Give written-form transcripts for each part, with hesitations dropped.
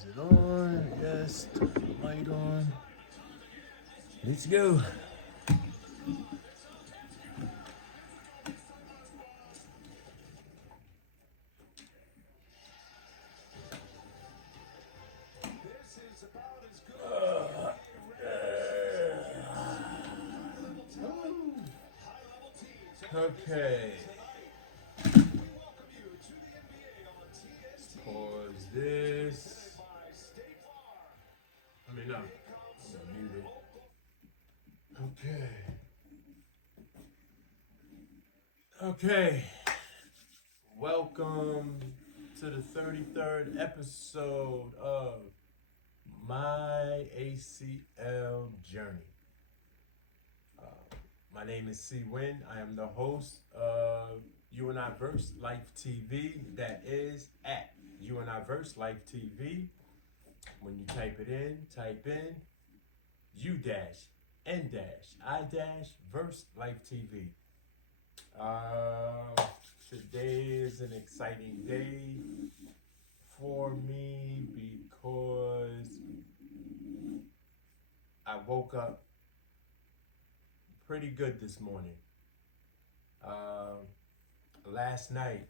Is it on? Yes. Turn the light on. Let's go. Okay. Pause this. No. I'm gonna mute it. Okay. Okay. Welcome to the 33rd episode of my ACL Journey. My name is C. Win. I am the host of U-N-I-VERSELIFETV. That is at U-N-I-VERSELIFETV. When you type in U-N-I-Verse Life TV. Today is an exciting day for me because I woke up pretty good this morning. Last night,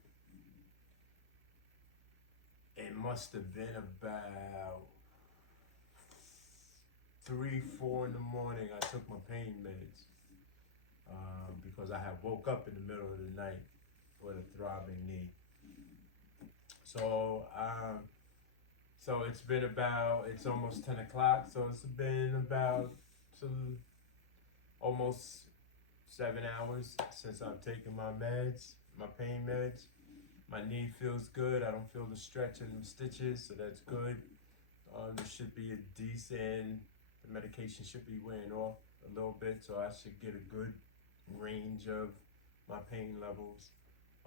it must have been about 3, 4 in the morning. I took my pain meds because I had woke up in the middle of the night with a throbbing knee. So it's almost 10 o'clock. So it's been about almost 7 hours since I've taken my pain meds. My knee feels good. I don't feel the stretch and the stitches, so that's good. There should be the medication should be wearing off a little bit, so I should get a good range of my pain levels.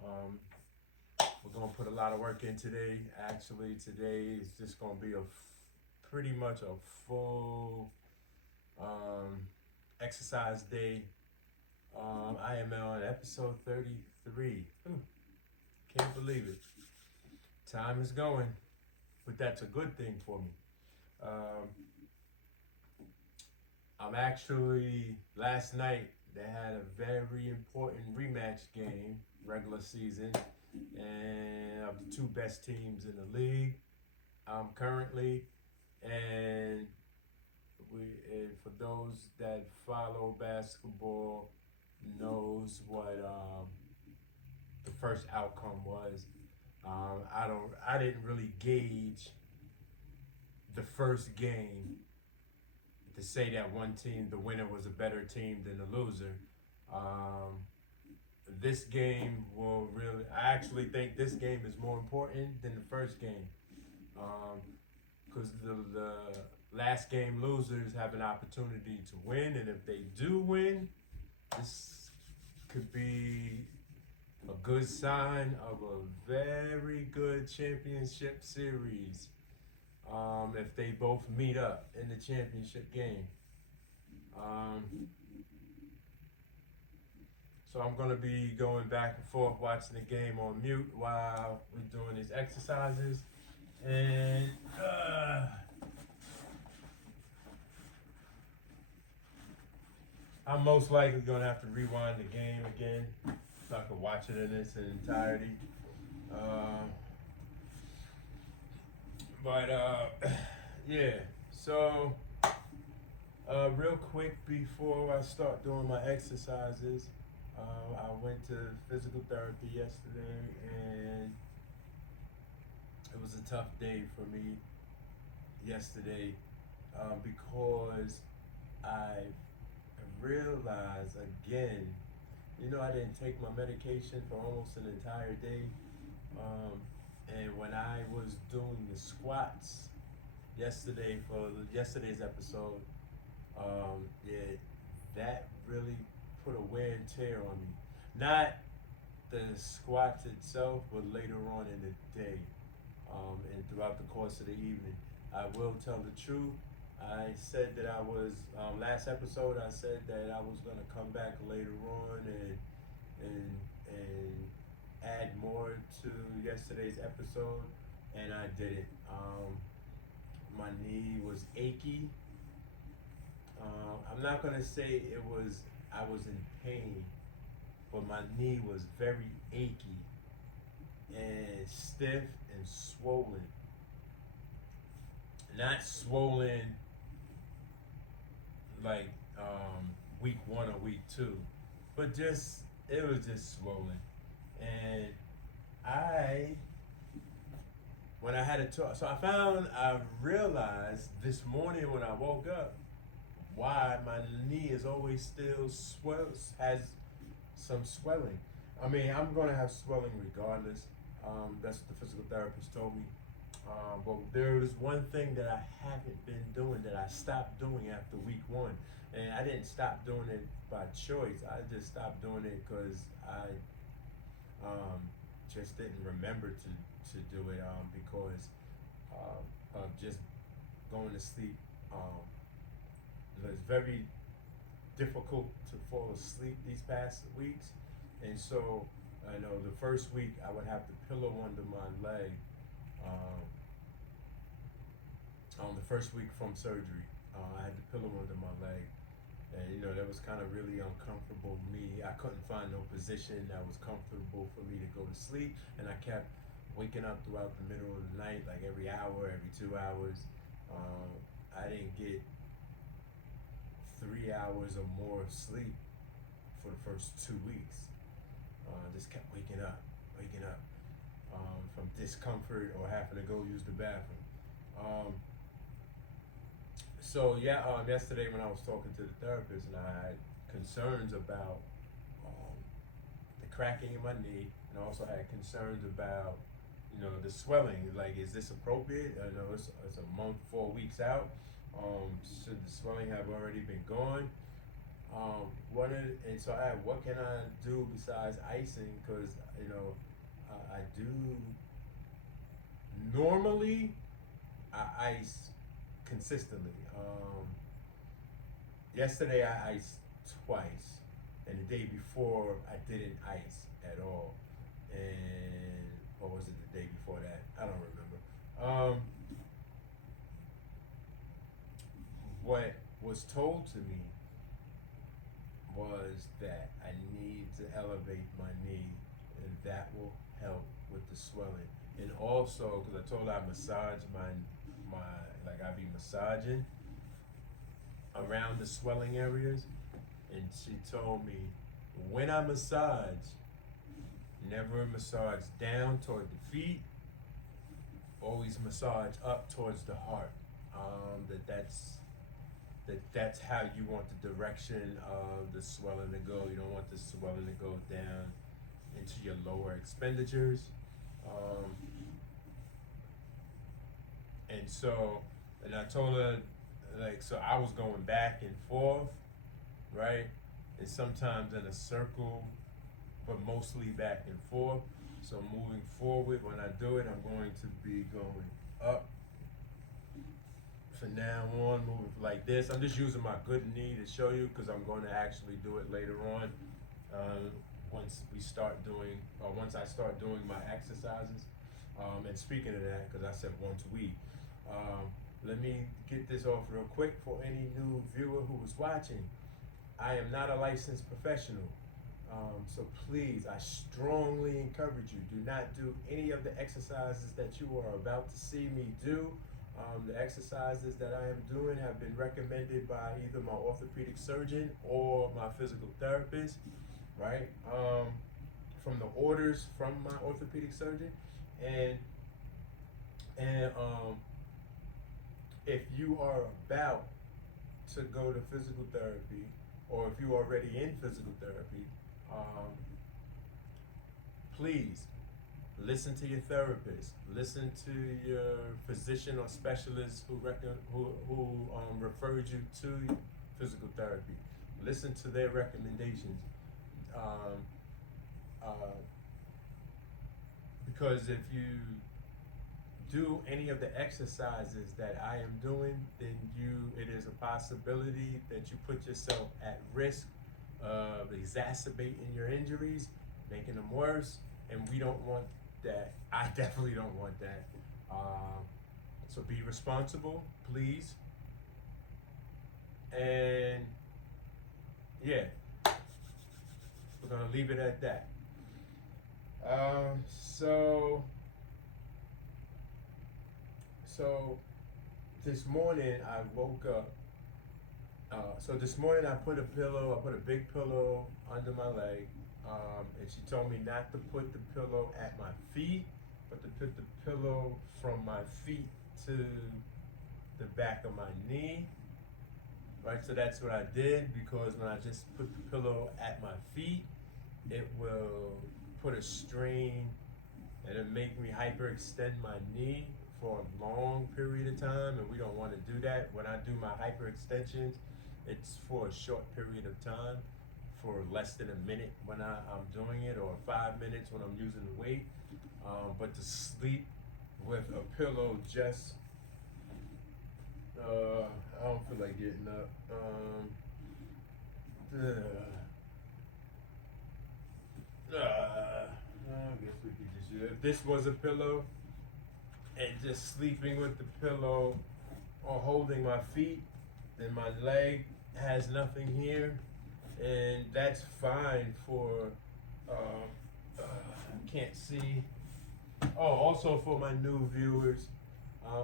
We're gonna put a lot of work in today. Actually, today is just gonna be pretty much a full exercise day. I am on episode 33. Can't believe it. Time is going, but that's a good thing for me. Last night they had a very important rematch game, regular season, and of the two best teams in the league currently. And for those that follow basketball knows what the first outcome was. I didn't really gauge the first game to say that one team, the winner, was a better team than the loser. This game I actually think this game is more important than the first game. Because the last game losers have an opportunity to win, and if they do win, this could be a good sign of a very good championship series. If they both meet up in the championship game. So I'm gonna be going back and forth watching the game on mute while we're doing these exercises. And I'm most likely gonna have to rewind the game again so I can watch it in its entirety. Yeah. So real quick before I start doing my exercises, I went to physical therapy yesterday, and it was a tough day for me yesterday because I realized again, I didn't take my medication for almost an entire day. And when I was doing the squats yesterday for yesterday's episode, that really put a wear and tear on me. Not the squats itself, but later on in the day, and throughout the course of the evening. I will tell the truth. I said that last episode, I said that I was going to come back later on and add more to yesterday's episode, and I didn't. my knee was achy. I'm not gonna say I was in pain, but my knee was very achy and stiff and swollen. Not swollen like week 1 or week 2, but just it was just swollen. And I when I had a talk, so I realized this morning when I woke up why my knee is always still has some swelling. I mean, I'm gonna have swelling regardless. That's what the physical therapist told me. But there was one thing that I haven't been doing that I stopped doing after week 1, and I didn't stop doing it by choice. I just stopped doing it because I just didn't remember to do it because of just going to sleep. It's very difficult to fall asleep these past weeks, and so I know the first week I would have the pillow under my leg. On the first week from surgery, I had the pillow under my leg, and that was kind of really uncomfortable for me. I couldn't find no position that was comfortable for me to go to sleep, and I kept waking up throughout the middle of the night, like every hour, every 2 hours. I didn't get 3 hours or more of sleep for the first 2 weeks. Just kept waking up from discomfort or having to go use the bathroom. Yesterday when I was talking to the therapist and I had concerns about the cracking in my knee, and I also had concerns about the swelling. Like, is this appropriate? I know it's a month, 4 weeks out. Should the swelling have already been gone? So what can I do besides icing? Because I do normally I ice consistently. Yesterday I iced twice, and the day before I didn't ice at all. And or was it the day before that? I don't remember. What was told to me was that I need to elevate my knee, and that will help with the swelling. And also, because I told her I massage I be massaging around the swelling areas, and she told me when I massage, never massage down toward the feet, always massage up towards the heart. That's how you want the direction of the swelling to go. You don't want the swelling to go down into your lower expenditures. And I told her, so I was going back and forth, right? And sometimes in a circle, but mostly back and forth. So moving forward, when I do it, I'm going to be going up. From now on, moving like this. I'm just using my good knee to show you because I'm going to actually do it later on. Once I start doing my exercises. And speaking of that, because I said once a week, let me get this off real quick for any new viewer who was watching. I am not a licensed professional. So please, I strongly encourage you, do not do any of the exercises that you are about to see me do. The exercises that I am doing have been recommended by either my orthopedic surgeon or my physical therapist, right? From the orders from my orthopedic surgeon. And if you are about to go to physical therapy, or if you're already in physical therapy, please listen to your therapist. Listen to your physician or specialist who referred you to physical therapy. Listen to their recommendations. Because if you do any of the exercises that I am doing, then it is a possibility that you put yourself at risk of exacerbating your injuries, making them worse, and we don't want that. I definitely don't want that. So be responsible, please. And yeah, we're gonna leave it at that. So this morning I woke up. So this morning I put a big pillow under my leg, and she told me not to put the pillow at my feet, but to put the pillow from my feet to the back of my knee. Right, so that's what I did, because when I just put the pillow at my feet, it will put a strain and it'll make me hyperextend my knee for a long period of time, and we don't want to do that. When I do my hyperextensions, it's for a short period of time, for less than a minute when I'm doing it, or 5 minutes when I'm using the weight. But to sleep with a pillow just, I don't feel like getting up. I guess we could just do it. If this was a pillow, and just sleeping with the pillow or holding my feet, then my leg has nothing here, and that's fine for, can't see. Oh, also for my new viewers,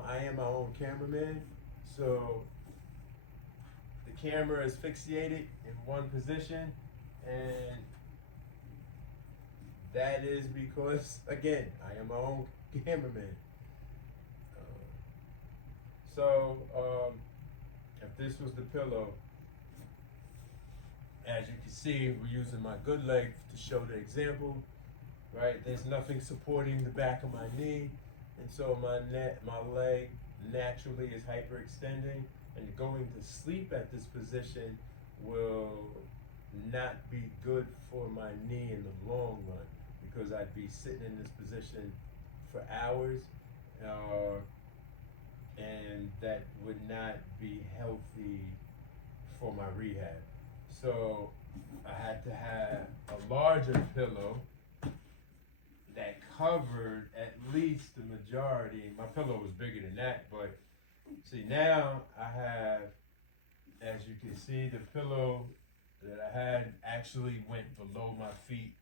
I am my own cameraman, so the camera is fixated in one position, and that is because, again, I am my own cameraman. If this was the pillow, as you can see, we're using my good leg to show the example, right? There's nothing supporting the back of my knee, and so my leg naturally is hyperextending, and going to sleep at this position will not be good for my knee in the long run, because I'd be sitting in this position for hours, and that would not be healthy for my rehab. So I had to have a larger pillow that covered at least the majority. My pillow was bigger than that, but see, now I have, as you can see, the pillow that I had actually went below my feet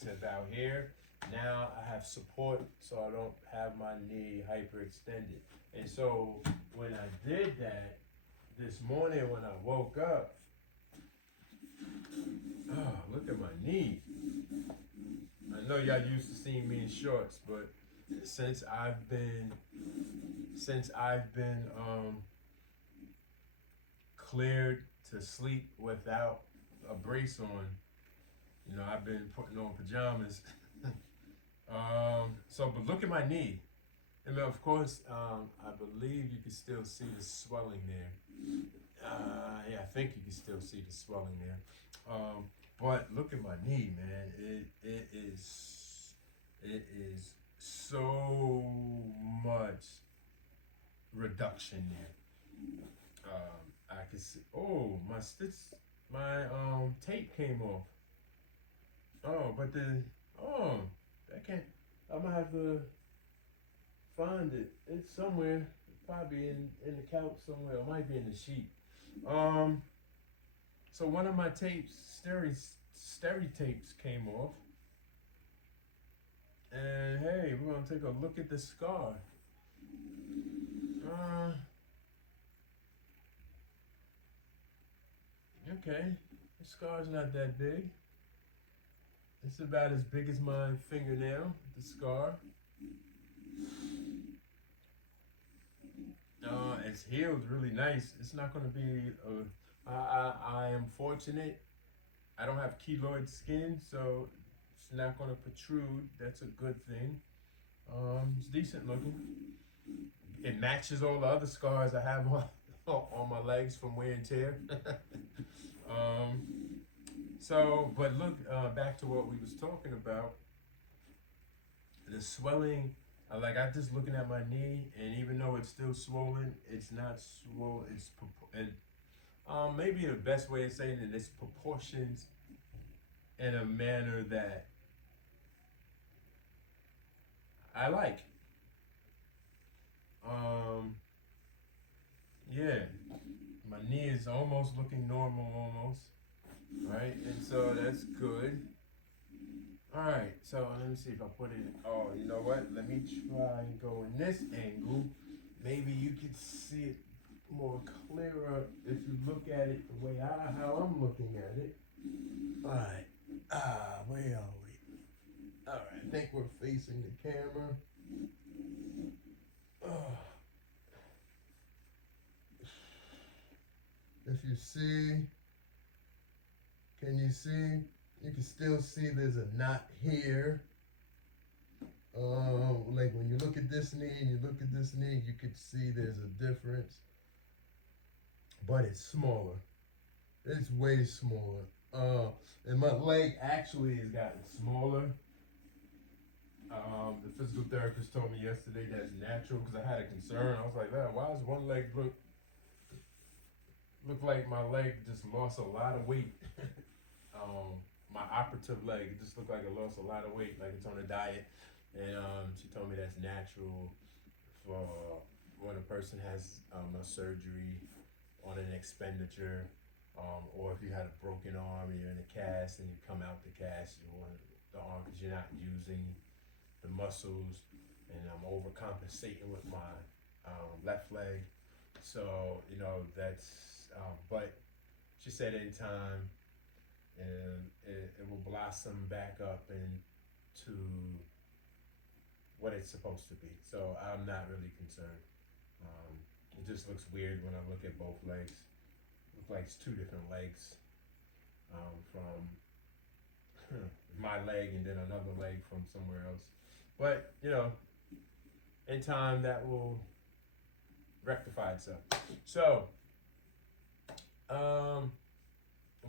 to about here. Now I have support, so I don't have my knee hyperextended. And so when I did that this morning, when I woke up, oh, look at my knee. I know y'all used to seeing me in shorts, but since I've been cleared to sleep without a brace on, I've been putting on pajamas. But look at my knee. And then, of course, I believe you can still see the swelling there. Yeah, I think you can still see the swelling there. But look at my knee, man. It is so much reduction there. I can see. Oh, my tape came off. Oh, but I can't. I'm gonna have to find it. It's somewhere. Probably in the couch somewhere. It might be in the sheet. So one of my tapes, stereo tapes, came off. And hey, we're gonna take a look at the scar. Okay, the scar's not that big. It's about as big as my fingernail, the scar. It's healed really nice. It's not going to be, I am fortunate. I don't have keloid skin, so it's not going to protrude. That's a good thing. It's decent looking. It matches all the other scars I have on my legs from wear and tear. But look, back to what we was talking about. The swelling, I'm just looking at my knee, and even though it's still swollen, it's not swollen. Maybe the best way of saying it is proportions in a manner that I like. almost looking normal, almost. Right, and so that's good. All right, so let me see if I put it. Oh, you know what? Let me try and go in this angle. Maybe you could see it more clearer if you look at it the way how I'm looking at it. All right. Where are we? All right, I think we're facing the camera. If you see, can you see? You can still see there's a knot here. Like when you look at this knee and you look at this knee, you could see there's a difference. But it's smaller. It's way smaller. And my leg actually has gotten smaller. The physical therapist told me yesterday that's natural because I had a concern. I was like, why does one leg look like my leg just lost a lot of weight? My operative leg, it just looked like it lost a lot of weight, like it's on a diet. And she told me that's natural for when a person has a surgery on an expenditure, or if you had a broken arm and you're in a cast and you come out the cast, you want the arm because you're not using the muscles, and I'm overcompensating with my left leg. So, that's, but she said in time, and it will blossom back up into what it's supposed to be. So I'm not really concerned. It just looks weird when I look at both legs. Look like it's two different legs, from my leg and then another leg from somewhere else. But in time that will rectify itself. So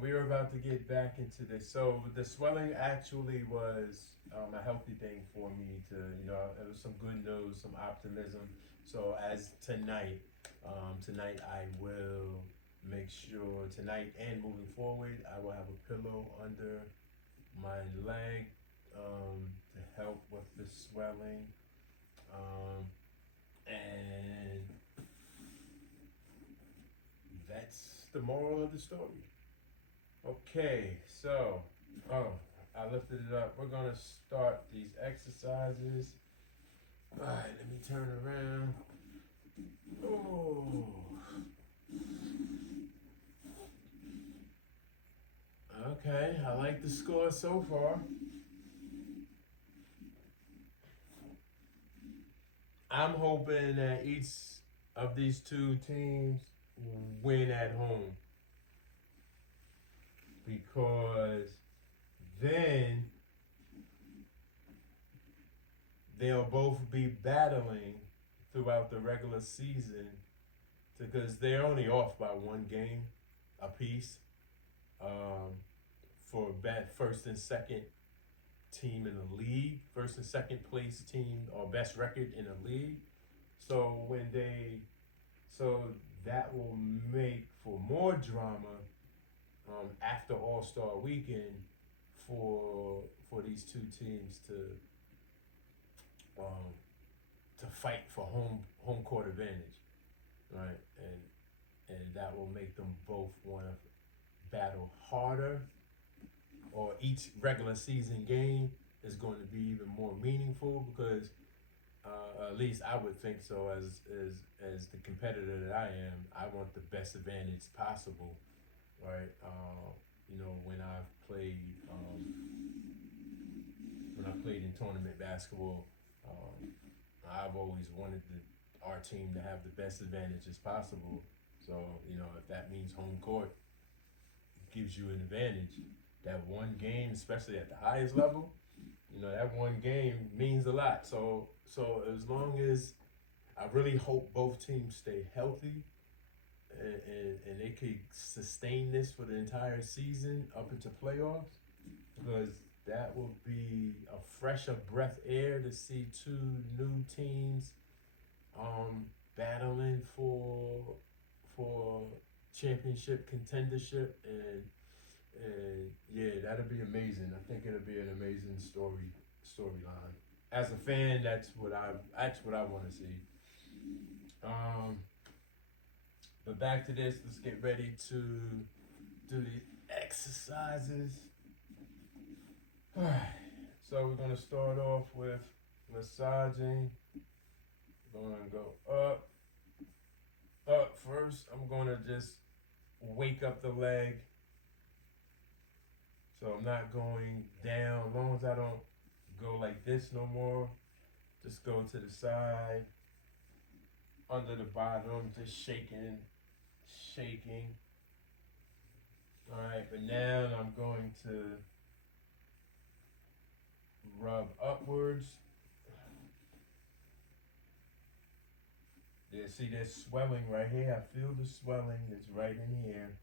we are about to get back into this. So the swelling actually was a healthy thing for me to, it was some good news, some optimism. So as tonight I will make sure tonight and moving forward, I will have a pillow under my leg to help with the swelling. And that's the moral of the story. Okay, so, I lifted it up. We're gonna start these exercises. All right, let me turn around. Oh. Okay, I like the score so far. I'm hoping that each of these two teams win at home, because then they'll both be battling throughout the regular season, because they're only off by one game apiece, for first and second team in the league, first and second place team or best record in the league. So that will make for more drama after All-Star Weekend for these two teams to fight for home court advantage, right? And that will make them both want to battle harder, or each regular season game is going to be even more meaningful, because at least I would think so, as the competitor that I am, I want the best advantage possible, right? When I played in tournament basketball, I've always wanted our team to have the best advantages possible. So, if that means home court gives you an advantage, that one game, especially at the highest level, that one game means a lot. So as long as, I really hope both teams stay healthy, and they could sustain this for the entire season up into playoffs, because that will be a fresh of breath air to see two new teams battling for championship contendership, and yeah, that'll be amazing. I think it'll be an amazing storyline. As a fan, that's what I want to see. The But back to this, let's get ready to do the exercises. Alright, so we're gonna start off with massaging. We're gonna go up first. I'm gonna just wake up the leg. So I'm not going down, as long as I don't go like this no more. Just go to the side, under the bottom, just shaking. Alright, but now I'm going to rub upwards. Yeah, see there's swelling right here. I feel the swelling that's right in here.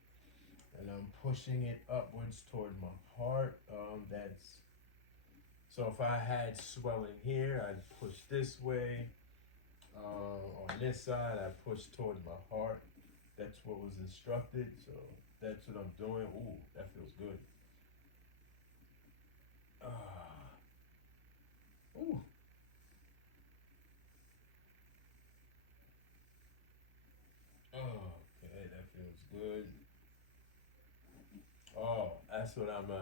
And I'm pushing it upwards toward my heart. So if I had swelling here, I'd push this way. On this side, I push toward my heart. That's what was instructed, so that's what I'm doing. Ooh, that feels good. Ooh. Okay, that feels good. Oh, that's what I'm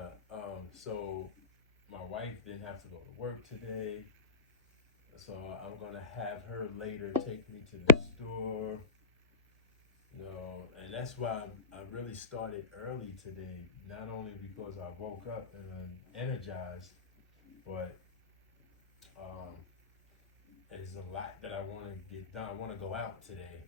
so my wife didn't have to go to work today. So I'm gonna have her later take me to the store. And that's why I really started early today. Not only because I woke up and I'm energized, but there's a lot that I want to get done. I want to go out today.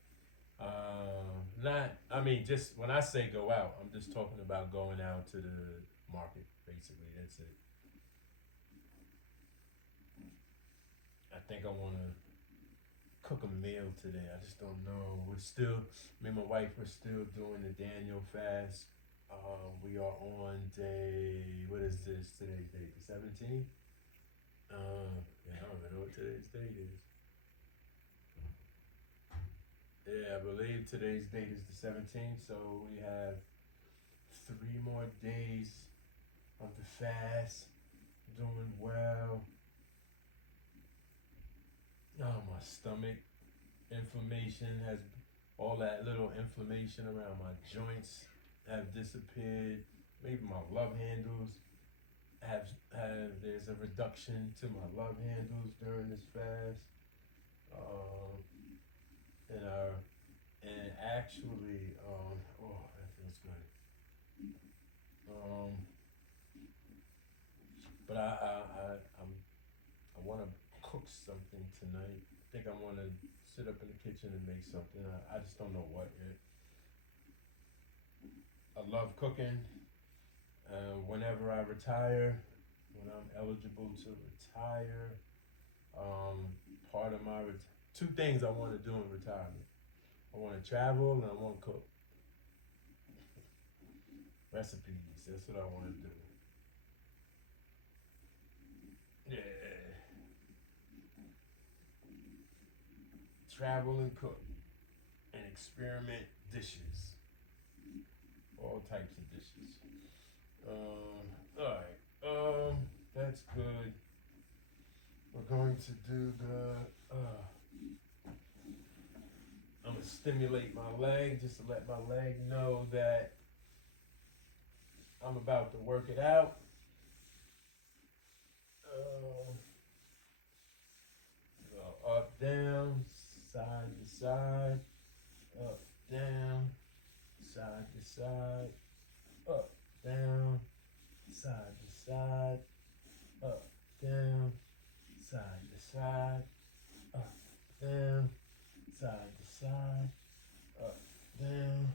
Just when I say go out, I'm just talking about going out to the market, basically. That's it. I think I want to cook a meal today. I just don't know. Me and my wife, we're still doing the Daniel fast. We are on day, what is this? Today's date, the 17th? I don't even know what today's date is. Yeah, I believe today's date is the 17th, so we have 3 more days of the fast. Doing well. Oh, my stomach inflammation has, all that little inflammation around my joints have disappeared. Maybe my love handles there's a reduction to my love handles during this fast. And actually, that feels good. But I want to cook something tonight. I think I want to sit up in the kitchen and make something. I just don't know what yet. I love cooking. Whenever I retire, when I'm eligible to retire, part of my 2 things I want to do in retirement. I want to travel and I want to cook. Recipes, that's what I want to do. Yeah. Travel and cook and experiment dishes. All types of dishes. Alright. That's good. We're going to do I'm gonna stimulate my leg just to let my leg know that I'm about to work it out. Go up, down, side to side, up, down, side to side, up, down, side to side, up, down, side to side, up, down, side to side, up, down,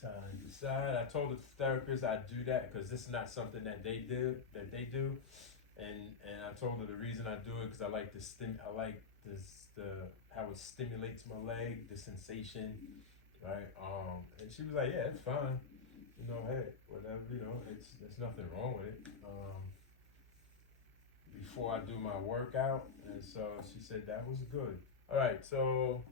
side to side. I told the therapist I'd do that because this is not something that they do. And I told her the reason I do it because I like how it stimulates my leg, the sensation, right? And she was like, yeah, it's fine. Hey, whatever, there's nothing wrong with it. Before I do my workout, and so she said that was good. All right, so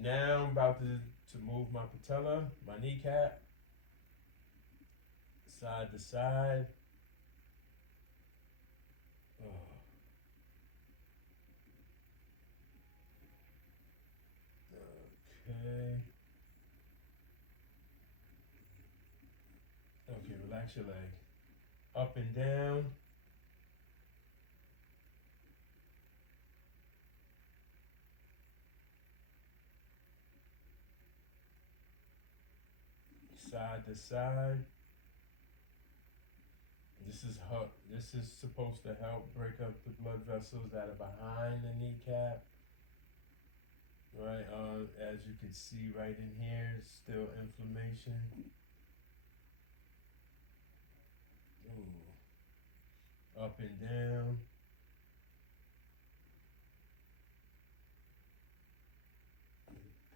now I'm about to move my patella, my kneecap, side to side. Okay. Relax your leg. Up and down. Side to side. This is supposed to help break up the blood vessels that are behind the kneecap. Right, as you can see right in here, still inflammation. Ooh. Up and down.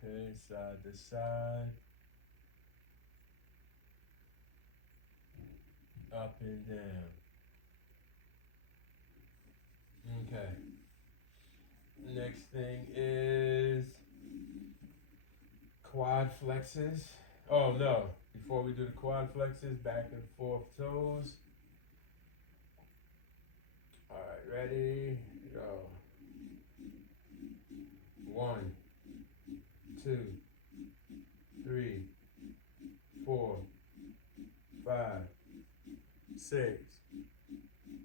Okay, side to side. Up and down. Okay. Next thing is quad flexes. Oh no, before we do the quad flexes, back and forth toes. Alright, ready? Go. 1, 2, 3, 4, 5, 6,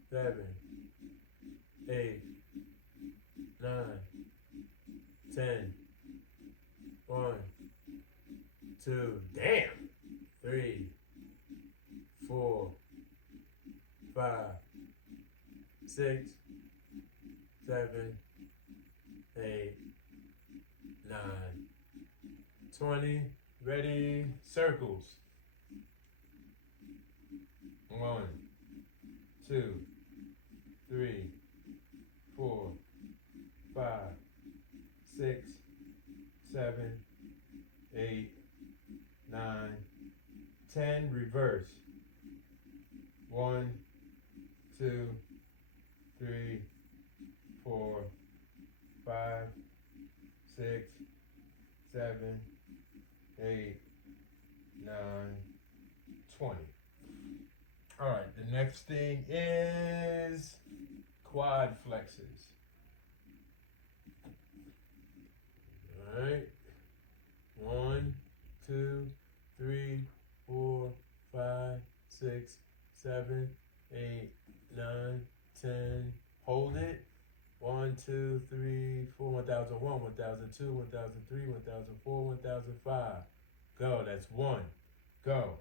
7, 8, 9, 10. 1, 2, damn. 3, 4, 5, 6, 7, 8, 9, 20. Ready? Circles. 1, 2, 3, 4, 5, 6, 7, 8, 9, 10. Reverse. 1, 2, 3, 4, 5, 6, 7, 8, 9, 20. All right, the next thing is quad flexes. All right. 1, 2, 3, 4, 5, 6, 7, 8, 9, 10. Hold it. 1, 2, 3, 4, 1001, 1002, 1003, 1004, 1005. Go. That's 1. Go.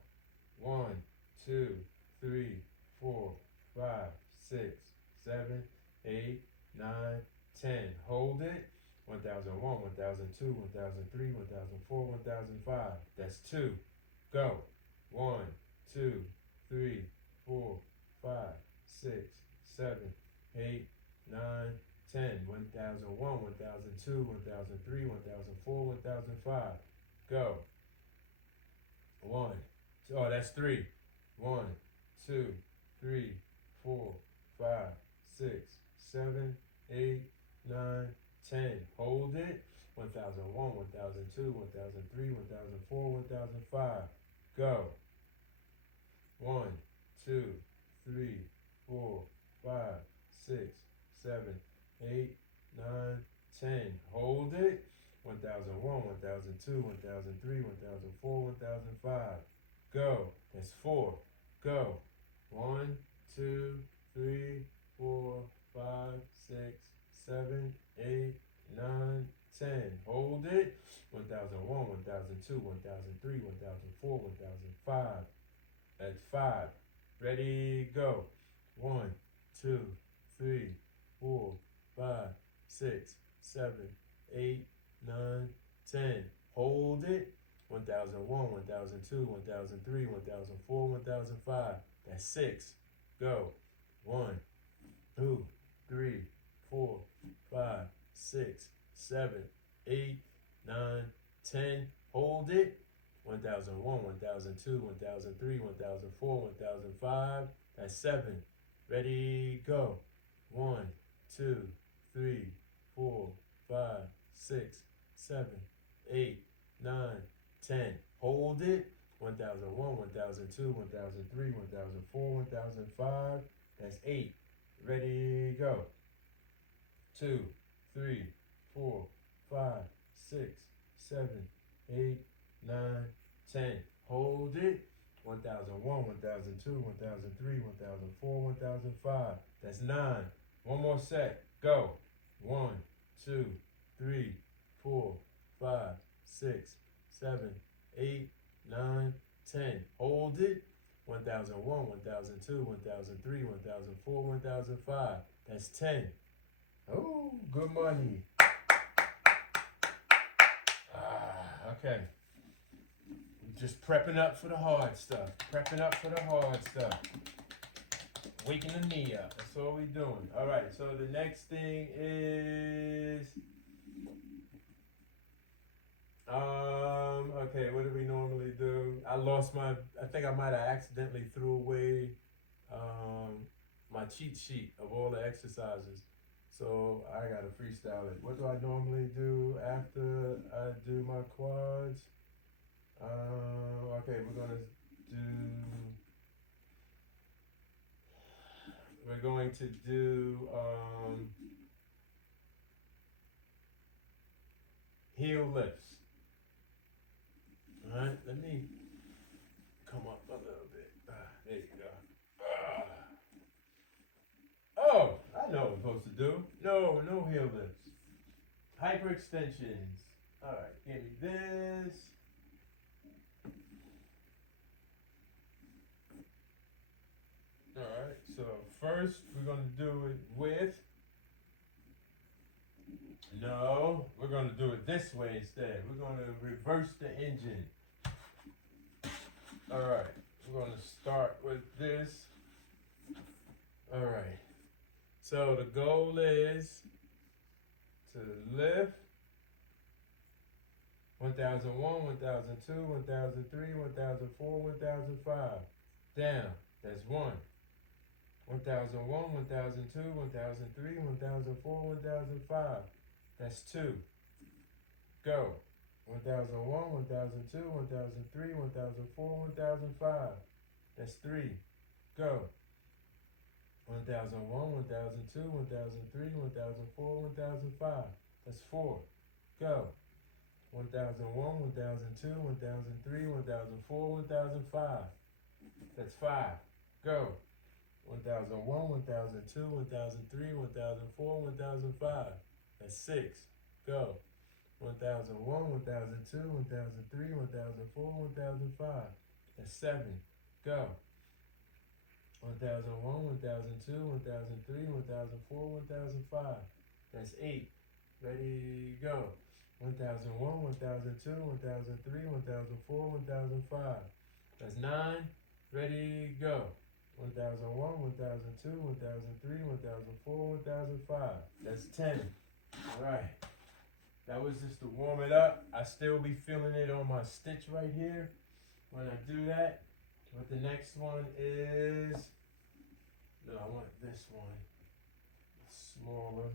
1, 2, 3, 4, 5, 6, 7, 8, 9, 10. Hold it. 1001, 1002, 1003, 1004, 1005. That's 2. Go. 1, 2, 3, 4, 5, 6, 7, 8, 9, 10. 1001, 1002, 1003, 1004, 1005. Go. 1. Oh, that's 3. 1, 2, 3, 4, 5, 6, 7, 8, 9, 10. Hold it. 1001, 1002, 1003, 1004, 1005. Go. 1, 2, 3, 4, 5, 6, 7, 8, 9, 10. Hold it. 1001, 1002, 1003, 1004, 1005. Go. That's 4. Go. 1, 2, 3, 4, 5, 6, 7, 8, 9, 10. Hold it. 1001, 1002, 1003, 1004, 1005. That's 5. Ready, go. 1, 2, 3, 4, 5, 6, 7, 8, 9, 10. Hold it. 1001, 1002, 1003, 1004, 1005. That's 6. Go. 1, 2, 3, 4, 5, 6, 7, 8, 9, 10. Hold it. 1001, 1002, 1003, 1004, 1005. That's 7. Ready, go. 1, 2, 3, 4, 5, 6, 7, 8, 9, 10. Hold it. 1001, 1002, 1003, 1004, 1005. That's 8. Ready, go. 2, 3, 4, 5, 6, 7, 8, 9, 10. Hold it. 1001, 1002, 1003, 1004, 1005. That's 9. One more set. Go. 1, 2, 3, 4, 5, 6, 7, 8, 9, 10. Hold it. 1001, 1002, 1003, 1004, 1005. That's 10. Oh, good money. Okay. Just prepping up for the hard stuff. Prepping up for the hard stuff. Waking the knee up. That's all we doing. All right. So the next thing is, okay. What do we normally do? I think I might have accidentally threw away, my cheat sheet of all the exercises. So I gotta freestyle it. What do I normally do after I do my quads? Okay, we're going to do heel lifts. All right, let me come up a little bit. There you go. Oh, I know what I'm supposed to do. No heel lifts. Hyperextensions. All right, give me this. All right, so first we're going to do it with, no, we're going to do it this way instead. We're going to reverse the engine. All right, we're going to start with this. All right, so the goal is to lift 1001, 1002, 1003, 1004, 1005. Down, that's 1. 1001, 1002, 1003, 1004, 1005. That's 2. Go. 1001, 1002, 1003, 1004, 1005. That's 3. Go. 1001, 1002, 1003, 1004, 1005. That's 4. Go. 1001, 1002, 1003, 1004, 1005. That's 5. Go. 1001, 1002, 1003, 1004, 1005. That's 6. Go. 1001, 1002, 1003, 1004, 1005. That's 7. Go. 1001, 1002, 1003, 1004, 1005. That's 8. Ready, go. 1001, 1002, 1003, 1004, 1005. That's 9. Ready, go. 1001, 1002, 1003, 1004, 1005. That's 10. All right. That was just to warm it up. I still be feeling it on my stitch right here when I do that. But the next one is, no, I want this one. It's smaller.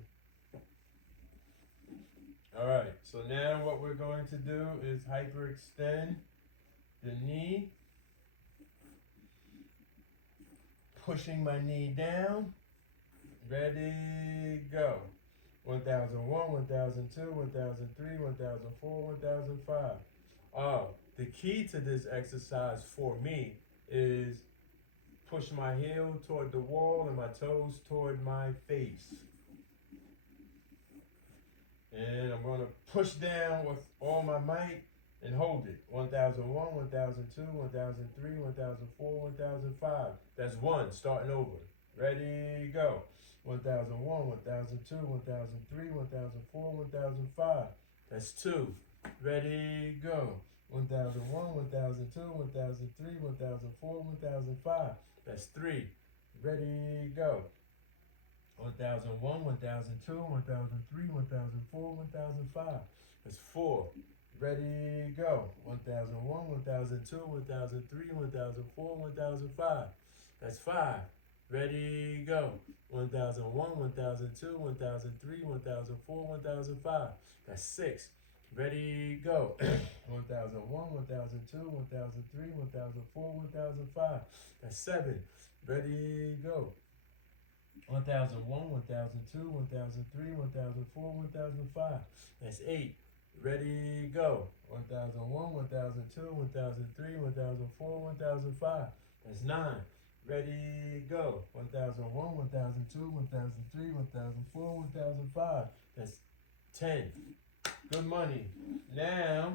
All right. So now what we're going to do is hyperextend the knee. Pushing my knee down. Ready, go. 1001, 1002, 1003, 1004, 1005. Oh, the key to this exercise for me is push my heel toward the wall and my toes toward my face. And I'm going to push down with all my might and hold it. 1001, 1002, 1003, 1004, 1005. That's 1, starting over. Ready, go. 1001, 1002, 1003, 1004, 1005. That's 2. Ready, go. 1001, 1002, 1003, 1004, 1005. That's 3. Ready, go. 1001, 1002, 1003, 1004, 1005. That's 4. Ready, go. 1001, 1002, 1003, 1004, 1005. That's 5. Ready, go. 1001, 1002, 1003, 1004, 1005. That's 6. Ready, go. 1001, 1002, 1003, 1004, 1005. That's 7. Ready, go. 1001, 1002, 1003, 1004, 1005. That's 8. Ready, go. 1001, 1002, 1003, 1004, 1005. That's 9. Ready, go. 1001, 1002, 1003, 1004, 1005. That's 10. Good money. Now,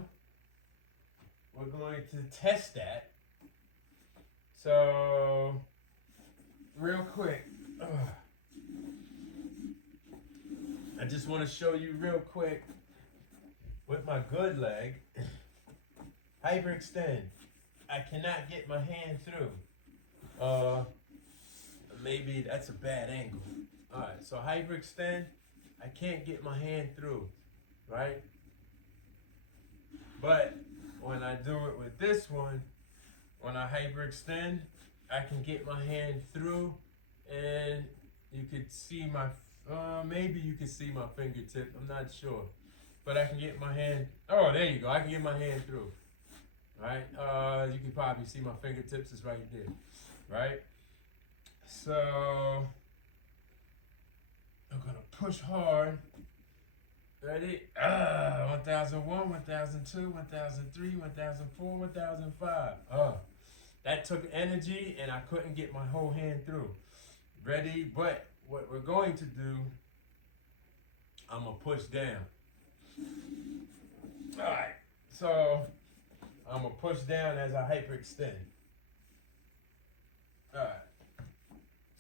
we're going to test that. So, real quick. I just want to show you real quick with my good leg. Hyperextend. I cannot get my hand through. Maybe that's a bad angle. Alright, so hyperextend. I can't get my hand through. Right? But when I do it with this one, when I hyperextend, I can get my hand through, and you could see my, maybe you can see my fingertip, I'm not sure. But I can get my hand, oh, there you go, I can get my hand through, right? You can probably see my fingertips is right there, right? So, I'm gonna push hard. Ready? 1001, 1002, 1003, 1004, 1005. That took energy and I couldn't get my whole hand through. Ready? But what we're going to do, I'm going to push down. Alright, so I'm going to push down as I hyperextend. Alright,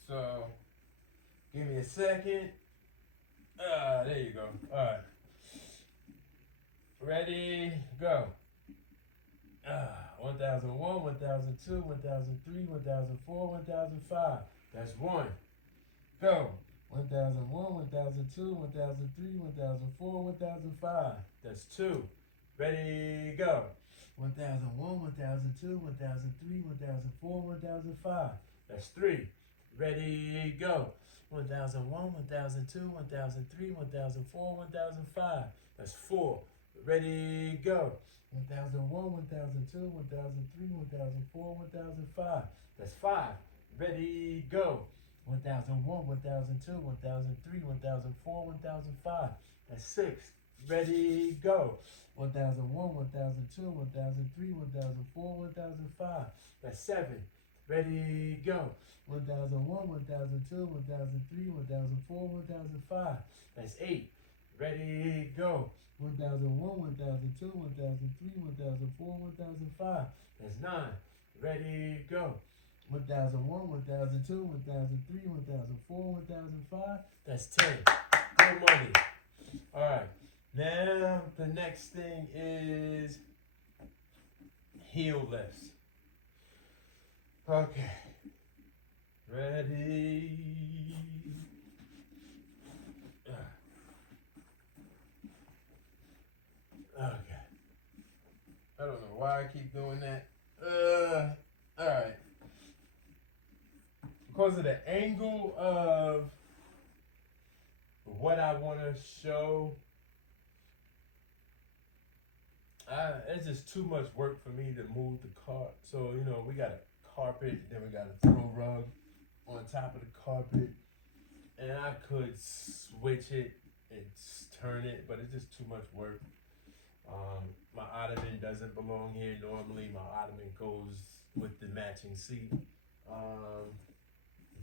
so give me a second. There you go. Alright. Ready, go. 1001, 1002, 1003, 1004, 1005. That's 1. Go. 1001, 1002, 1003, 1004, 1005. That's 2. Ready, go. 1001, 1002, 1003, 1004, 1005. That's 3. Ready, go. 1001, 1002, 1003, 1004, 1005. That's 4. Ready, go. 1001, 1002, 1003, 1004, 1005. That's 5. Ready, go. 1001, 1002, 1003, 1004, 1005. That's 6. Ready, go. 1001, 1002, 1003, 1004, 1005. That's 7. Ready, go. 1001, 1002, 1003, 1004, 1005. That's 8. Ready, go. 1001, 1002, 1003, 1004, 1005. That's 9. Ready, go. 1001, 1002, 1003, 1004, 1005. That's 10. Good money. Alright. Now, the next thing is heel lifts. Okay. Ready. Okay. I don't know why I keep doing that. Alright. Because of the angle of what I want to show, it's just too much work for me to move the car. So, you know, we got a carpet, then we got a throw rug on top of the carpet. And I could switch it and turn it, but it's just too much work. My ottoman doesn't belong here normally. My ottoman goes with the matching seat.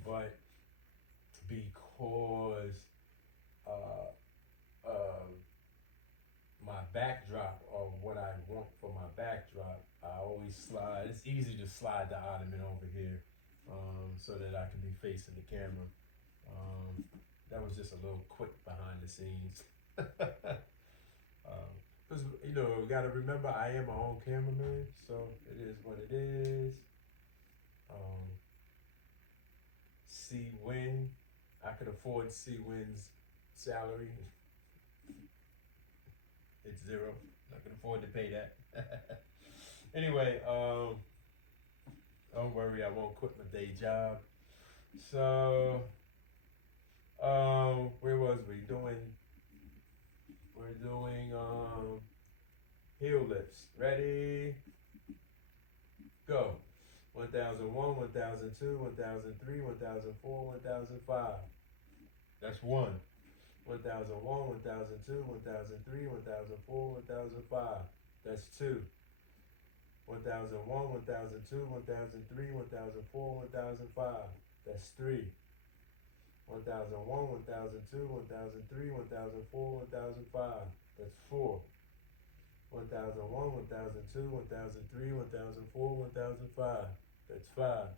But because my backdrop, or what I want for my backdrop, I always slide. It's easy to slide the ottoman over here, so that I can be facing the camera. That was just a little quick behind the scenes. Because, you know, you got to remember, I am my own cameraman, so it is what it is. C-Win, I could afford C-Win's salary. It's 0. Not gonna afford to pay that. Anyway, don't worry, I won't quit my day job. So, where was we? We're doing heel lifts. Ready? Go. 1001, 1002, 1003, 1004, 1005. That's 1. 1001, 1002, 1003, 1004, 1005. That's 2. 1001, 1002, 1003, 1004, 1005. That's 3. 1001, 1002, 1003, 1004, 1005. That's 4. 1001, 1002, 1003, 1004, 1005. That's 5.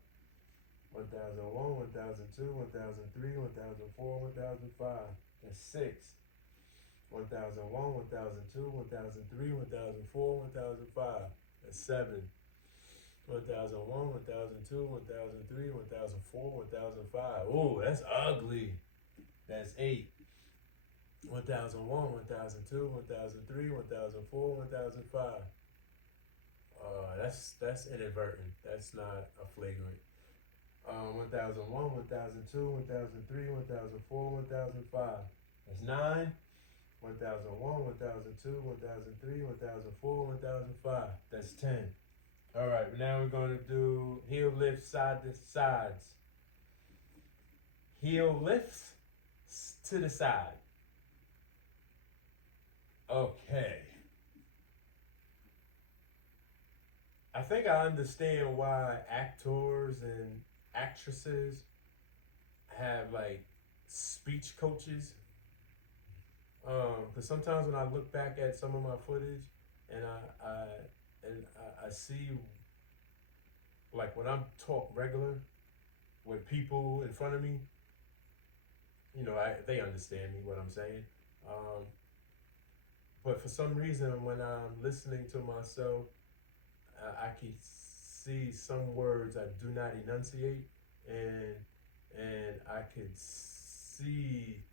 1001, 1002, 1003, 1004, 1005. That's 6. 1001, 1002, 1003, 1004, 1005. That's 7. 1001, 1002, 1003, 1004, 1005. Ooh, that's ugly. That's 8. 1001, 1002, 1003, 1004, 1005. That's inadvertent. That's not a flagrant. 1001, 1002, 1003, 1004, 1005. That's 9. 1001, 1002, 1003, 1004, 1005. That's 10. All right, now we're going to do heel lifts side to sides. Heel lifts to the side. Okay. I think I understand why actors and actresses have like speech coaches. Because sometimes when I look back at some of my footage and I see, like when I'm talk regular with people in front of me, you know, they understand me what I'm saying. But for some reason, when I'm listening to myself, I can see some words I do not enunciate, and I could see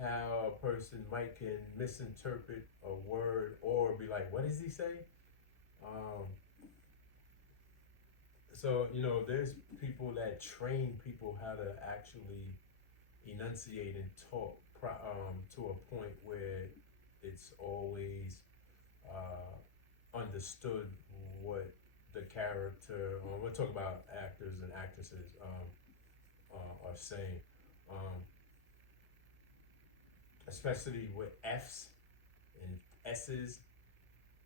how a person might can misinterpret a word or be like, what does he say? So, you know, there's people that train people how to actually enunciate and talk to a point where it's always understood what the character, we'll talk about actors and actresses are saying. Especially with F's and S's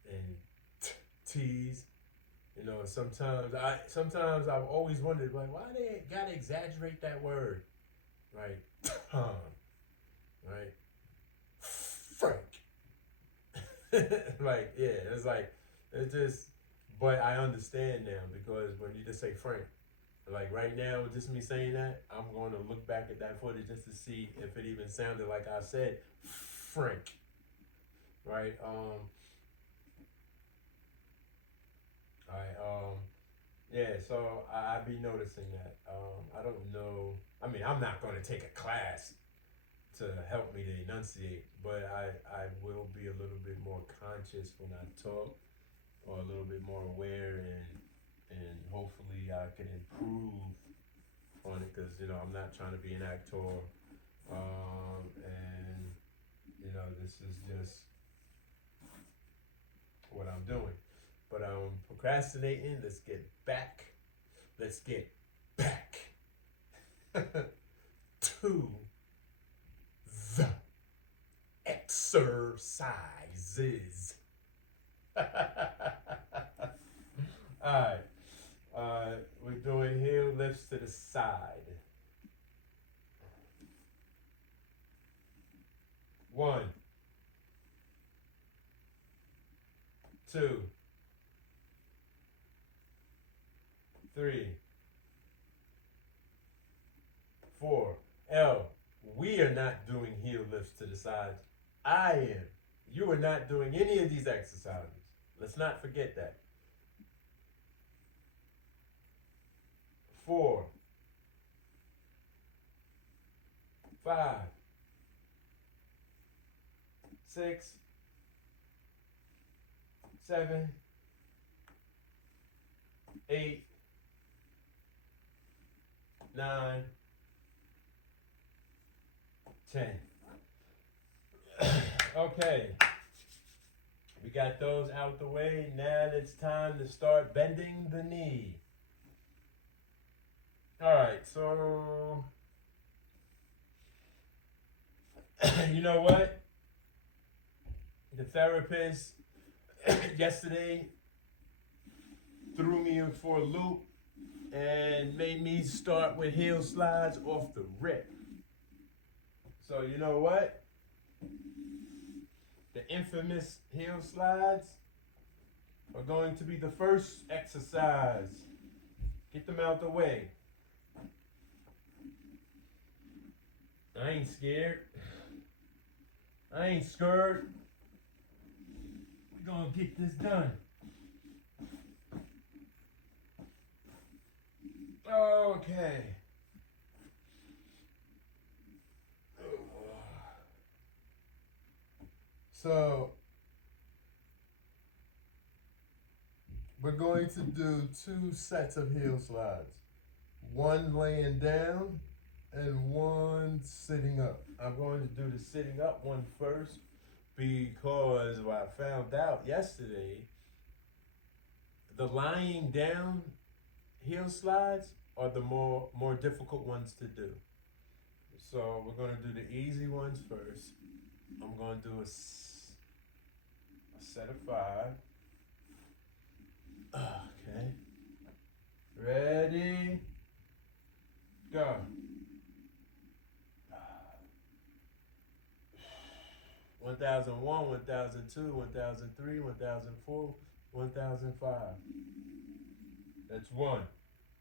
and T's, you know. Sometimes I've always wondered, like, why they gotta exaggerate that word, right? Right? Frank. Like, yeah, it's just. But I understand now, because when you just say Frank, like right now, just me saying that, I'm going to look back at that footage just to see if it even sounded like I said Frank, right? Yeah, so I be noticing that. I don't know. I mean, I'm not going to take a class to help me to enunciate, but I will be a little bit more conscious when I talk, or a little bit more aware, and hopefully I can improve on it, because, you know, I'm not trying to be an actor, and, you know, this is just what I'm doing. But I'm procrastinating. Let's get back to the exercises. Alright. We're doing heel lifts to the side. 1, 2, 3, 4. L, we are not doing heel lifts to the sides. I am. You are not doing any of these exercises. Let's not forget that. 4, 5, 6, 7, 8, 9, 10. Okay. We got those out the way. Now it's time to start bending the knee. All right, so You know what? The therapist yesterday threw me in for a loop and made me start with heel slides off the rip. So you know what? The infamous heel slides are going to be the first exercise. Get them out the way. I ain't scared. I ain't scared. We're gonna get this done. Okay. So, we're going to do 2 sets of heel slides. One laying down and one sitting up. I'm going to do the sitting up one first because what I found out yesterday, the lying down heel slides are the more difficult ones to do. So we're going to do the easy ones first. I'm going to do a set of 5. Okay. Ready? Go. 1001, 1002, 1003, 1004, 1005. That's 1.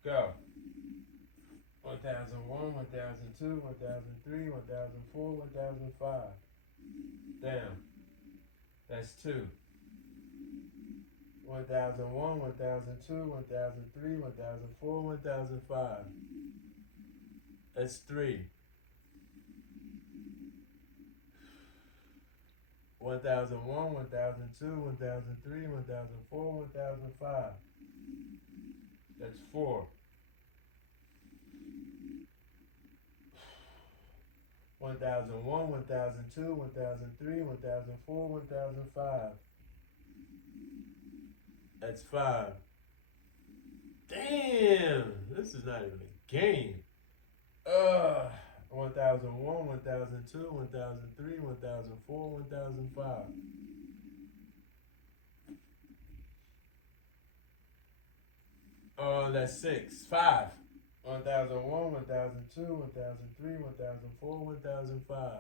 Go. 1001, 1002, 1003, 1004, 1005. Down. That's 2. 1001, 1002, 1003, 1004, 1005. That's 3. 1001, 1002, 1003, 1004, 1005. That's 4. 1001, 1002, 1003, 1004, 1005. That's 5. Damn, this is not even a game. 1001, 1002, 1003, 1004, 1005. That's 6. 5. 1001, 1002, 1003, 1004, 1005.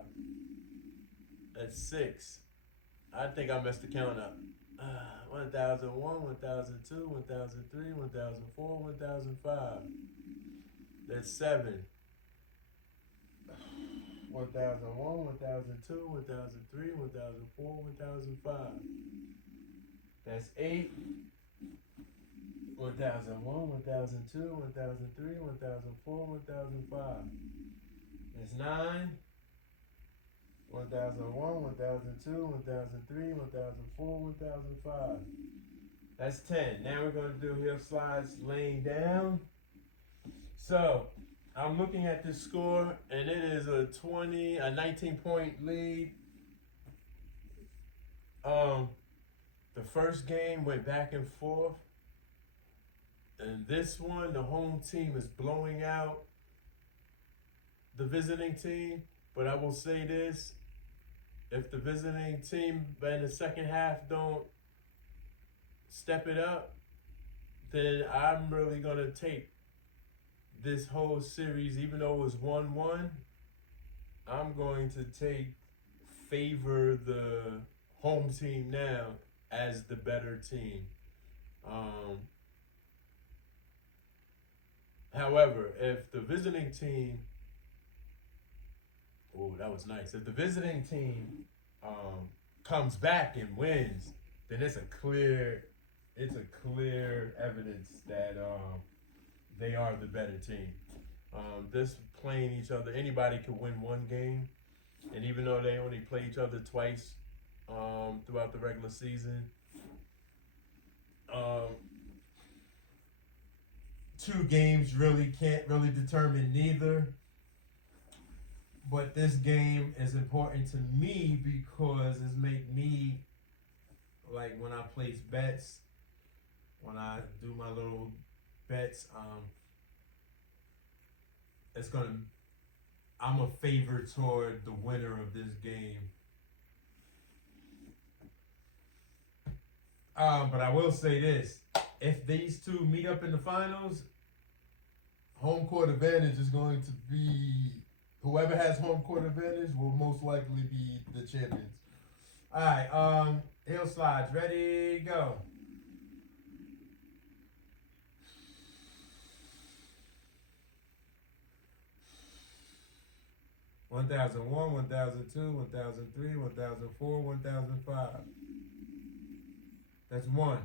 That's 6. I think I messed the count up. 1001, 1002, 1003, 1004, 1005. That's 7. 1001, 1002, 1003, 1004, 1005. That's 8. 1001, 1002, 1003, 1004, 1005. That's 9. 1001, 1002, 1003, 1004, 1005. That's 10. Now we're going to do heel slides laying down. So, I'm looking at this score, and it is a 19-point lead. The first game went back and forth. And this one, the home team is blowing out the visiting team. But I will say this, if the visiting team in the second half don't step it up, then I'm really going to take this whole series, even though it was 1-1, I'm going to favor the home team now as the better team. However, if the visiting team, that was nice. If the visiting team comes back and wins, then it's a clear evidence that they are the better team. This playing each other, anybody could win one game, and even though they only play each other twice throughout the regular season, 2 games can't really determine neither. But this game is important to me because it's make me, like when I place bets, when I do my little bets, it's gonna I'm a favor toward the winner of this game. But I will say this: if these two meet up in the finals, home court advantage is going to be whoever has home court advantage will most likely be the champions. All right, hill slides, ready, go. 1001, 1002, 1003, 1004, 1005. That's one.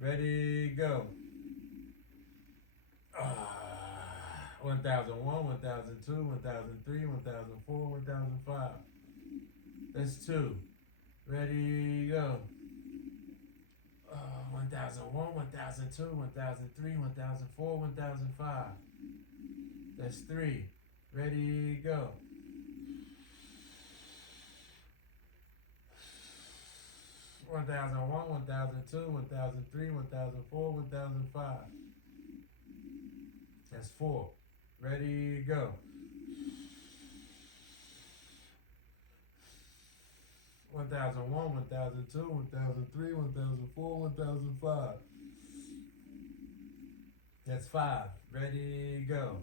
Ready, go. 1001, 1002, 1003, 1004, 1005. That's two. Ready, go. 1001, 1002, 1003, 1004, 1005. That's three. Ready, go. 1001, 1002, 1003, 1004, 1005. That's four. Ready, go. 1001, 1002, 1003, 1004, 1005. That's five. Ready, go.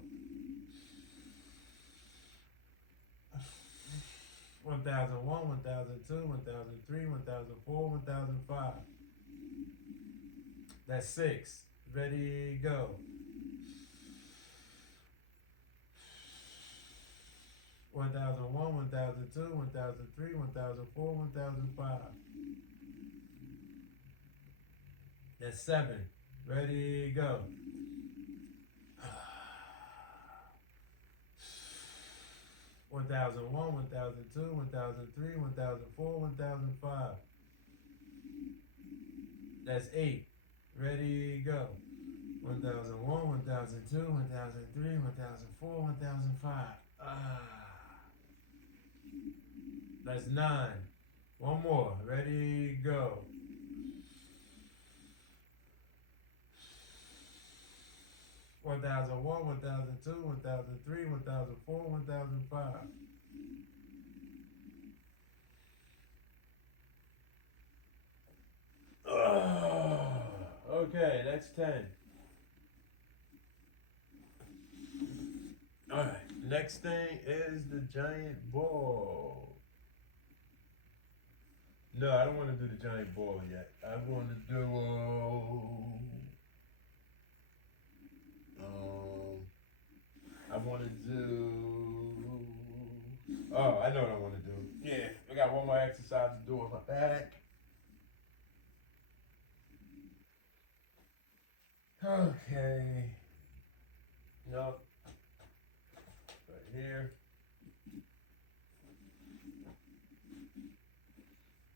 1001, 1002, 1003, 1004, 1005. That's six. Ready, go. 1001, 1002, 1003, 1004, 1005. That's seven. Ready, go. 1001, 1002, 1003, 1004, 1005. That's eight. Ready, go. 1001, 1002, 1003, 1004, 1005. That's nine. One more. Ready, go. 1001, 1002, 1003, 1004, 1005. Okay, that's 10. Alright, next thing is the giant ball. No, I don't want to do the giant ball yet. I want to do I want to do. Oh, I know what I want to do. Yeah, I got one more exercise to do on my back. Okay. No. Right here.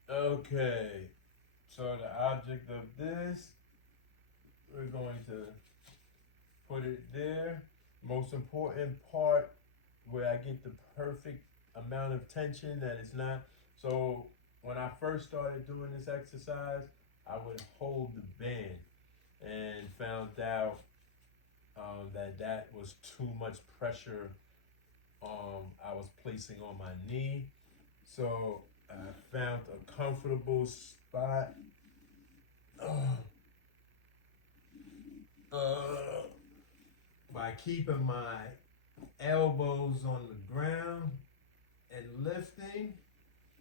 Okay. So the object of this, we're going to put it there. Most important part where I get the perfect amount of tension that it's not. So when I first started doing this exercise, I would hold the band and found out that was too much pressure I was placing on my knee. So I found a comfortable spot. By keeping my elbows on the ground and lifting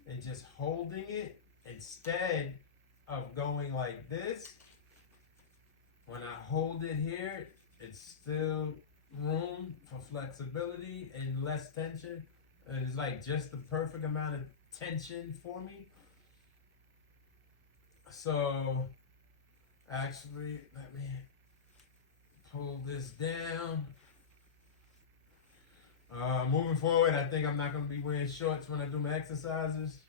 and just holding it instead of going like this. When I hold it here, it's still room for flexibility and less tension. And it's like just the perfect amount of tension for me. So actually, let me pull this down. Moving forward, I think I'm not going to be wearing shorts when I do my exercises.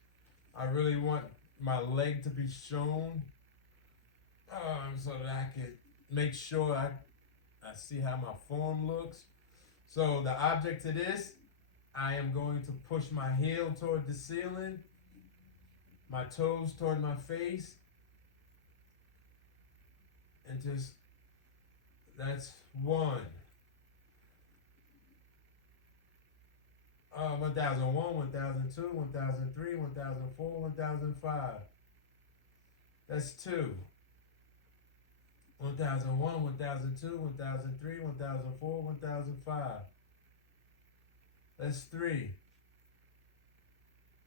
I really want my leg to be shown so that I can make sure I see how my form looks. So the object to this, I am going to push my heel toward the ceiling, my toes toward my face, and just, that's one. 1001, 1002, 1003, 1004, 1005. That's 2. 1001, 1002, 1003, 1004, 1005. That's 3.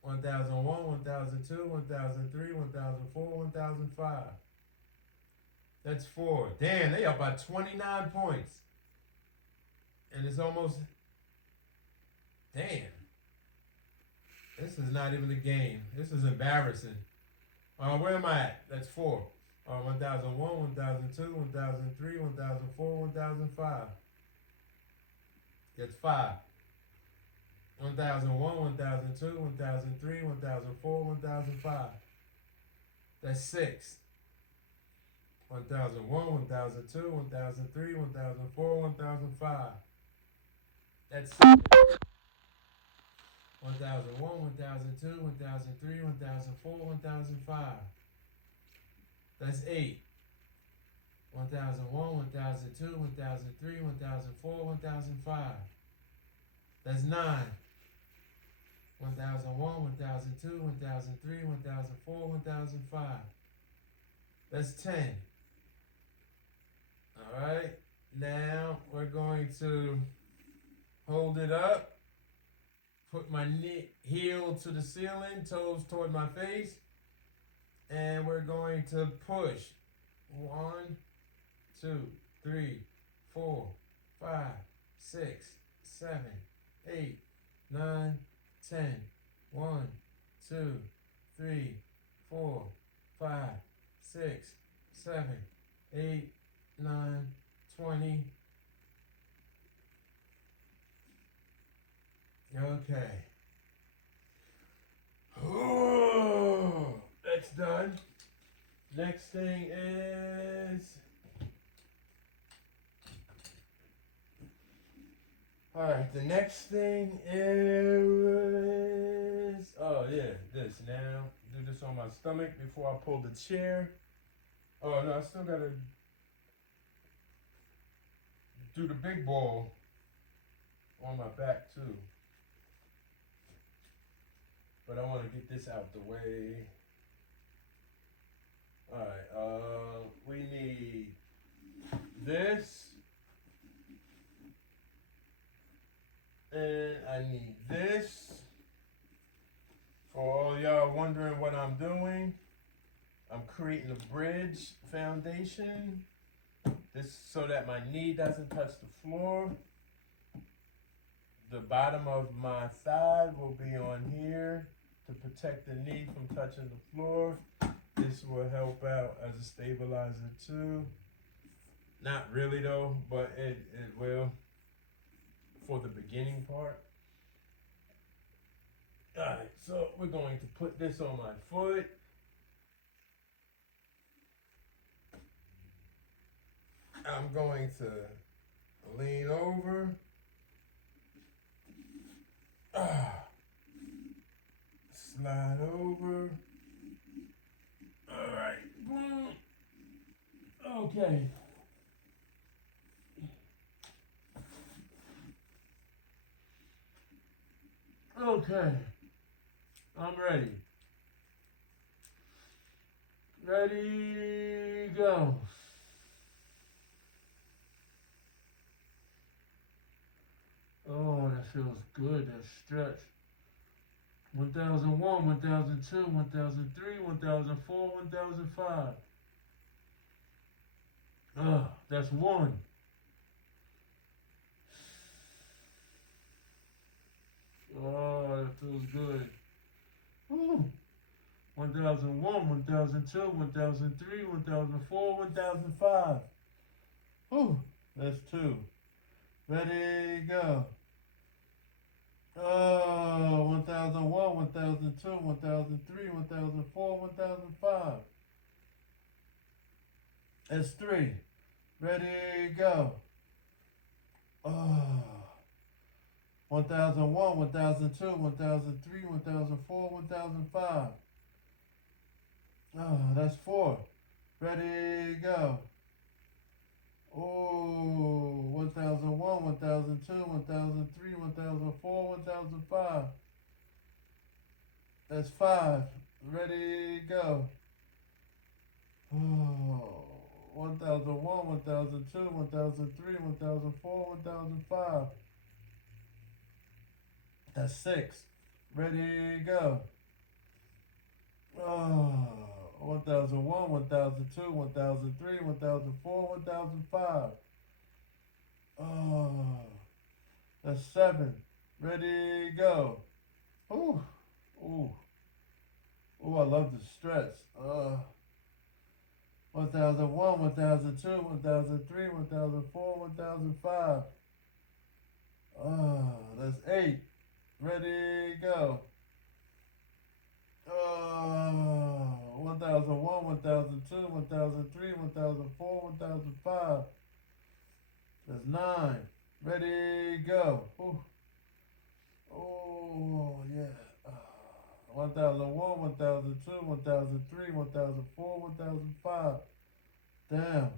1001, 1002, 1003, 1004, 1005. That's 4. Damn, they up by 29 points. And it's almost... Damn. This is not even a game. This is embarrassing. Where am I at? That's 4. 1001, 1002, 1003, 1004, 1005. That's 5. 1001, 1002, 1003, 1004, 1005. That's 6. 1001, 1002, 1003, 1004, 1005. That's 7. 1001, 1002, 1003, 1004, 1005. That's 8. 1001, 1002, 1003, 1004, 1005. That's 9. 1001, 1002, 1003, 1004, 1005. That's 10. Alright, now we're going to hold it up, put my heel to the ceiling, toes toward my face, and we're going to push. 1, 2, 3, 4, 5, 6, 7, 8, 9, 10. 1, 2, 3, 4, 5, 6, 7, 8, 9, 20. Okay. Oh, that's done. Next thing is... Alright, the next thing is... Oh, yeah, this now. Do this on my stomach before I pull the chair. Oh, no, I still gotta do the big ball on my back, too. But I want to get this out the way. Alright, we need this. And I need this. For all y'all wondering what I'm doing, I'm creating a bridge foundation. This so that my knee doesn't touch the floor. The bottom of my thigh will be on here to protect the knee from touching the floor. This will help out as a stabilizer too. Not really though, but it will for the beginning part. Alright, so we're going to put this on my foot. I'm going to lean over. Slide over. Alright, boom. Okay. Okay. I'm ready. Ready, go. Oh, that feels good, that stretch. 1001, 1002, 1003, 1004, 1005. That's 1. Oh, that feels good. Woo. 1001, 1002, 1003, 1004, 1005. Oh, that's 2. Ready, go. Oh, 1001, 1002, 1003, 1004, 1005. That's 3. Ready, go. Oh. 1001, 1002, 1003, 1004, 1005. Oh, that's 4. Ready, go. Oh, 1001, 1002, 1003, 1004, 1005. That's 5. Ready, go. 1001, 1002, 1003, 1004, 1005. That's 6. Ready, go. 1001, 1002, 1003, 1004, 1005. That's 7. Ready, go. Ooh, ooh, ooh, I love the stretch. 1001, 1002, 1003, 1004, 1005. That's 8. Ready, go. 1001, 1002, 1003, 1004, 1005. That's 9. Ready, go. Ooh. Oh, yeah. 1001, 1002, 1003, 1004, 1005. Damn.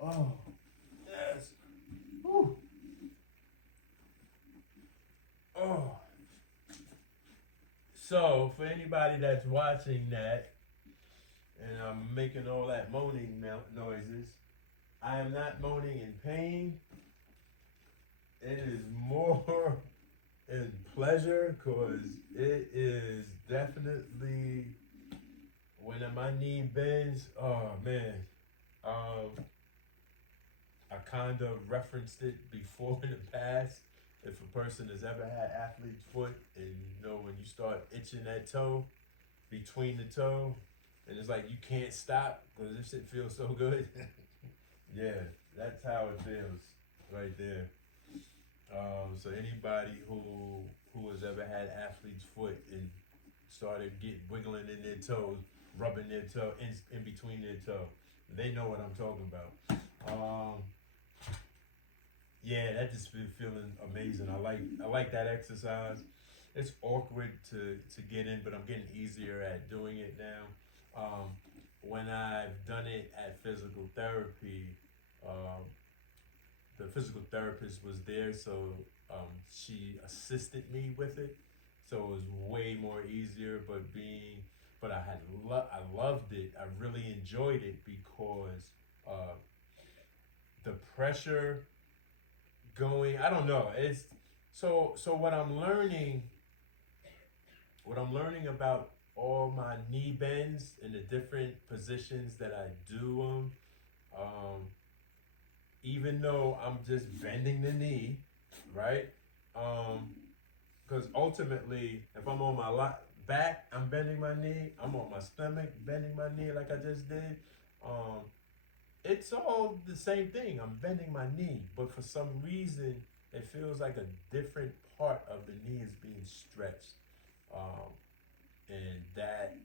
Oh, yes. Whew. Oh. So, for anybody that's watching that, and I'm making all that moaning noises, I am not moaning in pain. It is more in pleasure, because it is definitely, when my knee bends, oh man. I kind of referenced it before in the past. If a person has ever had athlete's foot, and you know when you start itching that toe, between the toe, and it's like you can't stop because this shit feels so good. Yeah, that's how it feels right there. So anybody who has ever had athlete's foot and started wiggling in their toes, rubbing their toe in between their toe, they know what I'm talking about. Yeah, that just been feeling amazing. I like that exercise. It's awkward to get in, but I'm getting easier at doing it now. When I've done it at physical therapy, the physical therapist was there, so she assisted me with it, so it was way more easier. But I loved it. I really enjoyed it because the pressure going. I don't know. It's so what I'm learning. What I'm learning about all my knee bends and the different positions that I do them. Even though I'm just bending the knee, right? Because ultimately, if I'm on my back, I'm bending my knee. I'm on my stomach, bending my knee like I just did. It's all the same thing. I'm bending my knee, but for some reason, it feels like a different part of the knee is being stretched. And that,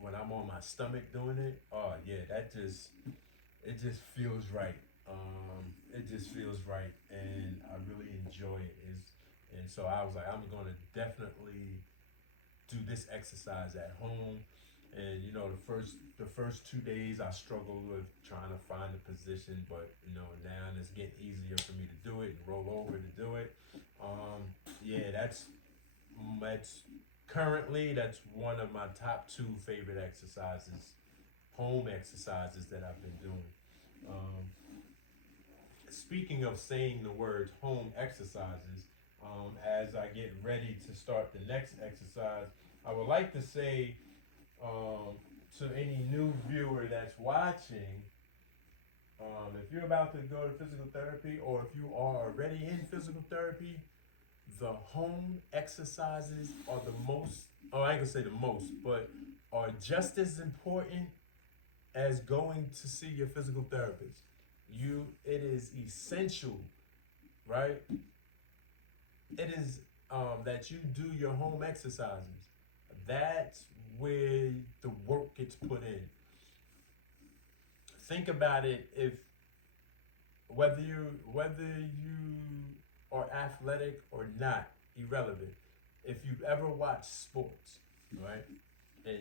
when I'm on my stomach doing it, oh yeah, it just feels right. It just feels right, and I really enjoy it. And so I was like, I'm gonna definitely do this exercise at home. And you know, the first 2 days I struggled with trying to find a position, but you know, now it's getting easier for me to do it and roll over to do it. Yeah, that's currently that's one of my top 2 favorite exercises, home exercises that I've been doing. Speaking of saying the word home exercises, as I get ready to start the next exercise, I would like to say to any new viewer that's watching, if you're about to go to physical therapy, or if you are already in physical therapy, the home exercises are the most, oh, I ain't gonna say the most, but are just as important as going to see your physical therapist. It is essential, right? It is that you do your home exercises. That's where the work gets put in. Think about it. If whether you are athletic or not, irrelevant. If you've ever watched sports, right, and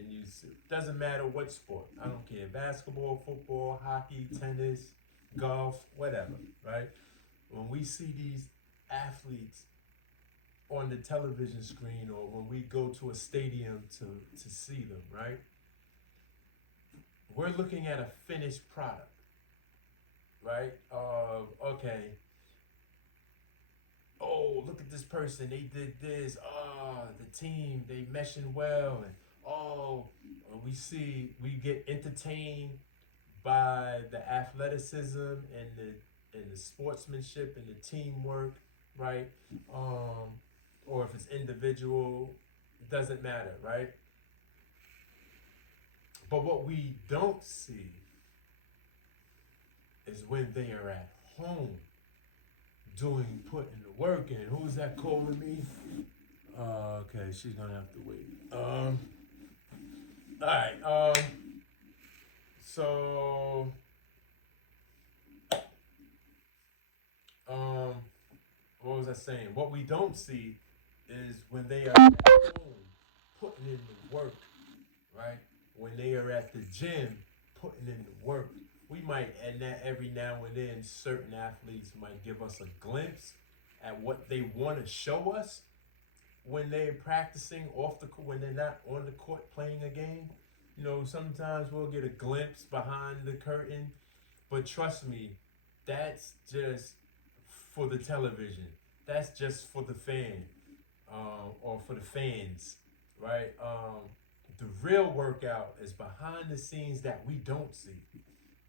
doesn't matter what sport. I don't care, basketball, football, hockey, tennis, golf, whatever, right? When we see these athletes on the television screen, or when we go to a stadium to see them, right? We're looking at a finished product, right? Okay, oh, look at this person, they did this. Oh, the team, they meshing well, and oh, we get entertained by the athleticism and the sportsmanship and the teamwork, right? Or if it's individual, it doesn't matter, right? But what we don't see is when they are at home putting the work in. Who's that calling me? Okay, she's gonna have to wait. All right. So, what was I saying? What we don't see is when they are at home putting in the work, right? When they are at the gym putting in the work. We might, and that every now and then, certain athletes might give us a glimpse at what they want to show us when they're practicing off the court, when they're not on the court playing a game. You know, sometimes we'll get a glimpse behind the curtain, but trust me, that's just for the television. That's just for the fan, or for the fans, right? The real workout is behind the scenes that we don't see,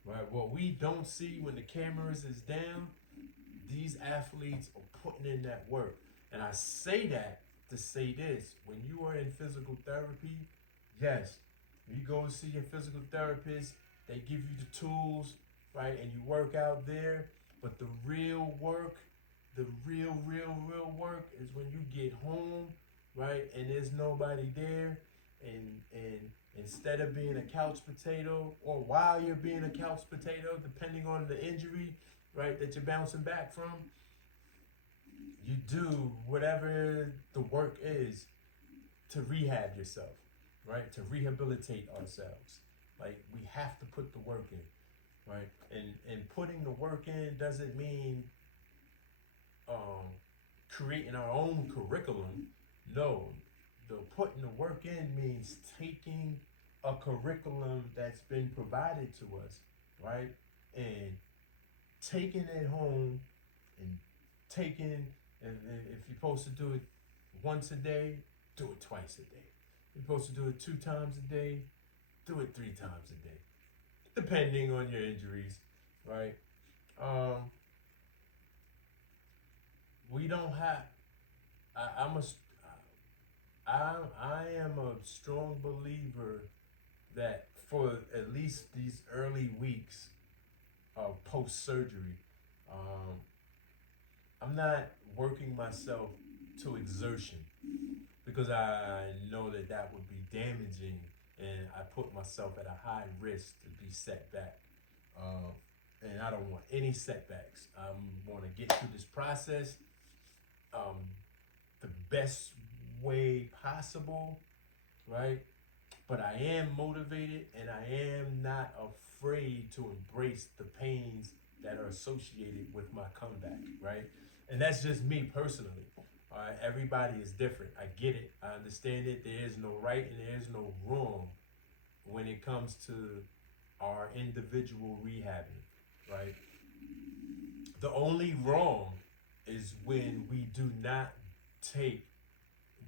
right? What we don't see when the cameras is down, these athletes are putting in that work. And I say that to say this: when you are in physical therapy, yes, you go and see your physical therapist, they give you the tools, right? And you work out there. But the real work, the real work is when you get home, right? And there's nobody there. And instead of being a couch potato, or while you're being a couch potato, depending on the injury, right, that you're bouncing back from, you do whatever the work is to rehab yourself, right? To rehabilitate ourselves. Like, we have to put the work in, right? And putting the work in doesn't mean creating our own curriculum. No, the putting the work in means taking a curriculum that's been provided to us, right? And taking it home and taking, and if you're supposed to do it once a day, do it twice a day. If you're supposed to do it 2 times a day, do it 3 times a day, depending on your injuries, right? We don't have. I, I'm a. I am a strong believer that for at least these early weeks of post surgery, I'm not working myself to exertion, because I know that that would be damaging, and I put myself at a high risk to be set back. And I don't want any setbacks. I want to get through this process the best way possible, right? But I am motivated, and I am not afraid to embrace the pains that are associated with my comeback, right? And that's just me personally. All right, everybody is different. I get it. I understand it. There is no right and there is no wrong when it comes to our individual rehabbing, right? The only wrong is when we do not take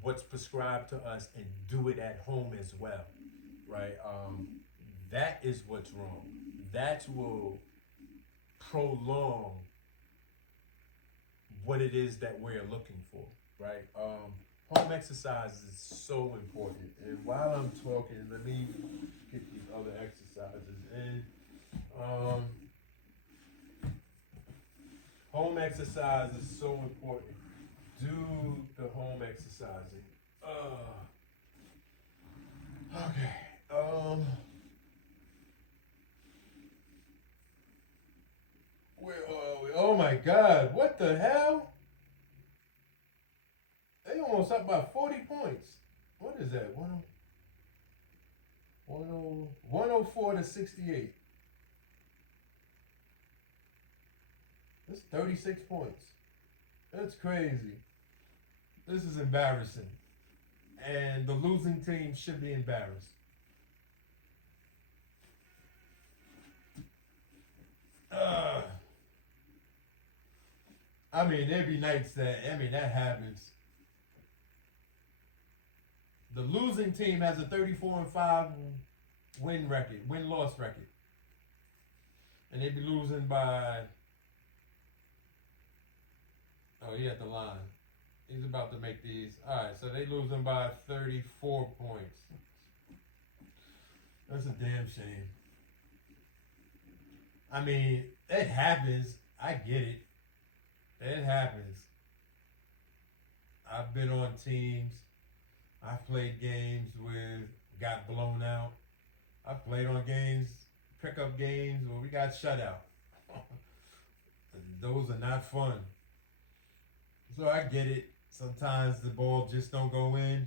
what's prescribed to us and do it at home as well, right? That is what's wrong. That will prolong what it is that we're looking for, right? Home exercise is so important. And while I'm talking, let me get these other exercises in. Home exercise is so important. Do the home exercising. Okay. Where are we? Oh my God! What the hell? They almost up by 40 points. What is that? 104 to 68. It's 36 points. That's crazy. This is embarrassing. And the losing team should be embarrassed. I mean, there'd be nights that happens. The losing team has a 34-5 win-loss record. And they'd be losing by. Oh, he at the line. He's about to make these. Alright, so they losing by 34 points. That's a damn shame. I mean, it happens. I get it. It happens. I've been on teams. I've played games with got blown out. I've played on games, pickup games where we got shut out. Those are not fun. So I get it. Sometimes the ball just don't go in.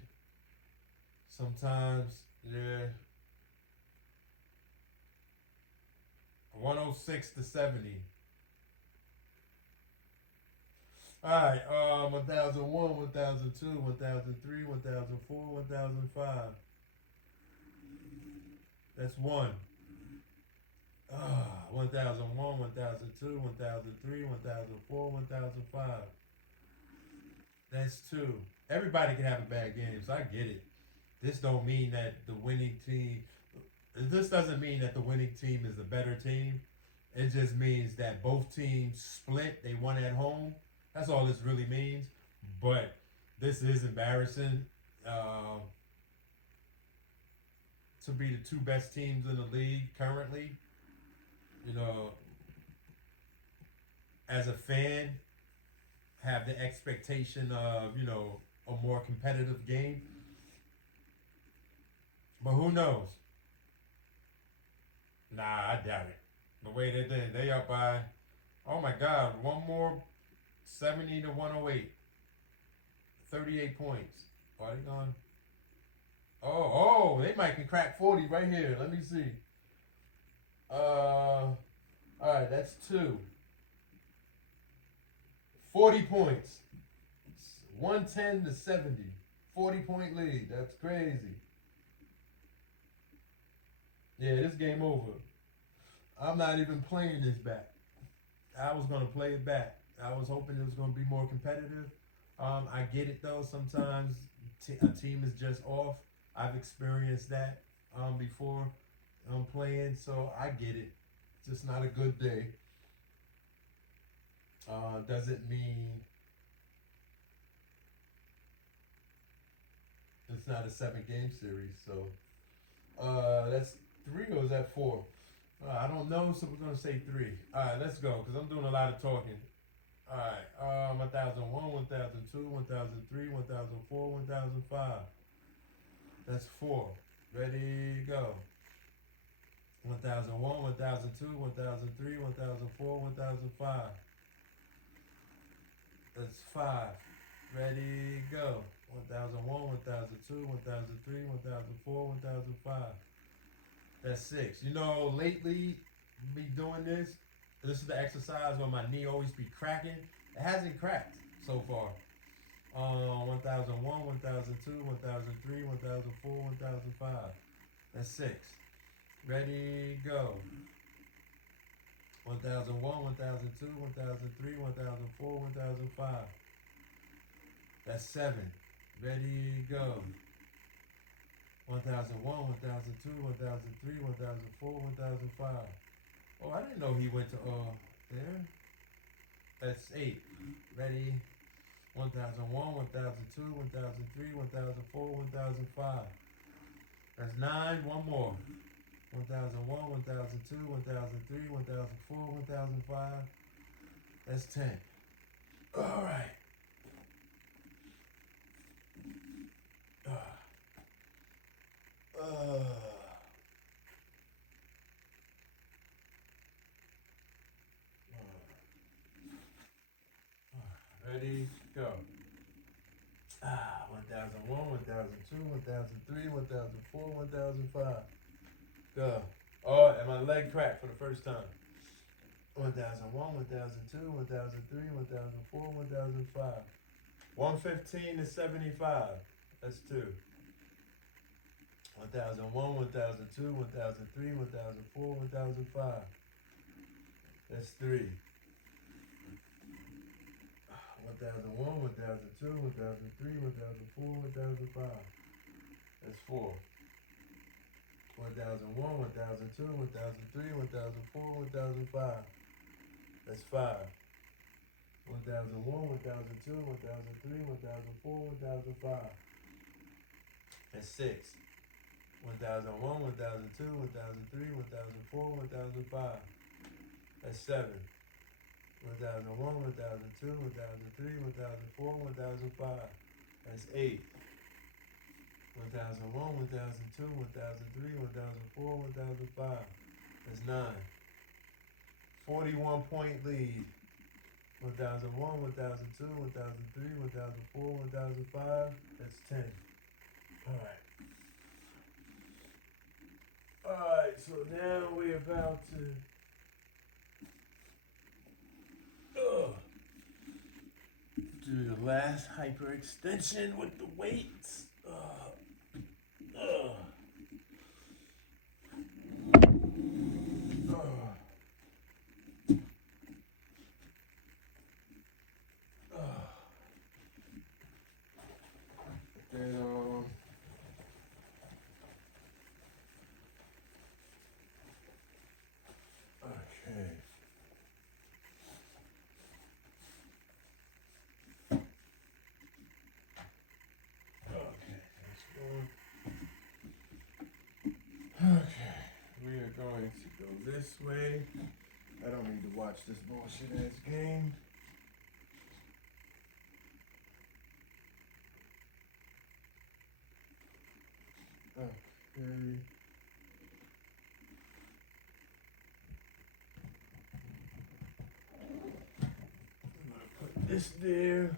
Sometimes, yeah. 106-70. Alright, 1001, 1002, 1003, 1004, 1005. That's one. 1001, 1002, 1003, 1004, 1005. That's two. Everybody can have a bad game, so I get it. This don't mean that the winning team. This doesn't mean that the winning team is the better team. It just means that both teams split. They won at home. That's all this really means. But this is embarrassing. To be the two best teams in the league currently. You know, as a fan, have the expectation of, you know, a more competitive game. But who knows? Nah, I doubt it. The way they up by, oh my God, one more 70-108. 38 points. Are they gone? Oh, they might can crack 40 right here. Let me see. All right, that's two. 40 points. 110-70. 40-point lead. That's crazy. Yeah, this game over. I'm not even playing this back. I was going to play it back. I was hoping it was going to be more competitive. I get it, though. Sometimes a team is just off. I've experienced that before playing, so I get it. It's just not a good day. Doesn't mean it's not a 7-game series. So that's 3 or is that 4? I don't know, so we're going to say 3. All right, let's go, because I'm doing a lot of talking. All right, 1001, 1002, 1003, 1004, 1005. That's 4. Ready, go. 1001, 1002, 1003, 1004, 1005. That's 5. Ready, go. 1001, 1002, 1003, 1004, 1005. That's 6. You know, lately, me doing this is the exercise where my knee always be cracking. It hasn't cracked so far. 1001, 1002, 1003, 1004, 1005. That's 6. Ready, go. 1001, 1002, 1003, 1004, 1005. That's 7. Ready, go. 1001, 1002, 1003, 1004, 1005. Oh, I didn't know he went to there. That's 8. Ready. 1001, 1002, 1003, 1004, 1005. That's 9. One more. 1001, 1002, 1003, 1004, 1005. That's 10. All right. Ready, go. 1001, 1002, 1003, 1004, 1005. Go. Oh, and my leg cracked for the first time. 1001, 1002, 1003, 1004, 1005. 115 to 75. That's 2. 1001, 1002, 1003, 1004, 1005. That's 3. 1001, 1002, 1003, 1004, 1005. That's 4. 1001, 1002, 1003, 1004, 1005. That's 5. 1001, 1002, 1003, 1004, 1005. That's 6. 1001, 1002, 1003, 1004, 1005. That's 7. 1001, 1002, 1003, 1004, 1005. That's 8. 1001, 1002, 1003, 1004, 1005. That's 9. 41 point lead. 1001, 1002, 1003, 1004, 1005. That's 10. Alright, so now we're about to do the last hyperextension with the weights. Okay, we are going to go this way. I don't need to watch this bullshit ass game. Okay. I'm gonna put this there.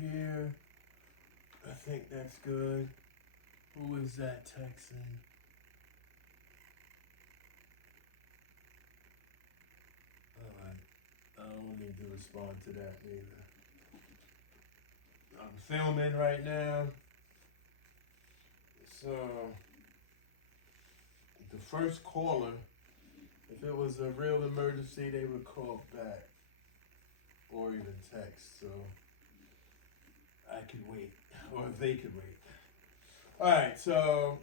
Here, I think that's good. Who is that texting? Alright, I don't need to respond to that either. I'm filming right now, so the first caller, if it was a real emergency, they would call back or even text, so I could wait, or they could wait. Alright, so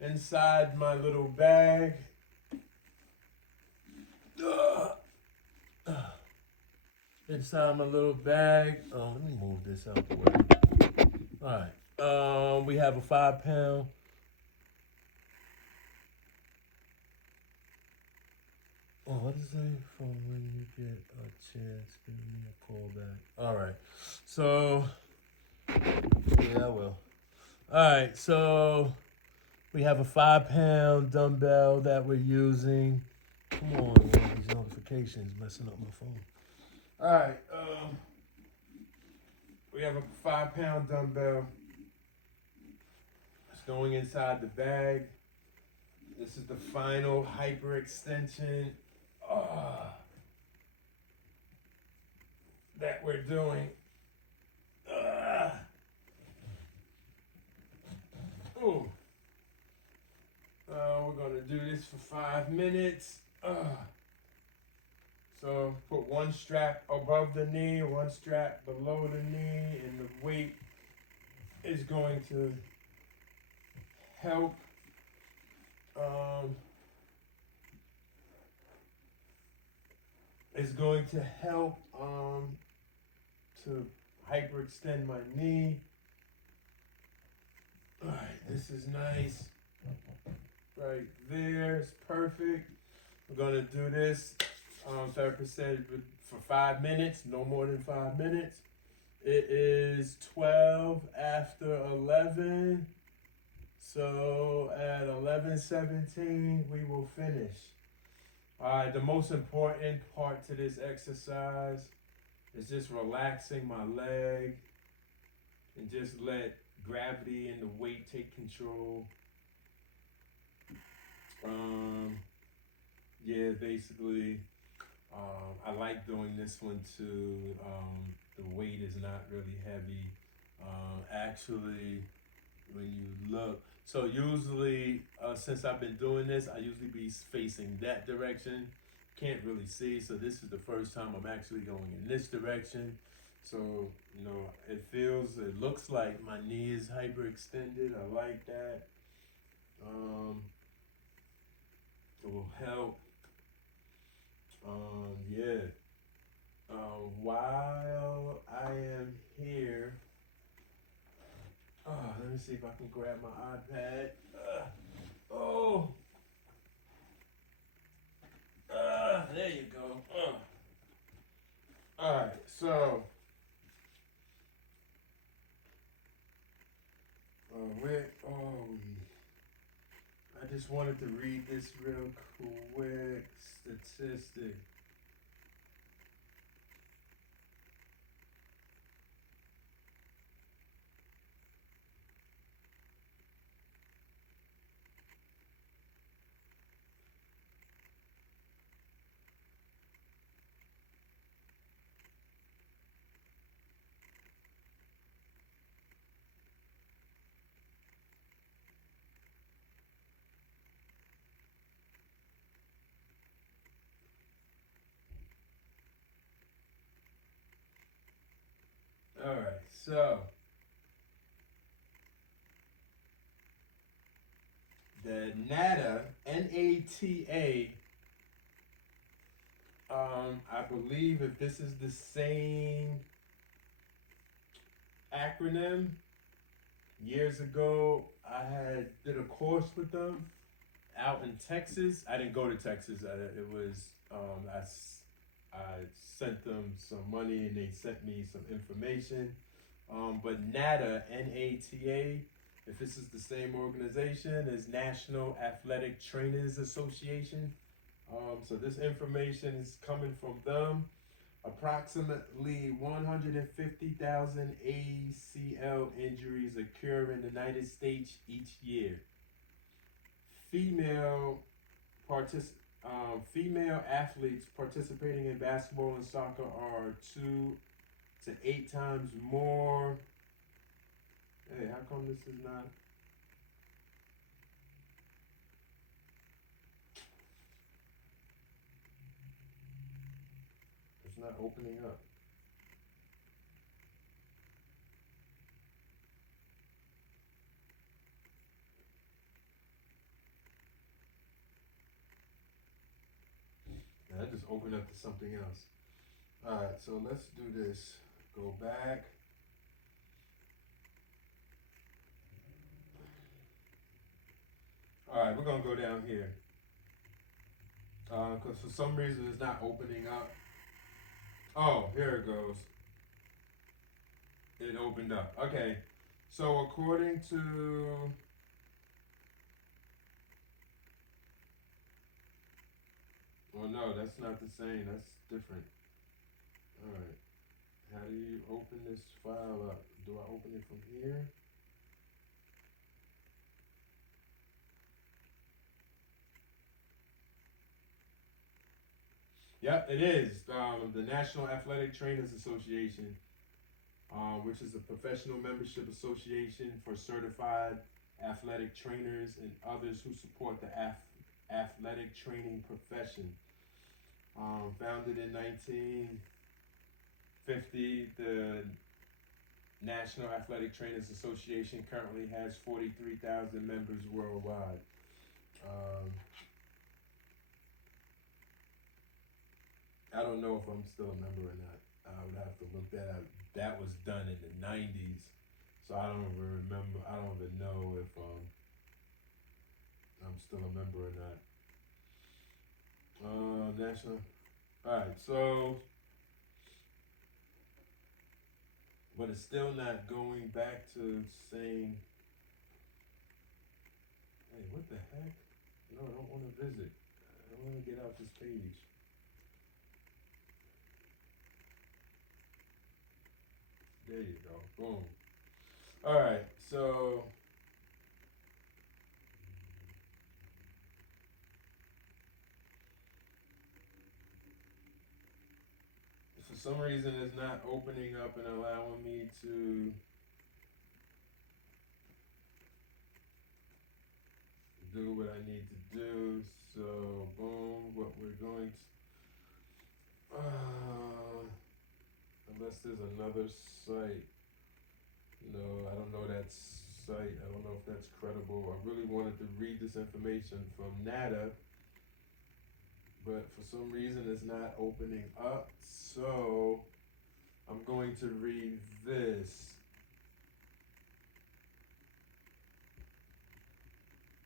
inside my little bag, inside my little bag, let me move this out the way. Alright, we have a 5-pound. Oh, what does it say? From when you get a chance, give me a call back. Alright, so, yeah, I will. Alright, so we have a 5-pound dumbbell that we're using. Come on, man, these notifications messing up my phone. Alright, we have a 5-pound dumbbell. It's going inside the bag. This is the final hyperextension that we're doing. We're gonna do this for 5 minutes. So put one strap above the knee, one strap below the knee, and the weight is going to help to hyperextend my knee. Alright, this is nice. Right there, it's perfect. We're gonna do this, therapist said for 5 minutes, no more than 5 minutes. It is 12 after 11. So at 11:17, we will finish. All right, the most important part to this exercise is just relaxing my leg and just let gravity and the weight take control. Um, yeah, basically, I like doing this one too. The weight is not really heavy. Actually, when you look, so usually, since I've been doing this, I usually be facing that direction. Can't really see, so this is the first time I'm actually going in this direction. So, it looks like my knee is hyperextended. I like that. It will help. Yeah. While I am here, let me see if I can grab my iPad. Oh, there you go. All right, so where are we? I just wanted to read this real quick statistic. All right, so the NATA, N-A-T-A. I believe if this is the same acronym, years ago I did a course with them out in Texas. I didn't go to Texas. It was I sent them some money and they sent me some information. But NATA, N-A-T-A, if this is the same organization as National Athletic Trainers Association. So this information is coming from them. Approximately 150,000 ACL injuries occur in the United States each year. Female female athletes participating in basketball and soccer are 2 to 8 times more. Hey, how come this is not? It's not opening up. I just opened up to something else. All right, so let's do this. Go back. All right, we're gonna go down here. Because for some reason it's not opening up. Oh, here it goes. It opened up. Okay, so according to well, no, that's not the same. That's different. All right. How do you open this file up? Do I open it from here? Yep, it is. The National Athletic Trainers Association, which is a professional membership association for certified athletic trainers and others who support the athletic training profession. Founded in 1950, the National Athletic Trainers Association currently has 43,000 members worldwide. I don't know if I'm still a member or not. I would have to look that up. That was done in the 90s, so I don't even remember. I don't even know if I'm still a member or not. National. All right, so but it's still not going back to saying what the heck? No, I don't want to visit. I don't want to get out this page. There you go. Boom. All right. So for some reason, it's not opening up and allowing me to do what I need to do. So boom. What we're going to. Unless there's another site. No, I don't know that site. I don't know if that's credible. I really wanted to read this information from NADA, but for some reason it's not opening up. So I'm going to read this.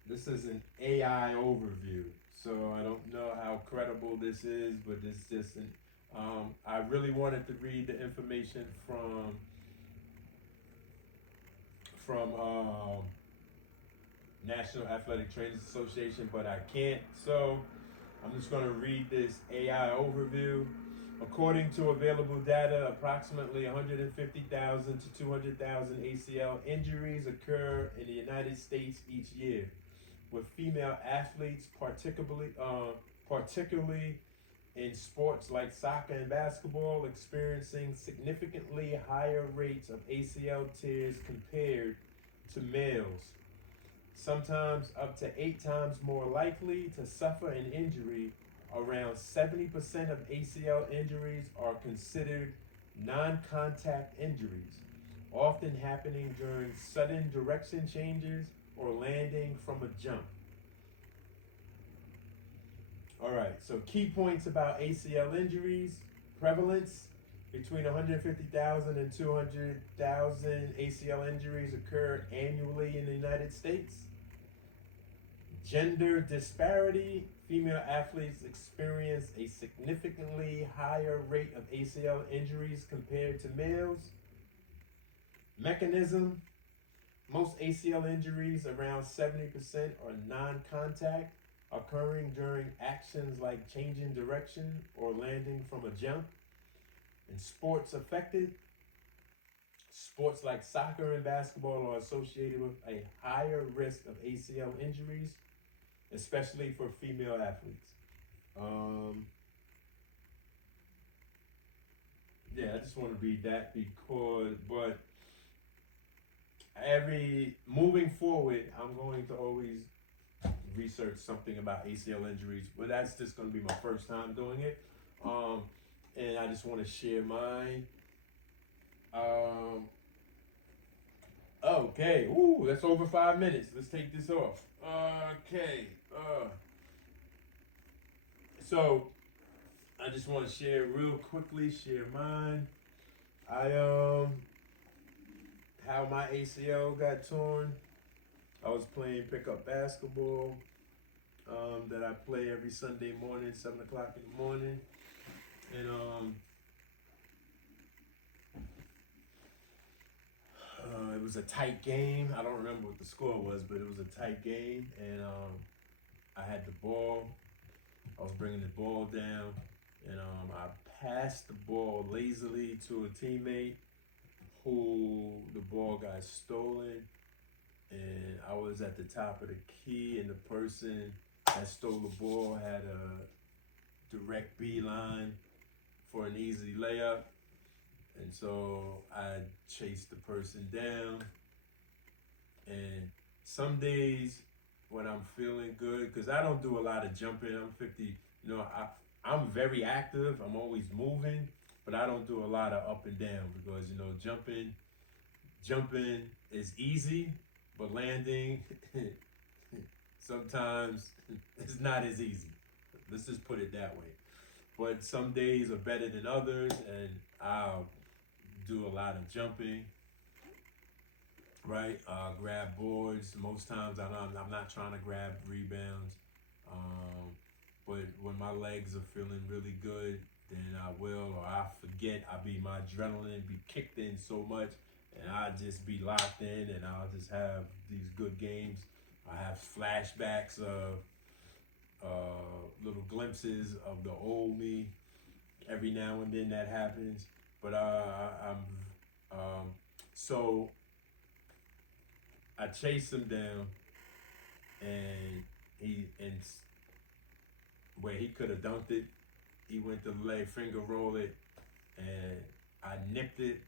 This is an AI overview. So I don't know how credible this is, but it's just an. I really wanted to read the information from National Athletic Trainers Association, but I can't. So I'm just going to read this AI overview. According to available data, approximately 150,000 to 200,000 ACL injuries occur in the United States each year, with female athletes particularly in sports like soccer and basketball experiencing significantly higher rates of ACL tears compared to males, sometimes up to 8 times more likely to suffer an injury. Around 70% of ACL injuries are considered non-contact injuries, often happening during sudden direction changes or landing from a jump. All right, so key points about ACL injuries: prevalence. Between 150,000 and 200,000 ACL injuries occur annually in the United States. Gender disparity. Female athletes experience a significantly higher rate of ACL injuries compared to males. Mechanism. Most ACL injuries, around 70%, are non-contact, occurring during actions like changing direction or landing from a jump. And sports affected. Sports like soccer and basketball are associated with a higher risk of ACL injuries, especially for female athletes. I just want to read that but moving forward, I'm going to always research something about ACL injuries, but that's just going to be my first time doing it. And I just want to share mine. Okay. Ooh, that's over 5 minutes. Let's take this off. Okay. So I just want to share mine. How my ACL got torn. I was playing pickup basketball that I play every Sunday morning, 7 o'clock in the morning. And it was a tight game. I don't remember what the score was, but it was a tight game. And I had the ball. I was bringing the ball down. And I passed the ball lazily to a teammate who the ball got stolen. And I was at the top of the key, and the person that stole the ball had a direct beeline for an easy layup. And so I chased the person down. And some days when I'm feeling good, because I don't do a lot of jumping, I'm 50, I'm very active, I'm always moving, but I don't do a lot of up and down because, jumping is easy, but landing sometimes it's not as easy. Let's just put it that way. But some days are better than others, and I'll do a lot of jumping, right? Grab boards. Most times I'm not trying to grab rebounds. But when my legs are feeling really good, then I will, or I forget. My adrenaline be kicked in so much, and I just be locked in, and I'll just have these good games. I have flashbacks of little glimpses of the old me. Every now and then that happens, but so I chased him down, and where he could have dunked it, he went to lay finger roll it, and I nipped it.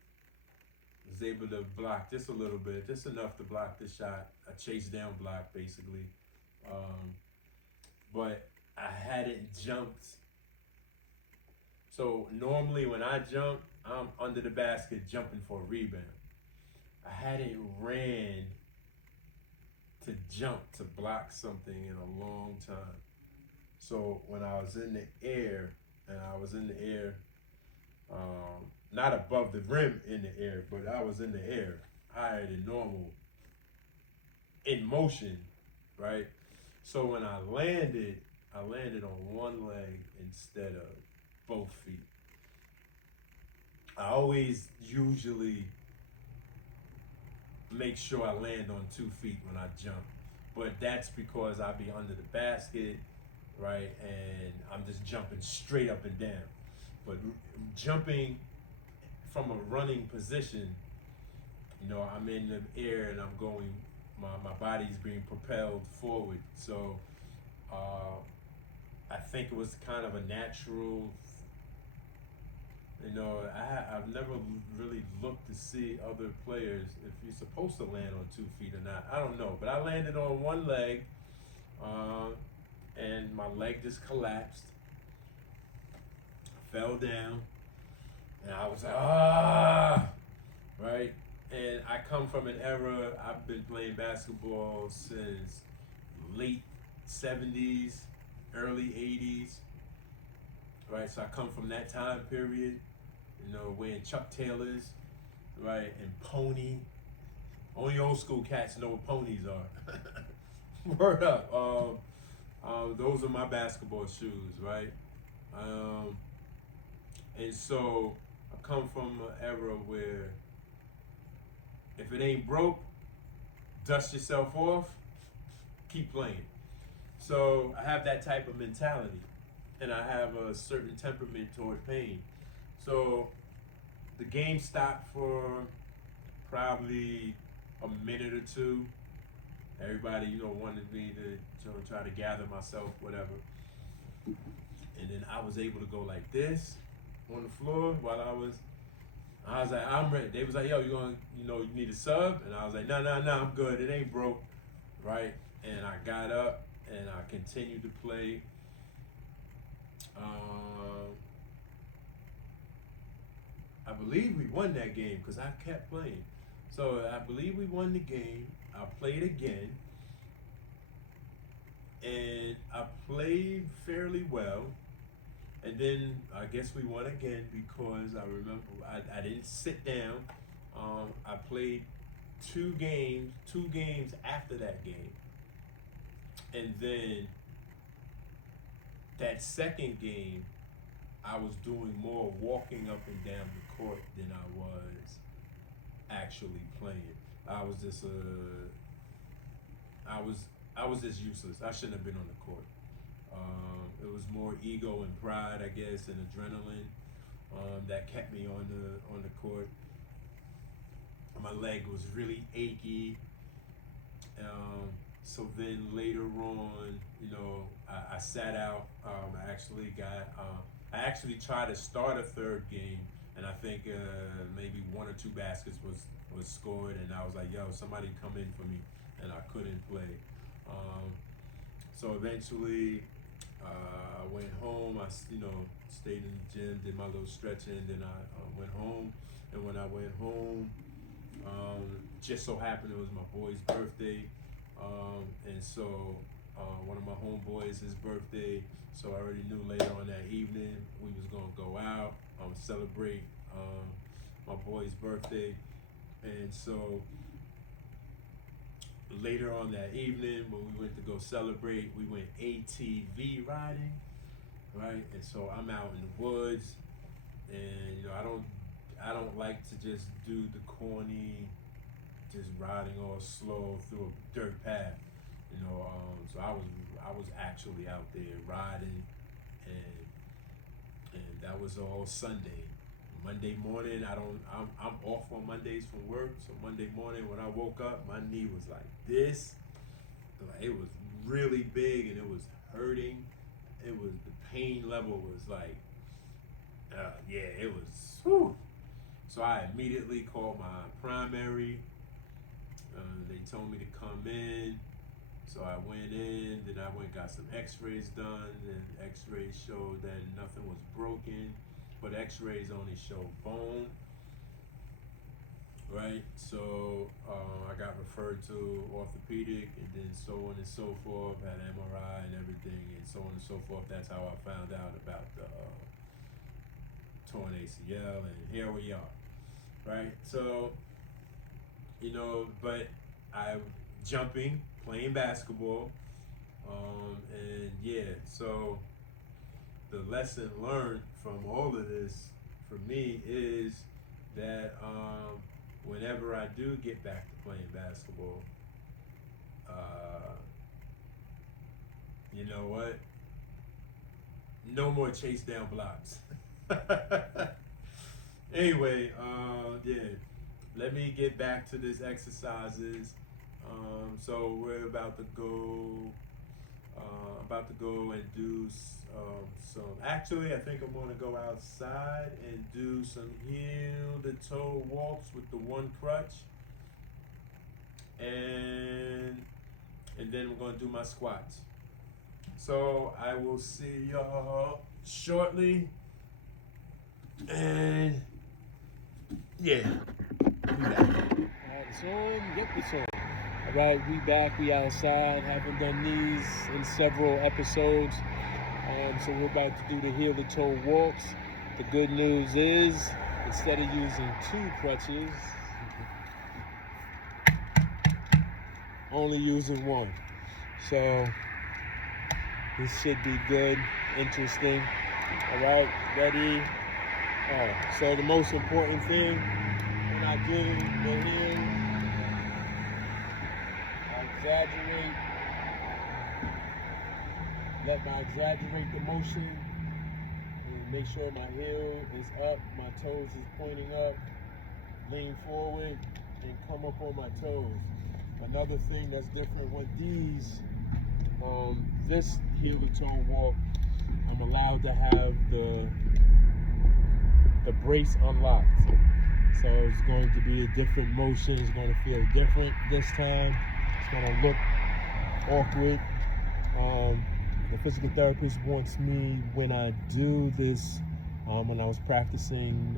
Was able to block just a little bit, just enough to block the shot. A chase down block, basically. But I hadn't jumped. So normally when I jump, I'm under the basket jumping for a rebound. I hadn't ran to jump to block something in a long time. So when I was in the air, not above the rim in the air, but I was in the air higher than normal in motion, right? So when I landed on one leg instead of both feet. I always usually make sure I land on 2 feet when I jump, but that's because I be under the basket, right? And I'm just jumping straight up and down. But jumping from a running position, I'm in the air and I'm going, my body's being propelled forward. So I think it was kind of a natural, I've never really looked to see other players if you're supposed to land on 2 feet or not. I don't know, but I landed on one leg, and my leg just collapsed. I fell down, and I was like, right? And I come from an era, I've been playing basketball since late 70s, early 80s, right? So I come from that time period, wearing Chuck Taylors, right? And pony. Only old school cats know what ponies are. Word up. Those are my basketball shoes, right? And so I come from an era where if it ain't broke, dust yourself off, keep playing. So I have that type of mentality, and I have a certain temperament toward pain. So the game stopped for probably a minute or two. Everybody, wanted me to try to gather myself, whatever. And then I was able to go like this on the floor while I was like, I'm ready. They was like, yo, you need a sub? And I was like, no, I'm good. It ain't broke, right? And I got up and I continued to play. I believe we won that game because I kept playing. So I believe we won the game. I played again. And I played fairly well. And then I guess we won again because I remember I didn't sit down. I played two games after that game. And then that second game, I was doing more walking up and down the court than I was actually playing. I was just useless. I shouldn't have been on the court. It was more ego and pride, I guess, and adrenaline that kept me on the court. My leg was really achy. So then later on, I sat out. I actually tried to start a third game, and I think maybe 1 or 2 baskets was scored, and I was like, yo, somebody come in for me, and I couldn't play. So eventually, I went home. I stayed in the gym, did my little stretching, then I went home. And when I went home, just so happened it was my boy's birthday, and so one of my homeboys, his birthday. So I already knew later on that evening we was gonna go out, celebrate my boy's birthday, and so later on that evening when we went to go celebrate, we went ATV riding, right? And so I'm out in the woods, and I don't like to just do the corny, just riding all slow through a dirt path. So I was actually out there riding, and that was all Sunday. Monday morning, I'm off on Mondays from work. So Monday morning when I woke up, my knee was like this. Like it was really big and it was hurting. It was, the pain level was like, yeah, it was. Whew. So I immediately called my primary. They told me to come in. So I went in, then I went got some x-rays done, and x-rays showed that nothing was broken, but x-rays only show bone, right? So I got referred to orthopedic, and then so on and so forth, had MRI and everything, and so on and so forth. That's how I found out about the torn ACL, and here we are, right? So, you know, but I'm jumping, playing basketball, and yeah, so the lesson learned from all of this for me is that whenever I do get back to playing basketball, you know what? No more chase down blocks. Anyway, yeah, let me get back to this exercises. So we're about to go and do some. Actually, I think I'm going to go outside and do some heel to toe walks with the one crutch, and then we're going to do my squats. So I will see y'all shortly, and yeah, we back. It's on, yep, it's on. All right, we back, we outside. Haven't done these in several episodes. So we're about to do the heel to toe walks. The good news is, instead of using 2 crutches, only using 1. So this should be good, interesting. All right, ready? All right, so the most important thing when I do the heel, exaggerate the motion, and make sure my heel is up, my toes is pointing up, lean forward, and come up on my toes. Another thing that's different with these, this heel to toe walk, I'm allowed to have the brace unlocked. So it's going to be a different motion, it's going to feel different this time. It's going to look awkward. The physical therapist wants me, when I do this, when I was practicing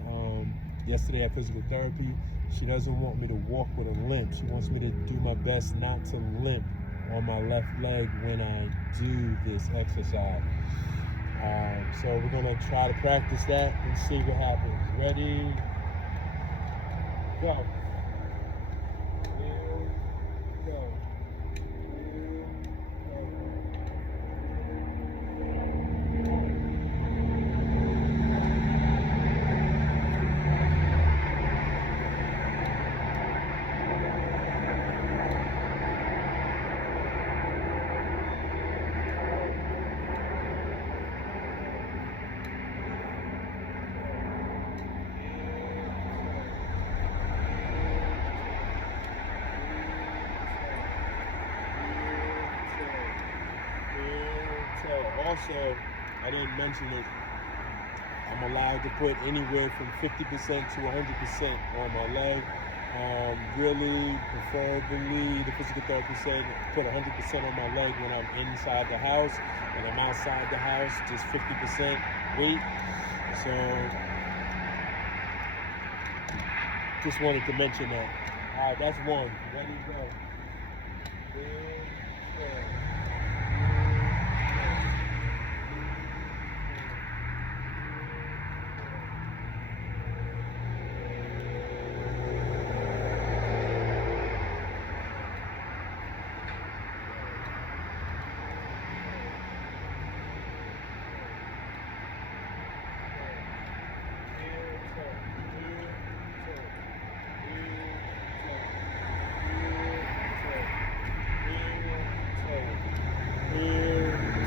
yesterday at physical therapy, she doesn't want me to walk with a limp. She wants me to do my best not to limp on my left leg when I do this exercise. So we're going to try to practice that and see what happens. Ready? Go. Go. Also, I didn't mention it, I'm allowed to put anywhere from 50% to 100% on my leg. Really, preferably, the physical therapist said put 100% on my leg when I'm inside the house. When I'm outside the house, just 50% weight. So, just wanted to mention that. All right, that's one. Ready to go.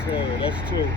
Inhale, that's 2.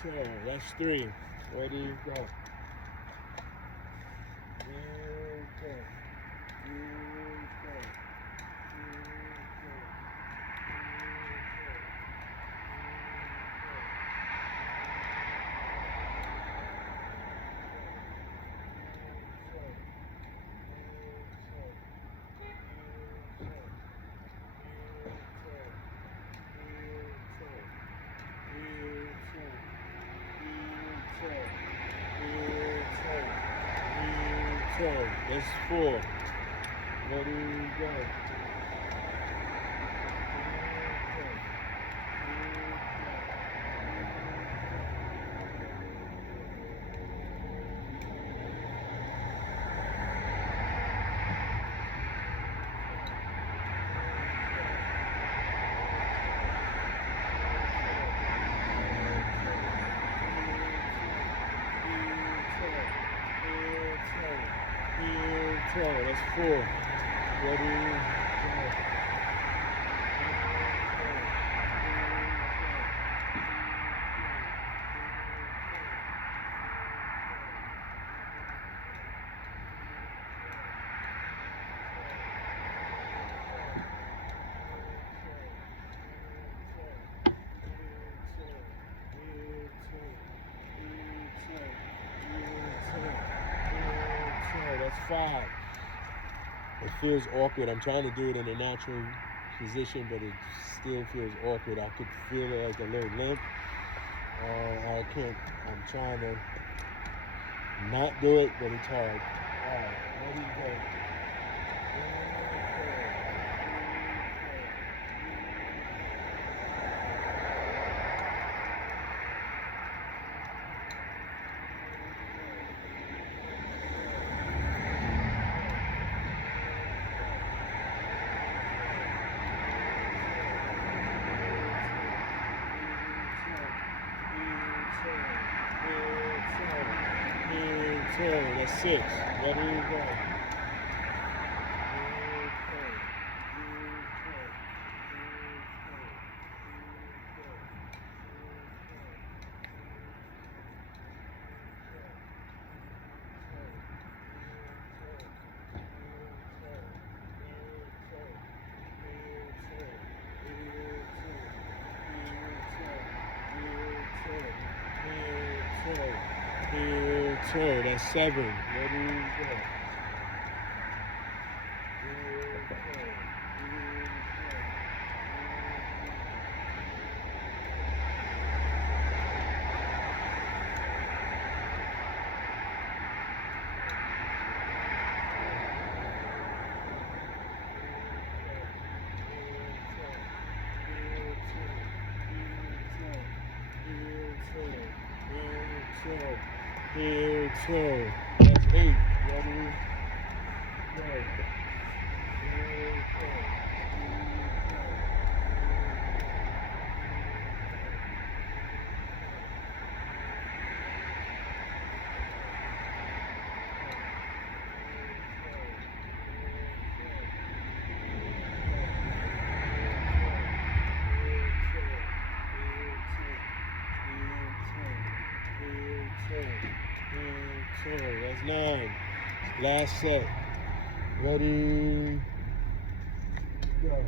Inhale, that's 3. Ready, go. Inhale, inhale, that's 4. Ready, go. That's 4. Ready, go. That's 5. It feels awkward. I'm trying to do it in a natural position, but it still feels awkward. I could feel it like a little limp. I can't. I'm trying to not do it, but it's hard. All right, ready, go. That's 6. Ready, go. That's 7. Ready, go. Inhale, that's 8. Ready, go. That's 9. Last set. Ready, go.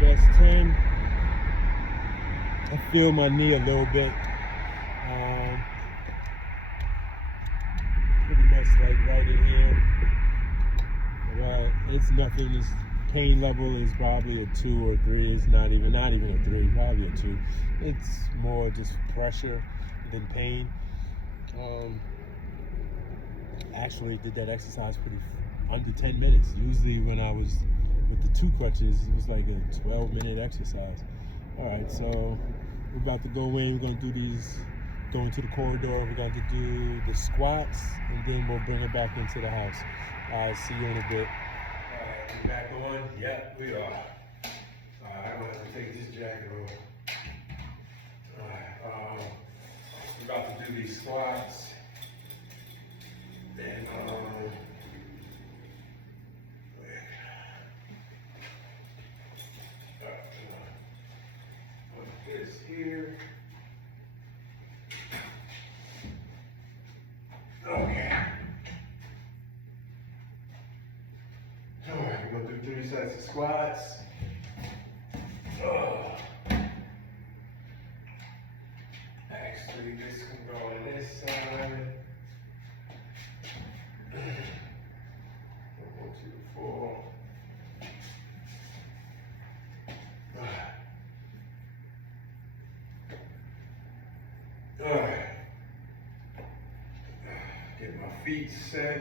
That's 10. I feel my knee a little bit. Pretty much like right in here. It's nothing. This pain level is probably a 2 or 3. It's not even a 3, probably a 2. It's more just pressure than pain. Actually did that exercise pretty under 10 minutes. Usually when I was with the 2 crutches, it was like a 12-minute exercise. All right, so we're about to go in. We're gonna do these, go into the corridor. We're going to do the squats, and then we'll bring it back into the house. See you in a bit. All right, we back on? Yep, we are. All right, I'm gonna have to take this jacket off. All right, we're about to do these squats. And put this here. Okay. All right, we're gonna do 3 sets of squats. Actually, this can go on this side. 1, 2, 4. All right. Get my feet set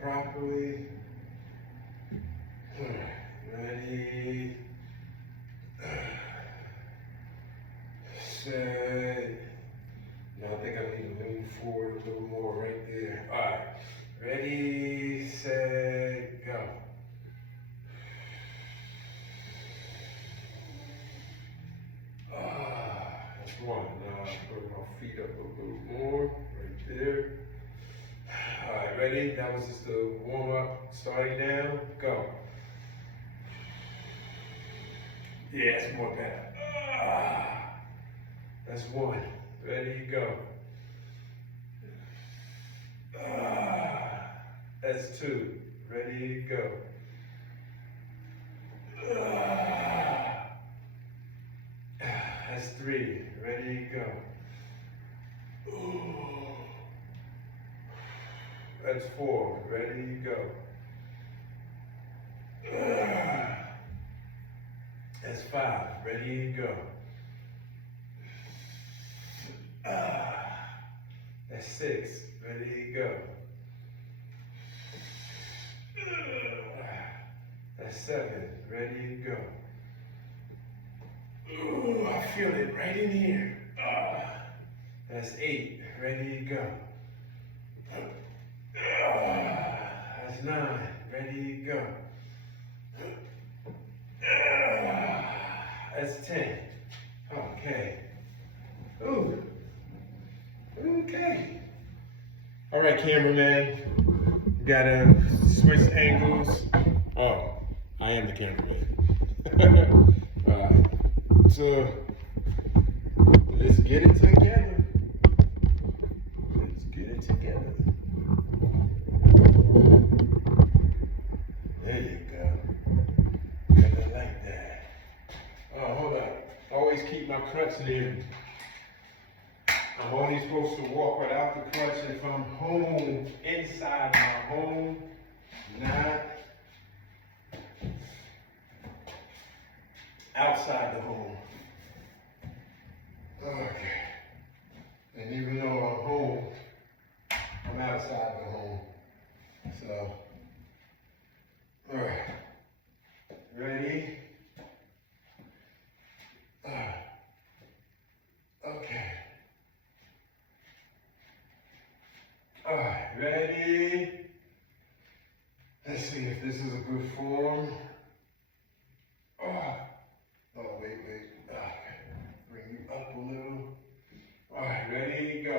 properly. All right. Ready. Set. Now I think I need to lean forward a little more right there. All right. Ready, set, go. That's 1. Now put my feet up a little more, right there. All right, ready? That was just the warm up, starting down, go. Yeah, it's more better. That's 1. Ready, go. That's 2. Ready, go. That's 3. Ready, go. That's 4. Ready, go. That's 5. Ready, go. That's 6. Ready, go. That's 7. Ready, go. Ooh, I feel it right in here. That's 8. Ready, go. That's 9. Ready, go. That's 10. Okay. Ooh. Okay. All right, cameraman. Gotta switch angles. Oh, I am the cameraman. So let's get it together. Let's get it together. There you go. Kinda like that. Oh, hold on. Always keep my crutch near me. I'm only supposed to walk without the crutch if I'm home, inside my home, not outside the home. Okay. And even though I'm home, I'm outside the home. So, all right. Ready? Okay. All right, ready? Let's see if this is a good form. Oh, wait. Bring you up a little. All right, ready, go.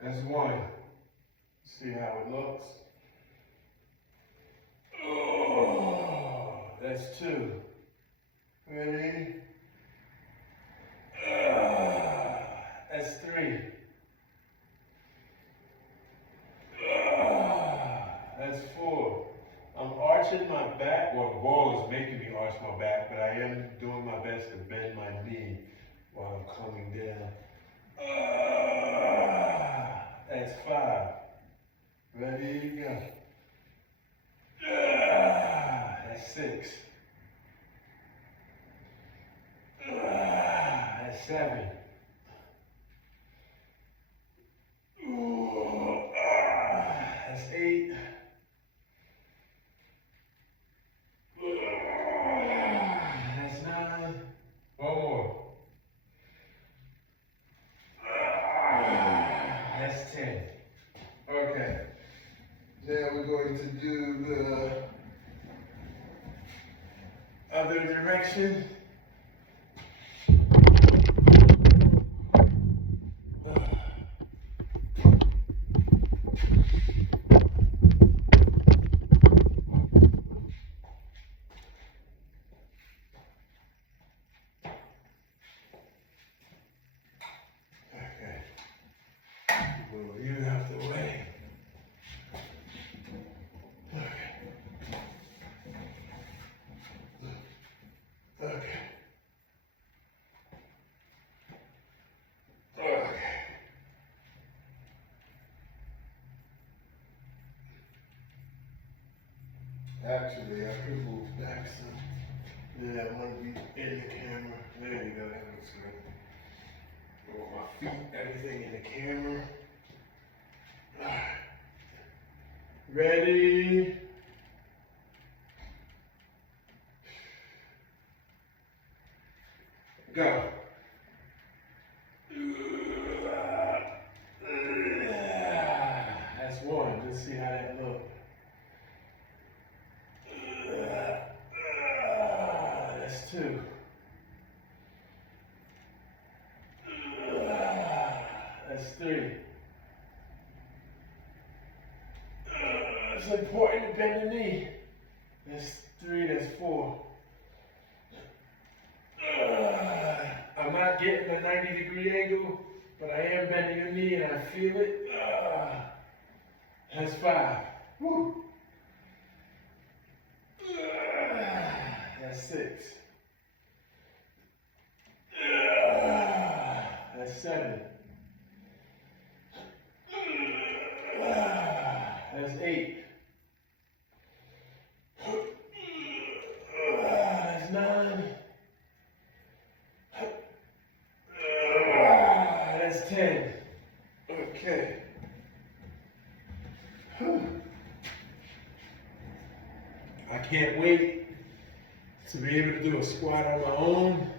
That's 1. See how it looks. That's 2. Ready? That's 3. That's 4. I'm arching my my back, well, the ball is making me arch my back, but I am doing my best to bend my knee while I'm coming down. That's 5. Ready, go. That's 6. That's 7. That's 8. That's 9. One more. That's 10. Okay. Now we're going to do the other direction. Move you out the way. Okay. Okay. Okay. Actually, I could move back some. Yeah, I want to be in the camera. There you go. That looks good. I want my feet, everything in the camera. Ready? Go. That's 1. Let's see how that looks. That's 2. That's 3. It's important to bend the knee. That's 3, that's 4. I'm not getting a 90-degree angle, but I am bending the knee and I feel it. That's 5. Woo. That's 6. That's 7. That's 8. That's 9. That's 10. Okay. I can't wait to be able to do a squat on my own.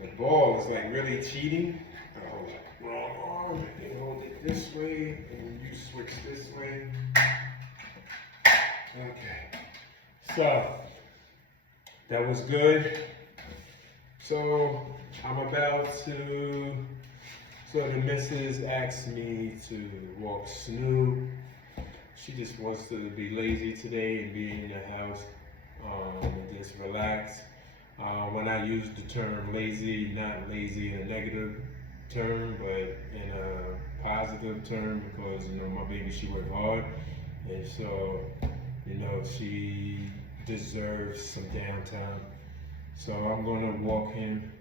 The ball is like really cheating. I hold it wrong arm and hold it this way, and you switch this way. Okay. So that was good. So I'm about to. So the missus asked me to walk Snoop. She just wants to be lazy today and be in the house and just relax. When I use the term lazy, not lazy in a negative term, but in a positive term, because my baby, she worked hard, and so she deserves some downtime. So I'm gonna walk him.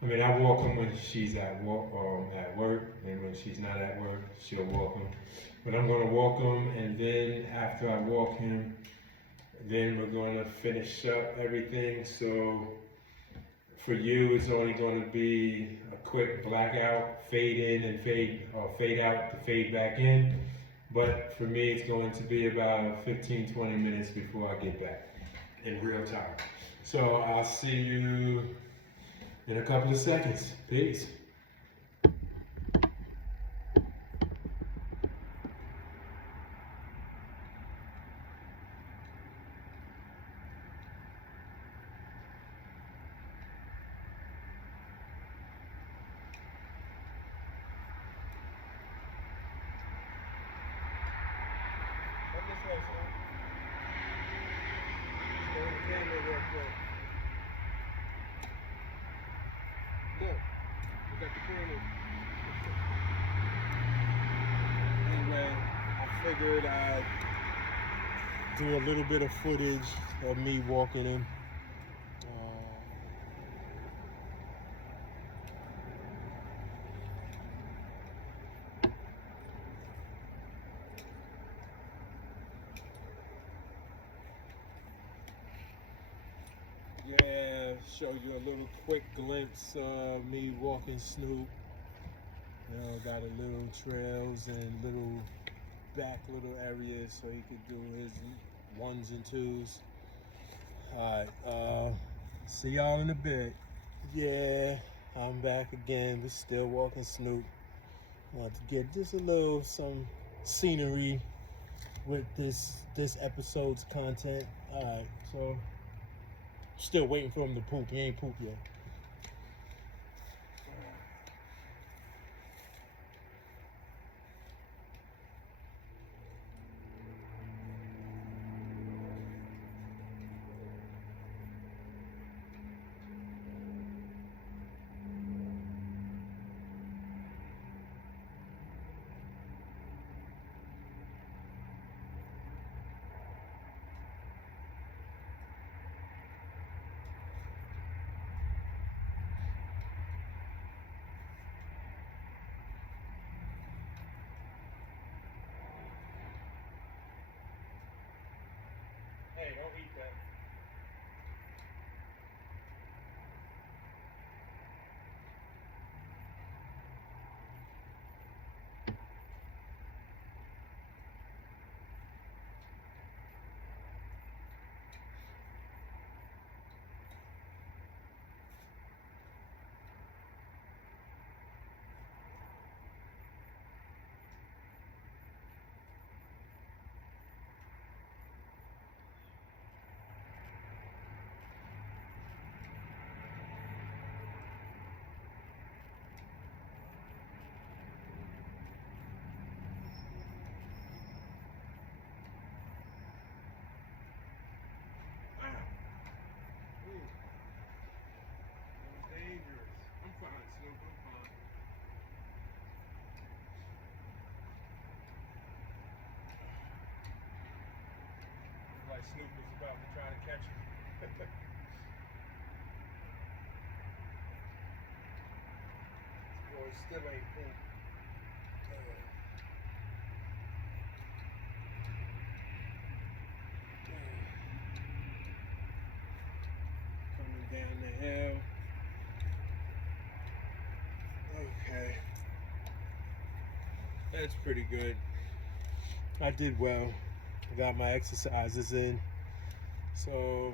I walk him when she's at work, and when she's not at work, she'll walk him. But I'm gonna walk him, and then after I walk him, then we're gonna finish up everything. So for you, it's only gonna be a quick blackout, fade in and fade out to fade back in. But for me, it's going to be about 15-20 minutes before I get back in real time. So I'll see you in a couple of seconds. Peace. Anyway, I figured I'd do a little bit of footage of me walking him. Yeah, show you a little quick glimpse of me walking Snoop. You know, got a little trails and little back little areas so he could do his ones and twos. Alright, see y'all in a bit. Yeah, I'm back again. We're still walking Snoop. Want to get just some scenery with this episode's content. Alright, so still waiting for him to poop. He ain't pooped yet. Hey, don't eat that. Snoop is about to try to catch him. Boy, still ain't poop. Coming down the hill. Okay. That's pretty good. I did well. I got my exercises in. So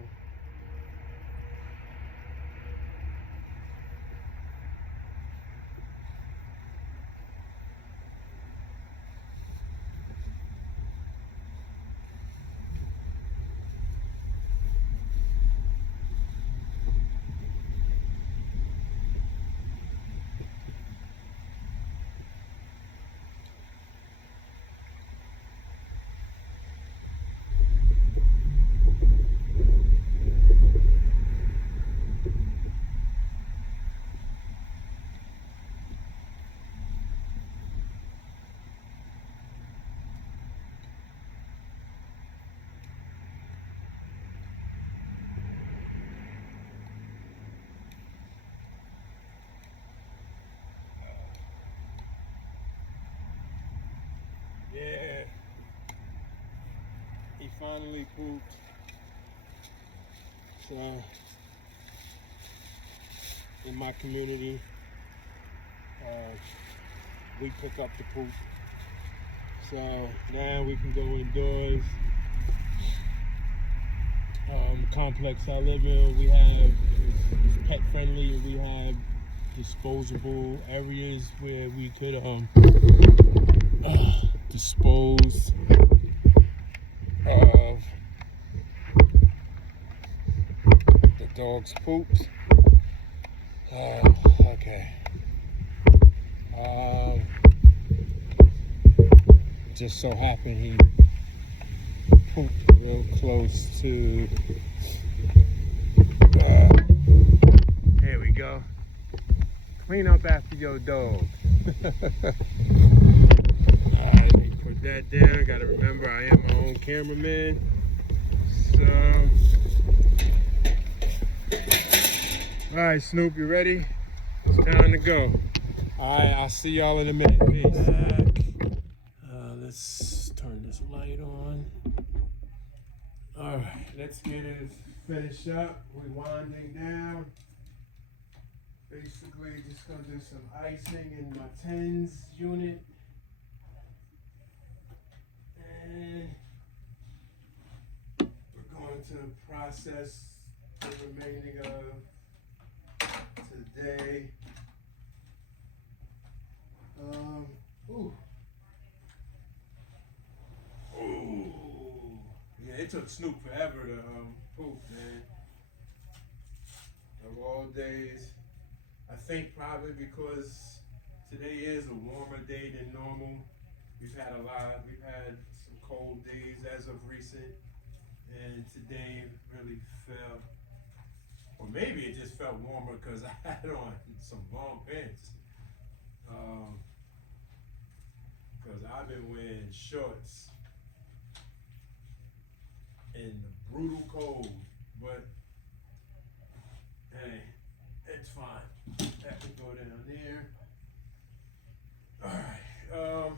yeah, he finally pooped. So in my community, we pick up the poop. So now we can go indoors. The complex I live in, we have it's pet friendly, and we have disposable areas where we could dispose of the dog's poops. Okay. Just so happened he pooped real close to. Here we go. Clean up after your dog. Alright, put that down. Gotta remember I am my own cameraman. All right, Snoop, you ready? It's time to go. All right, I'll see y'all in a minute. Peace. Back. Let's turn this light on. All right, let's get it finished up. We're winding down. Basically, just gonna do some icing in my tens unit. And we're going to process the remaining of today. Ooh. Yeah, it took Snoop forever to poop, man. Of all days. I think probably because today is a warmer day than normal. We've had some cold days as of recent, and today really felt, or maybe it just felt warmer because I had on some long pants. Because I've been wearing shorts in the brutal cold, but hey, it's fine. That can go down there. All right.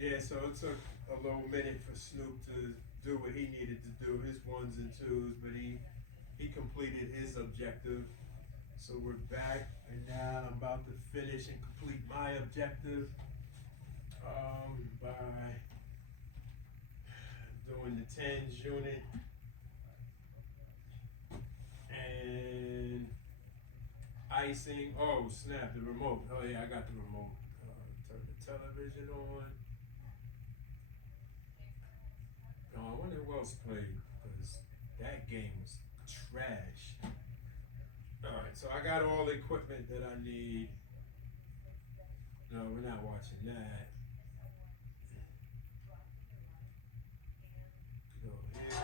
Yeah, so it took a little minute for Snoop to do what he needed to do, his ones and twos, but he completed his objective. So we're back, and now I'm about to finish and complete my objective by doing the tens unit and icing. Oh snap, the remote. Oh yeah, I got the remote. Turn the television on. Oh, I wonder who else played, because that game was trash. Alright, so I got all the equipment that I need. No, we're not watching that. Go here.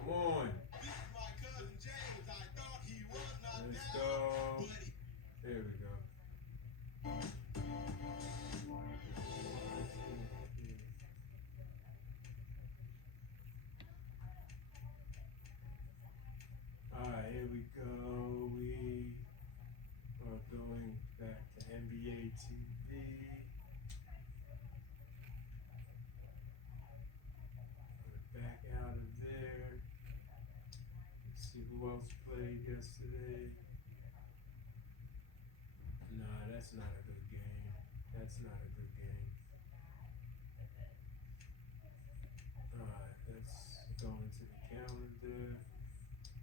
Come on. Let's go. There we go. Alright, here we go. We are going back to NBA TV. We're back out of there. Let's see who else played yesterday. Nah, that's not a good game. That's not a good game. Alright, let's go into the calendar.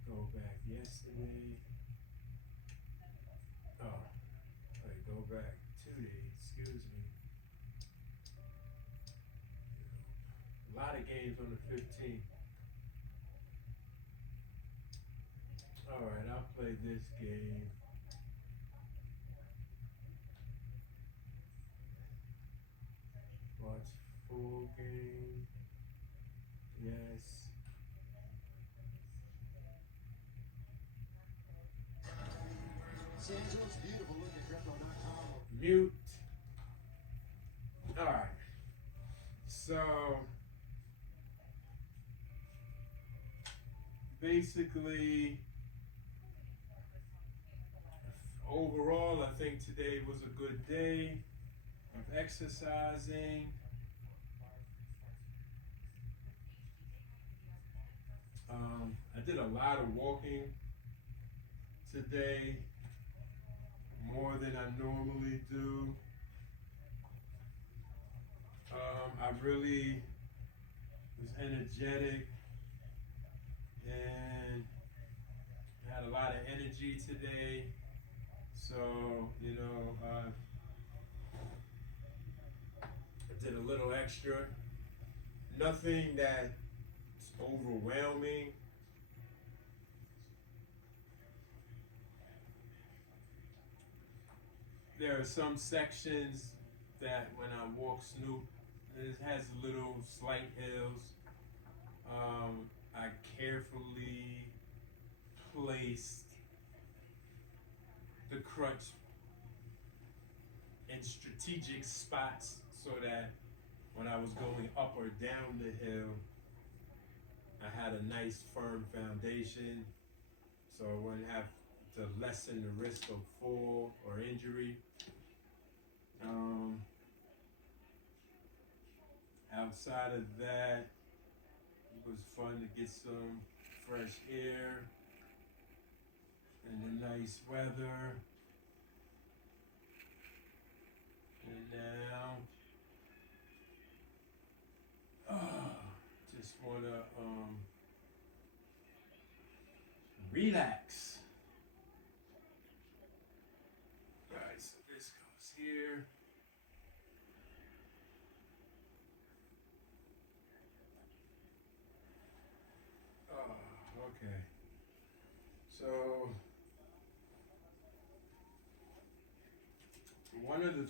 Go back yesterday. Oh, wait, go back 2 days, excuse me. A lot of games on the 15th. Alright, I'll play this game. Watch full game. Yes. Mute. Alright. So basically, overall, I think today was a good day of exercising. I did a lot of walking today, more than I normally do. I really was energetic and had a lot of energy today. So, I did a little extra. Nothing that's overwhelming. There are some sections that when I walk Snoop, it has little slight hills. I carefully placed the crutch in strategic spots so that when I was going up or down the hill, I had a nice firm foundation, so I wouldn't have to lessen the risk of fall or injury. Outside of that, it was fun to get some fresh air and the nice weather. And now, just wanna relax. All right, so this goes here. Okay. So one of the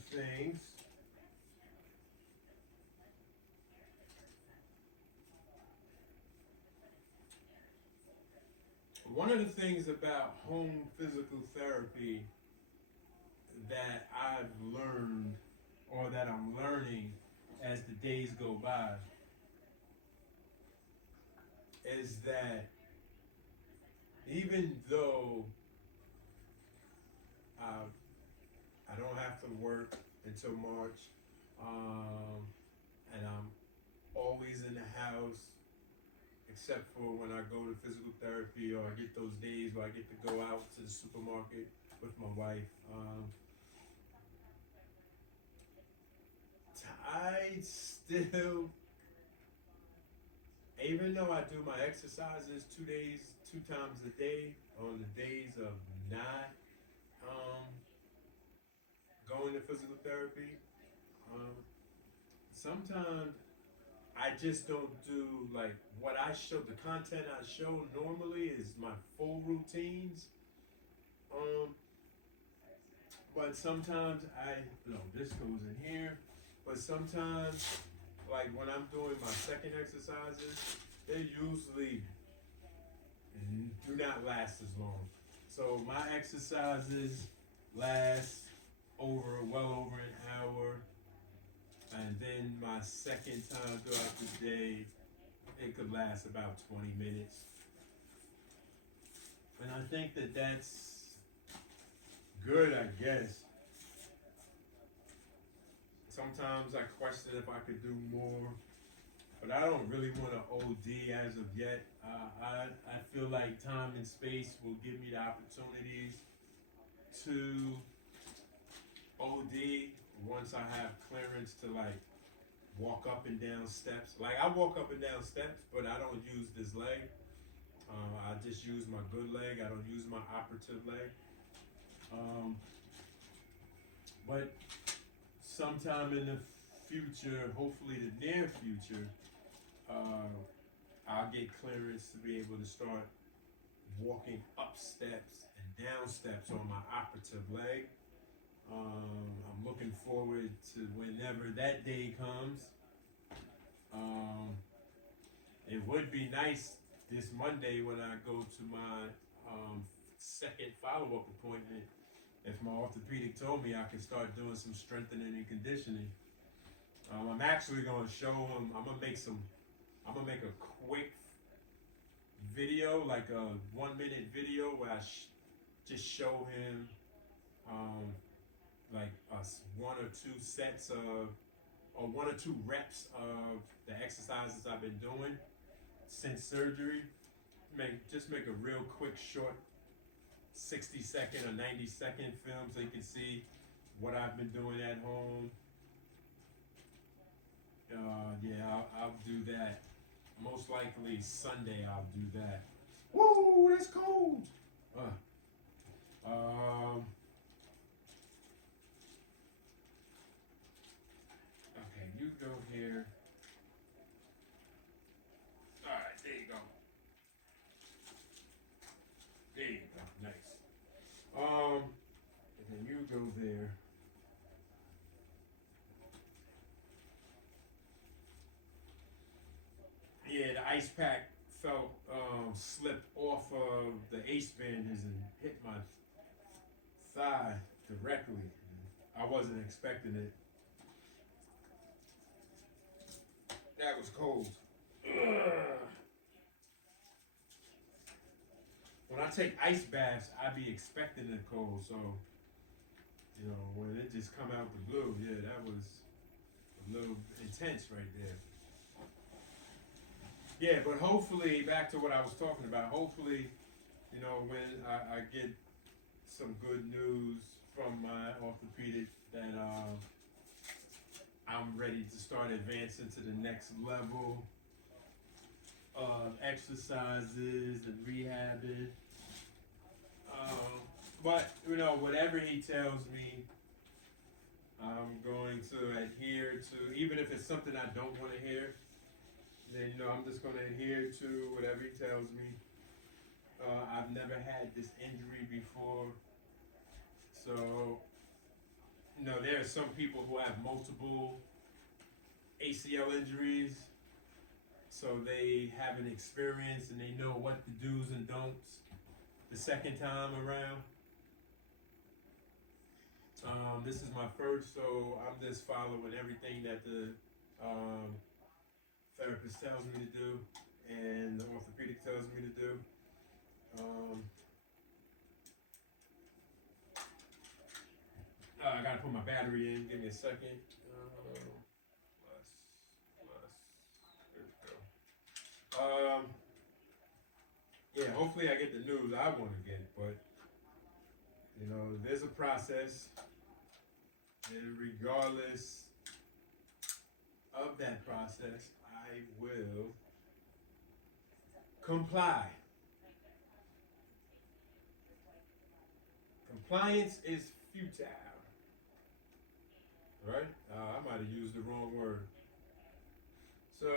things about home physical therapy that I've learned, or that I'm learning as the days go by, is that even though I don't have to work until March, and I'm always in the house, except for when I go to physical therapy, or I get those days where I get to go out to the supermarket with my wife. I still, even though I do my exercises 2 times a day, on the days of not going to physical therapy, sometimes I just don't do like what I show. The content I show normally is my full routines. But sometimes this goes in here. But sometimes, like when I'm doing my second exercises, they usually do not last as long. So my exercises last well over an hour. And then my second time throughout the day, it could last about 20 minutes. And I think that that's good, I guess. Sometimes I question if I could do more, but I don't really want to OD as of yet. I feel like time and space will give me the opportunities to OD once I have clearance to like walk up and down steps. Like I walk up and down steps, but I don't use this leg. I just use my good leg. I don't use my operative leg. But sometime in the future, hopefully the near future, I'll get clearance to be able to start walking up steps and down steps on my operative leg. I'm looking forward to whenever that day comes. It would be nice this Monday when I go to my second follow-up appointment. If my orthopedic told me I could start doing some strengthening and conditioning. I'm actually going to show him. I'm gonna make a quick video, like a 1-minute video, where I just show him like one or two sets of, or 1 or 2 reps of the exercises I've been doing since surgery. Just make a real quick, short 60-second or 90-second film so you can see what I've been doing at home. I'll do that. Most likely Sunday I'll do that. Woo, that's cold. Okay, you go here. All right, there you go. There you go. Nice. And then you go there. Yeah, the ice pack slipped off of the ace bandage and hit my thigh directly. I wasn't expecting it. That was cold. take ice baths, I be expecting the cold. So, you know, when it just come out the blue, yeah, that was a little intense right there. Yeah, but hopefully, back to what I was talking about, hopefully, you know, when I get some good news from my orthopedic that I'm ready to start advancing to the next level of exercises and rehabbing. But, you know, whatever he tells me, I'm going to adhere to, even if it's something I don't want to hear, then, you know, I'm just going to adhere to whatever he tells me. I've never had this injury before. So, you know, there are some people who have multiple ACL injuries. So they have an experience and they know what the do's and don'ts the second time around. This is my first, so I'm just following everything that the therapist tells me to do and the orthopedic tells me to do. I gotta put my battery in. Give me a second. There we go. Yeah, hopefully I get the news I want to get, but you know, there's a process, and regardless of that process, I will comply. Compliance is futile. Right? I might have used the wrong word. So,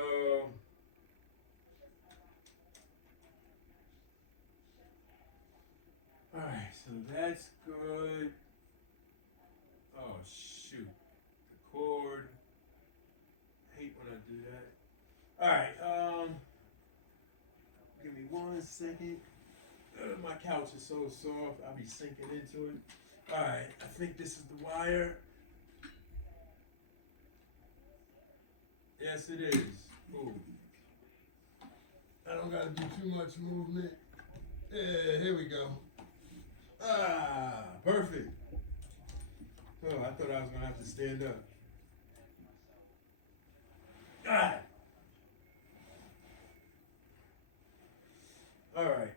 alright, so that's good. Oh, shoot. The cord. I hate when I do that. Alright, give me 1 second. My couch is so soft, I'll be sinking into it. Alright, I think this is the wire. Yes, it is. Ooh. I don't gotta do too much movement. Yeah, here we go. Ah, perfect. Oh, I thought I was gonna have to stand up. Ah. All right.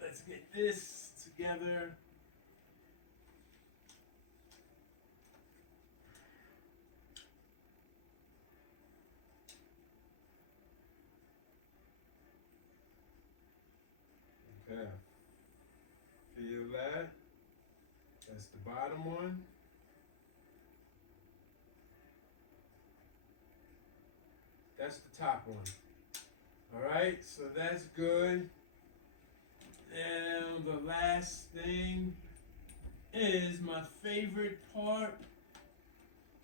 Let's get this together. Okay. Feel that? That's the bottom one. That's the top one. All right, so that's good. And the last thing is my favorite part.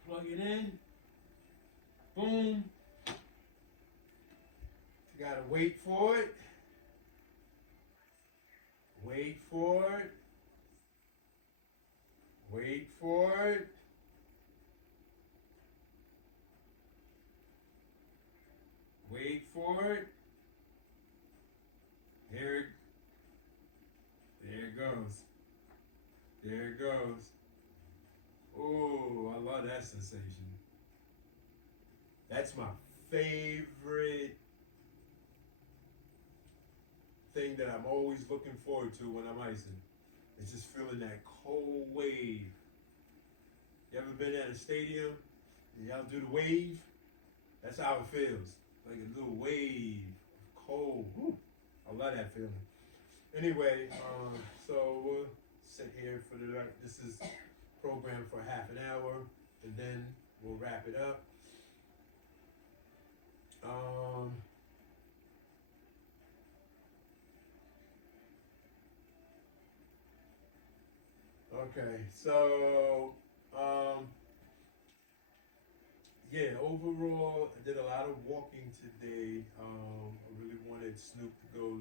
Plug it in. Boom. You gotta wait for it. Wait for it. Wait for it. Wait for it. There it goes. There it goes. Oh, I love that sensation. That's my favorite thing that I'm always looking forward to when I'm icing. It's just feeling that cold wave. You ever been at a stadium and y'all do the wave? That's how it feels. Like a little wave of cold. Woo. I love that feeling. Anyway, so we'll sit here for the, this is programmed for half an hour, and then we'll wrap it up. Okay, so, yeah, overall, I did a lot of walking today. I really wanted Snoop to go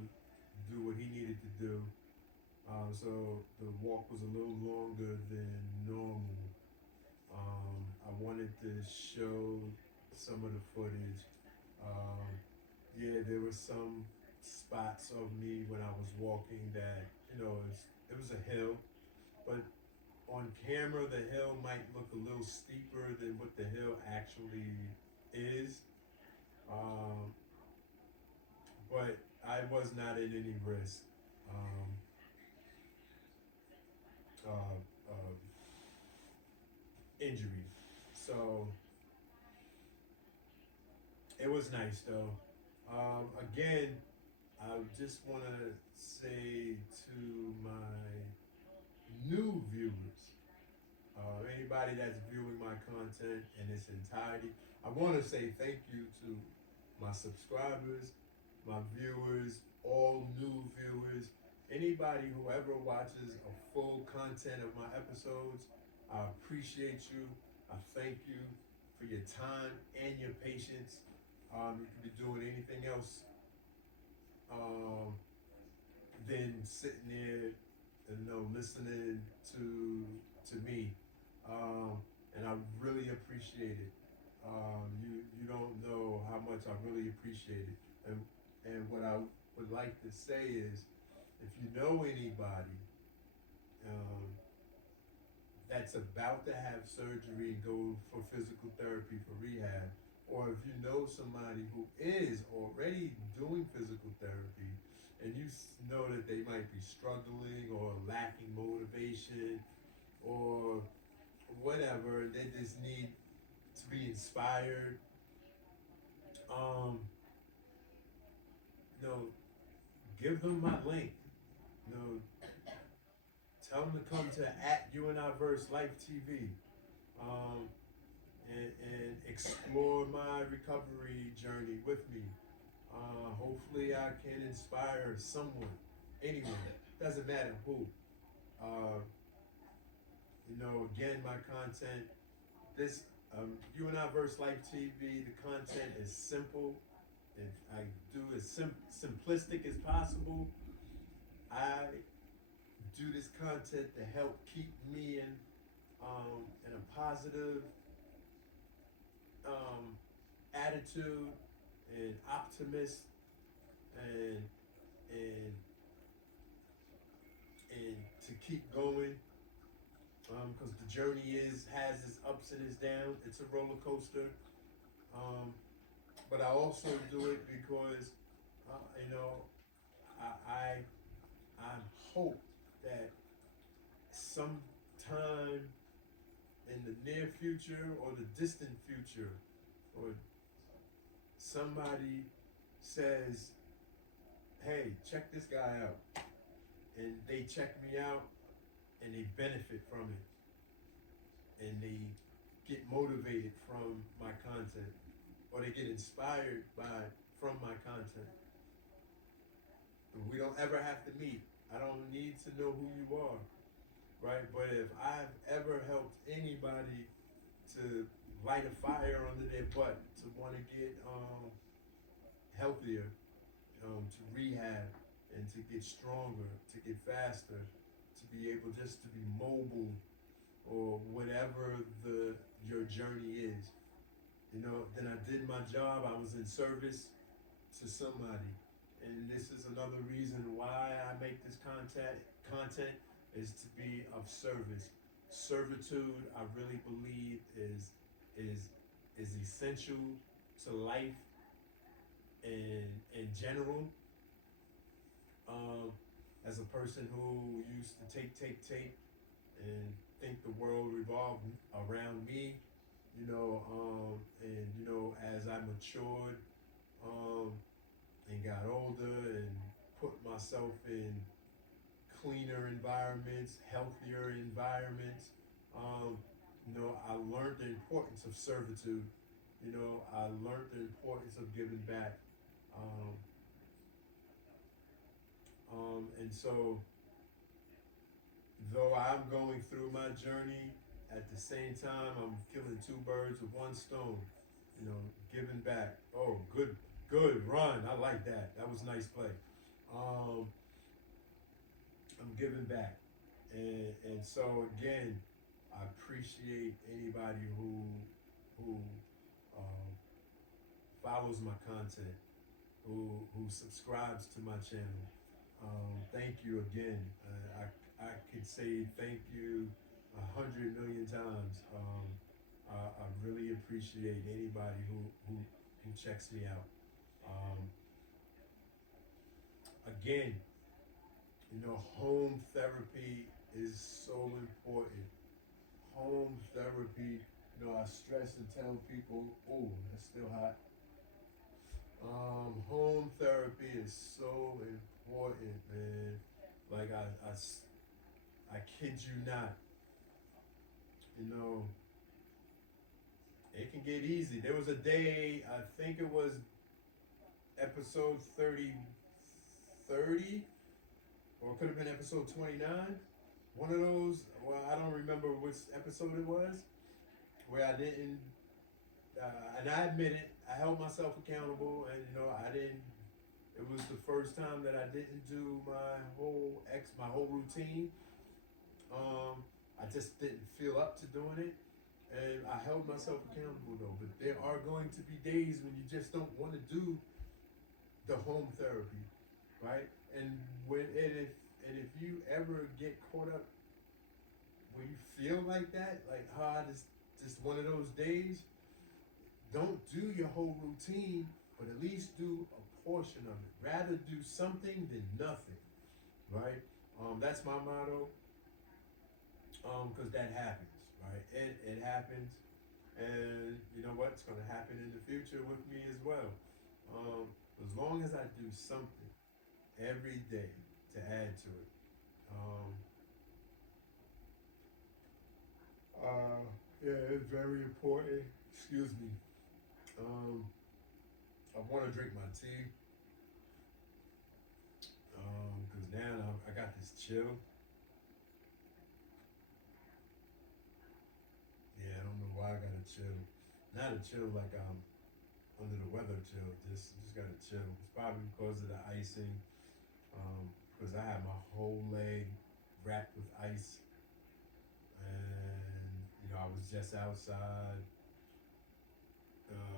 do what he needed to do. So the walk was a little longer than normal. I wanted to show some of the footage. Yeah, there were some spots of me when I was walking that, it was a hill, but on camera the hill might look a little steeper than what the hill actually is. Um, but I was not at any risk. Um, uh, uh, Injury. So it was nice though. Again, I just want to say to my new viewers, anybody that's viewing my content in its entirety, I want to say thank you to my subscribers, my viewers, all new viewers, anybody who ever watches a full content of my episodes. I appreciate you. I thank you for your time and your patience. You could be doing anything else um, than sitting there, listening to me, and I really appreciate it. You don't know how much I really appreciate it, and what I would like to say is, if you know anybody um, that's about to have surgery and go for physical therapy for rehab, or if you know somebody who is already doing physical therapy and you know that they might be struggling or lacking motivation or whatever, they just need to be inspired, um, you know, give them my link. You know, tell them to come to at U-N-I-VERSELIFETV. Um, and explore my recovery journey with me. Hopefully, I can inspire someone, anyone, doesn't matter who. Uh, Again, my content, this You and I Verse Life TV, the content is simple. If I do as simplistic as possible, I do this content to help keep me in a positive attitude and optimist and and and to keep going, because the journey has its ups and its downs. It's a roller coaster, but I also do it because you know I I hope that sometime in the near future or the distant future, or somebody says, hey, check this guy out. And they check me out and they benefit from it. And they get motivated from my content. Or they get inspired from my content. We don't ever have to meet. I don't need to know who you are. Right? But if I've ever helped anybody to light a fire under their butt, to want to get healthier, to rehab, and to get stronger, to get faster, to be able just to be mobile, or whatever your journey is, then I did my job. I was in service to somebody, and this is another reason why I make this content is to be of service. Servitude, I really believe, is essential to life in general. As a person who used to take and think the world revolved around me, as I matured and got older and put myself in cleaner environments, healthier environments, I learned the importance of servitude. I learned the importance of giving back. And so, though I'm going through my journey, at the same time, I'm killing two birds with one stone, giving back. Oh, good run. I like that. That was a nice play. I'm giving back. And so, again, I appreciate anybody who follows my content, who subscribes to my channel. Thank you again. I could say thank you 100 million times. I really appreciate anybody who checks me out. Um, Again, home therapy is so important. Home therapy, I stress and tell people, oh, that's still hot. Home therapy is so important, man. Like I kid you not. You know, it can get easy. There was a day, I think it was episode 30, or it could have been episode 29. One of those, well, I don't remember which episode it was, where I didn't, and I admit it, I held myself accountable, and I didn't. It was the first time that I didn't do my whole routine. I just didn't feel up to doing it, and I held myself accountable though. But there are going to be days when you just don't want to do the home therapy, right? And if you ever get caught up where you feel like that, like just one of those days, don't do your whole routine, but at least do a portion of it. Rather do something than nothing, right? That's my motto. Because that happens, right? It happens, and you know what? It's going to happen in the future with me as well. As long as I do something every day to add to it. Um, yeah, it's very important. Excuse me. I want to drink my tea. Because now I got this chill. Yeah, I don't know why I gotta chill. Not a chill like I'm under the weather chill. Just gotta chill. It's probably because of the icing. Because I had my whole leg wrapped with ice, and I was just outside.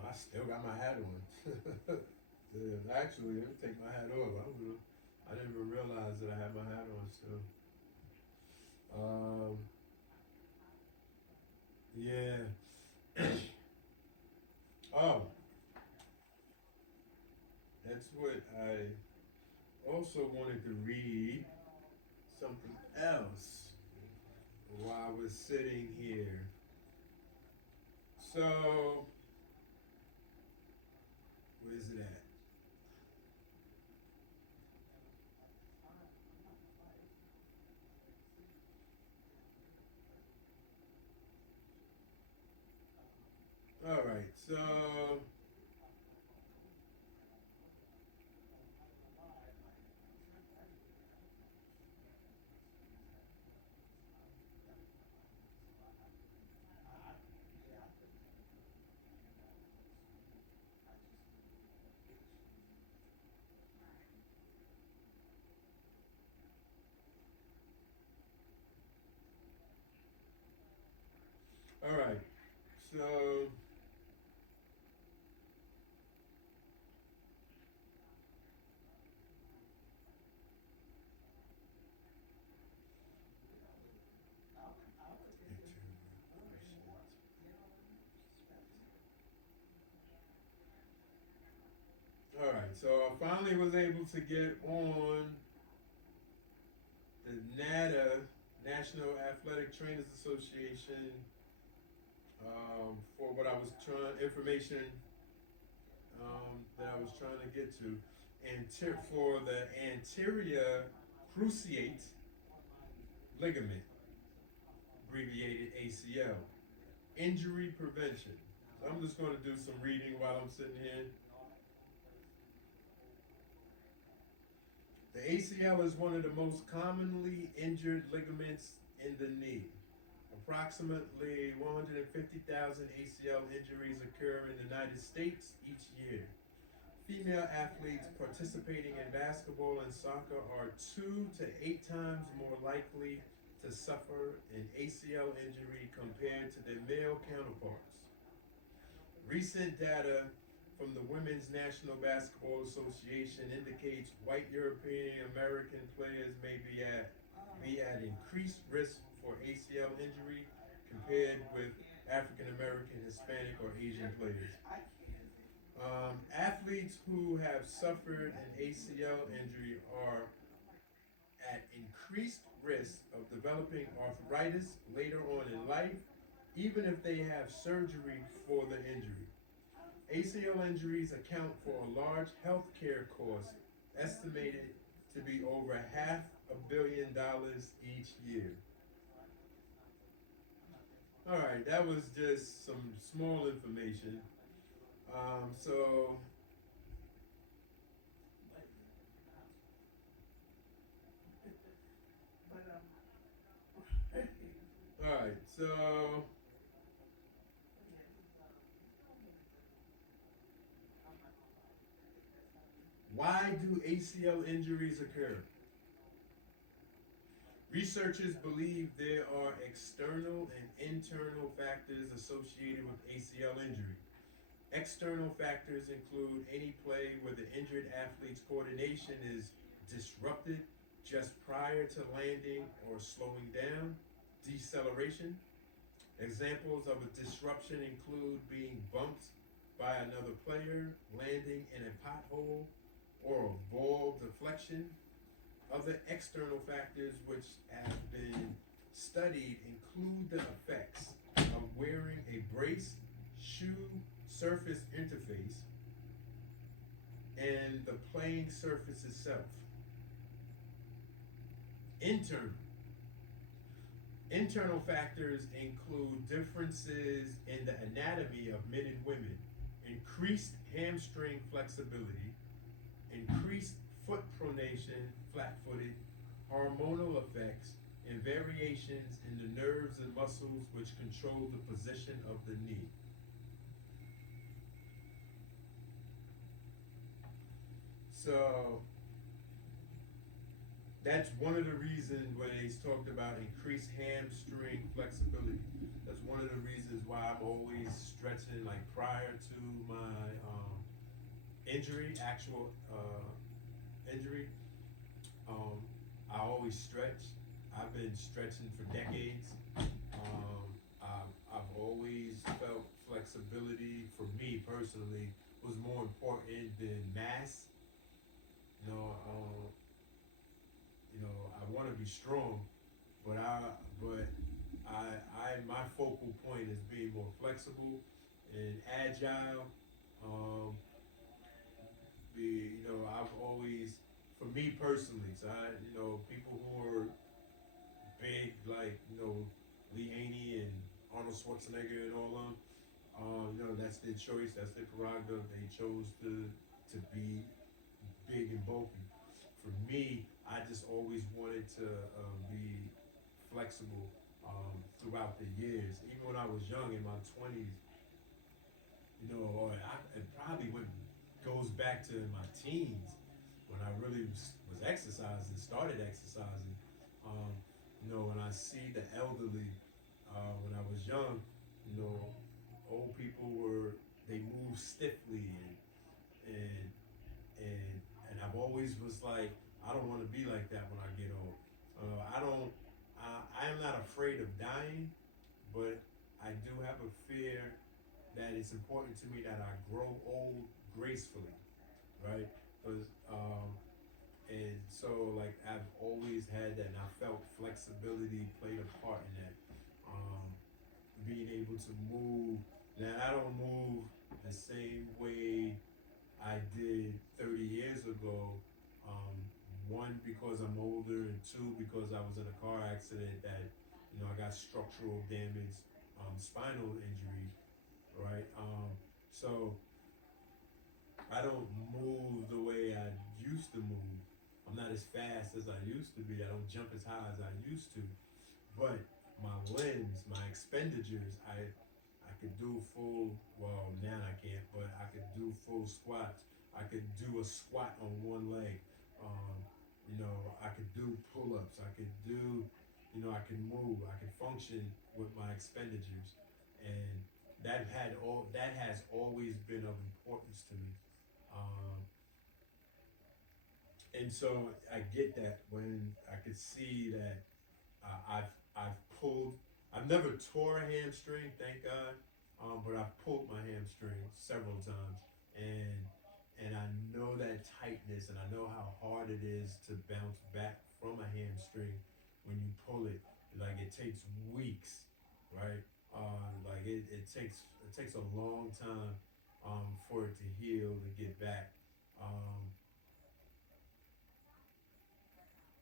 I still got my hat on. Yeah, actually, let me take my hat off. I didn't even realize that I had my hat on still. Yeah. Oh, that's what I also wanted to read something else while I was sitting here. So, where's it at? All right, so all right, so all right, so I finally was able to get on the NATA, National Athletic Trainers Association, for what I was information that I was trying to get to, and for the anterior cruciate ligament, abbreviated ACL, injury prevention. So I'm just going to do some reading while I'm sitting here. The ACL is one of the most commonly injured ligaments in the knee. Approximately 150,000 ACL injuries occur in the United States each year. Female athletes participating in basketball and soccer are 2 to 8 times more likely to suffer an ACL injury compared to their male counterparts. Recent data from the Women's National Basketball Association indicates white European American players may be at increased risk for ACL injury compared with African American, Hispanic, or Asian players. Athletes who have suffered an ACL injury are at increased risk of developing arthritis later on in life, even if they have surgery for the injury. ACL injuries account for a large healthcare cost, estimated to be over $500 million each year. All right, that was just some small information. So, all right, so why do ACL injuries occur? Researchers believe there are external and internal factors associated with ACL injury. External factors include any play where the injured athlete's coordination is disrupted just prior to landing or slowing down, deceleration. Examples of a disruption include being bumped by another player, landing in a pothole, or a ball deflection. Other external factors which have been studied include the effects of wearing a brace, shoe surface interface, and the playing surface itself. Internal factors include differences in the anatomy of men and women, increased hamstring flexibility, increased foot pronation, flat-footed, hormonal effects, and variations in the nerves and muscles which control the position of the knee. So that's one of the reasons when he's talked about increased hamstring flexibility. That's one of the reasons why I'm always stretching, like prior to my actual injury. I always stretch. I've been stretching for decades. I've always felt flexibility for me personally was more important than mass. You know, I want to be strong, but my focal point is being more flexible and agile. Um, I've always, for me personally, so people who are big like Lee Haney and Arnold Schwarzenegger and all of them, that's their choice, that's their prerogative. They chose to be big and bulky. For me, I just always wanted to be flexible throughout the years. Even when I was young, in my 20s, it probably goes back to my teens when I really was exercising, started exercising. Um, when I see the elderly, when I was young, old people they move stiffly and I've always was like, I don't want to be like that when I get old. I am not afraid of dying, but I do have a fear that it's important to me that I grow old gracefully, right? Because and so like I've always had that, and I felt flexibility played a part in that. Being able to move. Now I don't move the same way I did 30 years ago. One, because I'm older, and two, because I was in a car accident that, I got structural damage, spinal injury, right? So I don't move the way I used to move. I'm not as fast as I used to be. I don't jump as high as I used to. But my limbs, my expenditures, I could do full, well, now I can't, but I could do full squats. I could do a squat on one leg. I could do pull-ups. I could do, I could move. I could function with my expenditures. And that has always been of importance to me. Um, and so I get that when I could see that I've pulled. I've never tore a hamstring, thank God, but I've pulled my hamstring several times, and I know that tightness, and I know how hard it is to bounce back from a hamstring when you pull it. Like it takes weeks, right? Like it takes a long time for it to heal to get back. Um,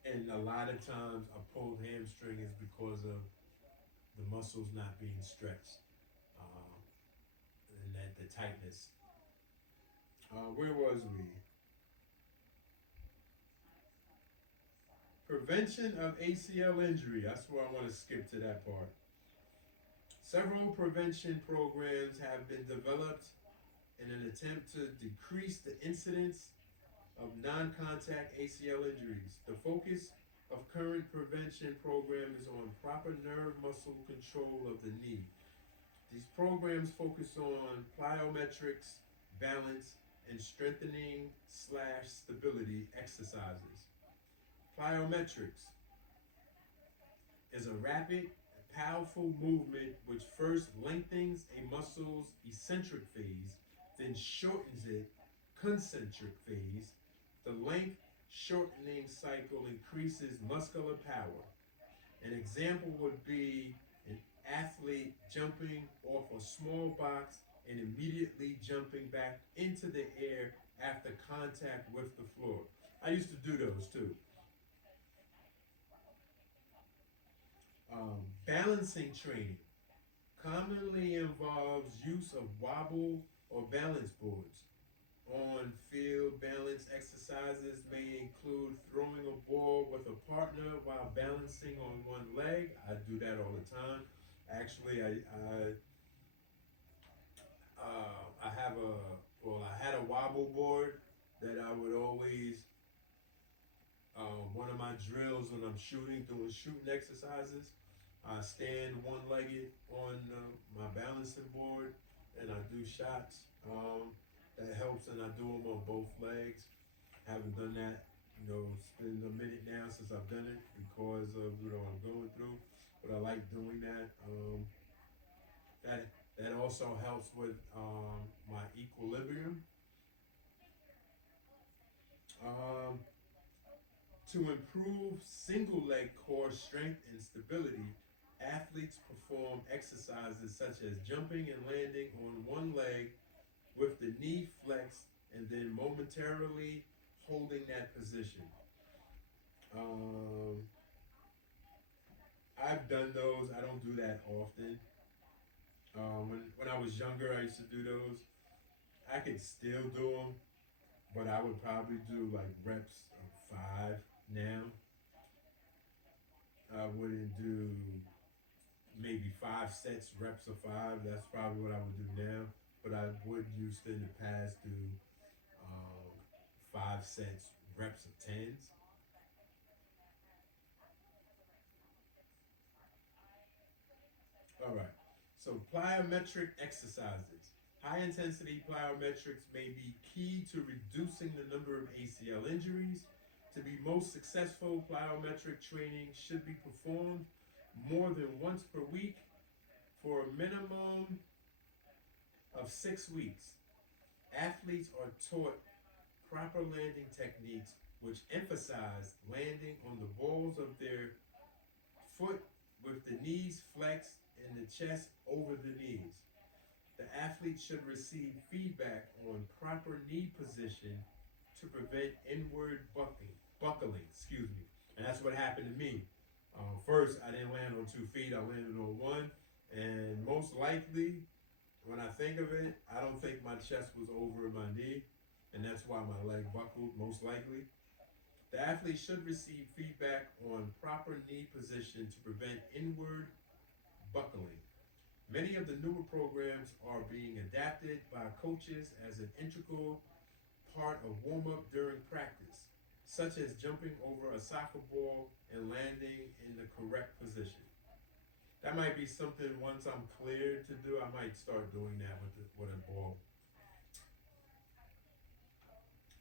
and a lot of times a pulled hamstring is because of the muscles not being stretched, um, and that the tightness. Where was we? Prevention of ACL injury. That's where I want to skip to that part. Several prevention programs have been developed in an attempt to decrease the incidence of non-contact ACL injuries. The focus of current prevention program is on proper nerve muscle control of the knee. These programs focus on plyometrics, balance, and strengthening slash stability exercises. Plyometrics is a rapid, powerful movement which first lengthens a muscle's eccentric phase, then shortens it concentric phase. The length shortening cycle increases muscular power. An example would be an athlete jumping off a small box and immediately jumping back into the air after contact with the floor. I used to do those too. Balancing training commonly involves use of wobble or balance boards. On field balance exercises may include throwing a ball with a partner while balancing on one leg. I do that all the time. Actually, I have I had a wobble board that I would always, one of my drills when I'm shooting, doing shooting exercises, I stand one-legged on my balancing board and I do shots. That helps, and I do them on both legs. Haven't done that, it's been a minute now since I've done it because of what I'm going through, but I like doing that. That that also helps with my equilibrium. Um, to improve single leg core strength and stability, athletes perform exercises such as jumping and landing on one leg with the knee flexed and then momentarily holding that position. Um, I've done those. I don't do that often. When I was younger, I used to do those. I could still do them, but I would probably do like reps of 5 now. I wouldn't do maybe 5 sets, reps of 5. That's probably what I would do now. But I would used to in the past do um, 5 sets, reps of 10s. All right. So plyometric exercises. High intensity plyometrics may be key to reducing the number of ACL injuries. To be most successful, plyometric training should be performed more than once per week for a minimum of 6 weeks. Athletes are taught proper landing techniques which emphasize landing on the balls of their foot with the knees flexed and the chest over the knees. The athlete should receive feedback on proper knee position to prevent inward buckling, and that's what happened to me. First, I didn't land on 2 feet, I landed on one, and most likely, when I think of it, I don't think my chest was over my knee, and that's why my leg buckled, most likely. The athlete should receive feedback on proper knee position to prevent inward buckling. Many of the newer programs are being adapted by coaches as an integral part of warm-up during practice, such as jumping over a soccer ball and landing in the correct position. that might be something once I'm cleared to do. I might start doing that with a ball.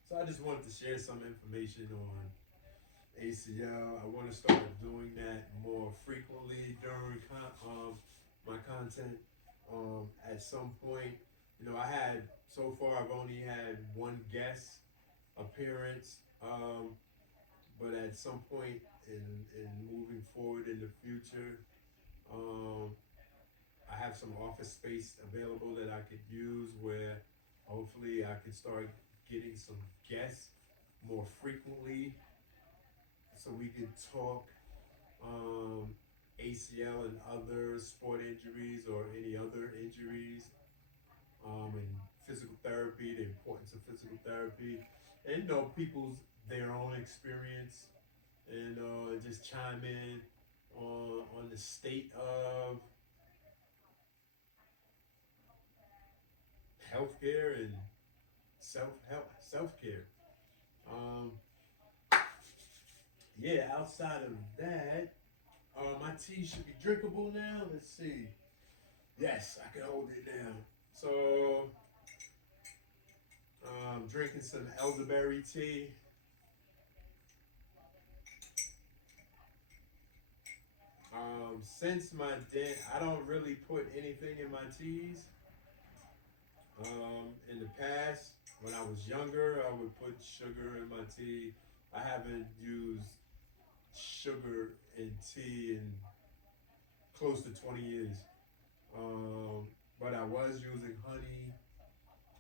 So I just wanted to share some information on ACL. I want to start doing that more frequently during my content. At some point, I had so far I've only had one guest appearance, but at some point in moving forward in the future, um, I have some office space available that I could use where hopefully I could start getting some guests more frequently so we could talk ACL and other sport injuries or any other injuries, and physical therapy, the importance of physical therapy, and people's their own experience, and just chime in on the state of healthcare and self care. Um, yeah, outside of that, my tea should be drinkable now. Let's see. Yes, I can hold it now. So, drinking some elderberry tea. Since my dent, I don't really put anything in my teas. In the past, when I was younger, I would put sugar in my tea. I haven't used sugar in tea in close to 20 years. But I was using honey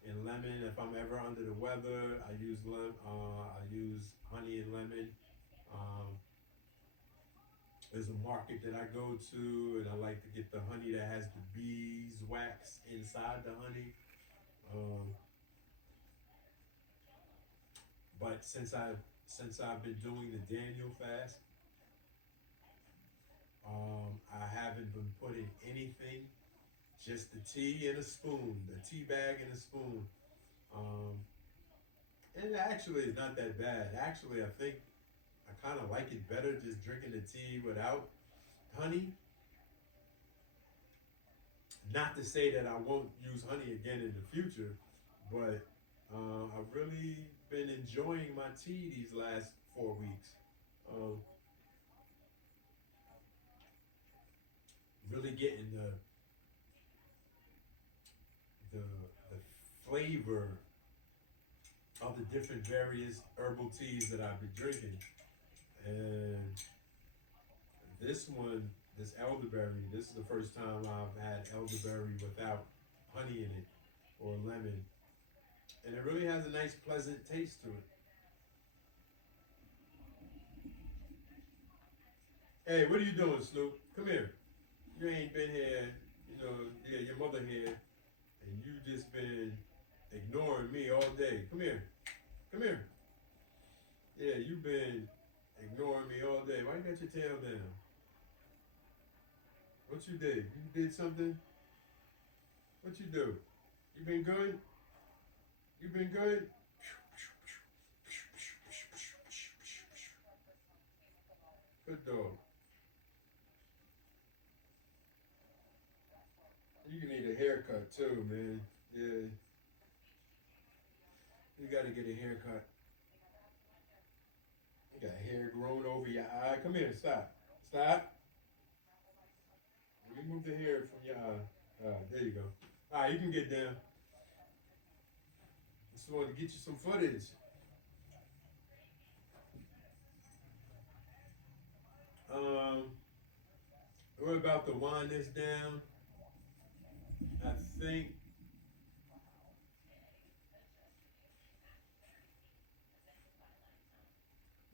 and lemon. If I'm ever under the weather, I use honey and lemon. Um, there's a market that I go to, and I like to get the honey that has the beeswax inside the honey. Um, but since I've been doing the Daniel fast, I haven't been putting anything, just the tea and a spoon, the tea bag and a spoon. Um, and actually, it's not that bad. Actually, I think I kind of like it better just drinking the tea without honey. Not to say that I won't use honey again in the future, but I've really been enjoying my tea these last 4 weeks. Um, really getting the flavor of the different various herbal teas that I've been drinking. And this one, this elderberry, this is the first time I've had elderberry without honey in it or lemon. And it really has a nice, pleasant taste to it. Hey, what are you doing, Snoop? Come here. You ain't been here, yeah, your mother here, and you just been ignoring me all day. Come here. Come here. Yeah, you've been ignoring me all day. Why you got your tail down? What you did? You did something? What you do? You been good? You been good? Good dog. You can need a haircut too, man. Yeah, you gotta get a haircut. You got hair growing over your eye. Come here, stop. Stop. Remove the hair from your eye. There you go. Alright, you can get down. Just wanted to get you some footage. Um, we're about to wind this down. I think.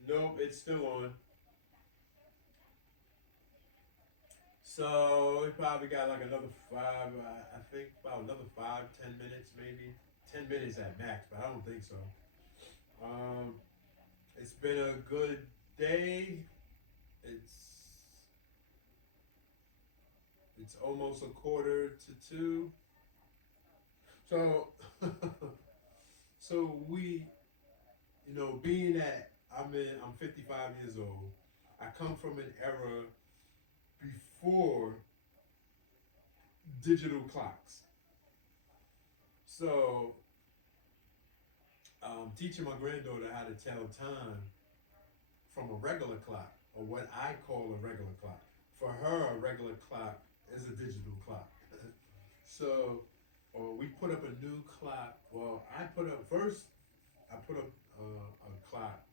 Nope, it's still on. So we probably got like another five. I think about another 5, 10 minutes, maybe 10 minutes at max, but I don't think so. Um, it's been a good day. It's it's almost 1:45. So so we, being that I'm 55 years old, I come from an era before digital clocks. So, teaching my granddaughter how to tell time from a regular clock, or what I call a regular clock. For her, a regular clock is a digital clock. So, we put up a new clock. Well, I put up a clock.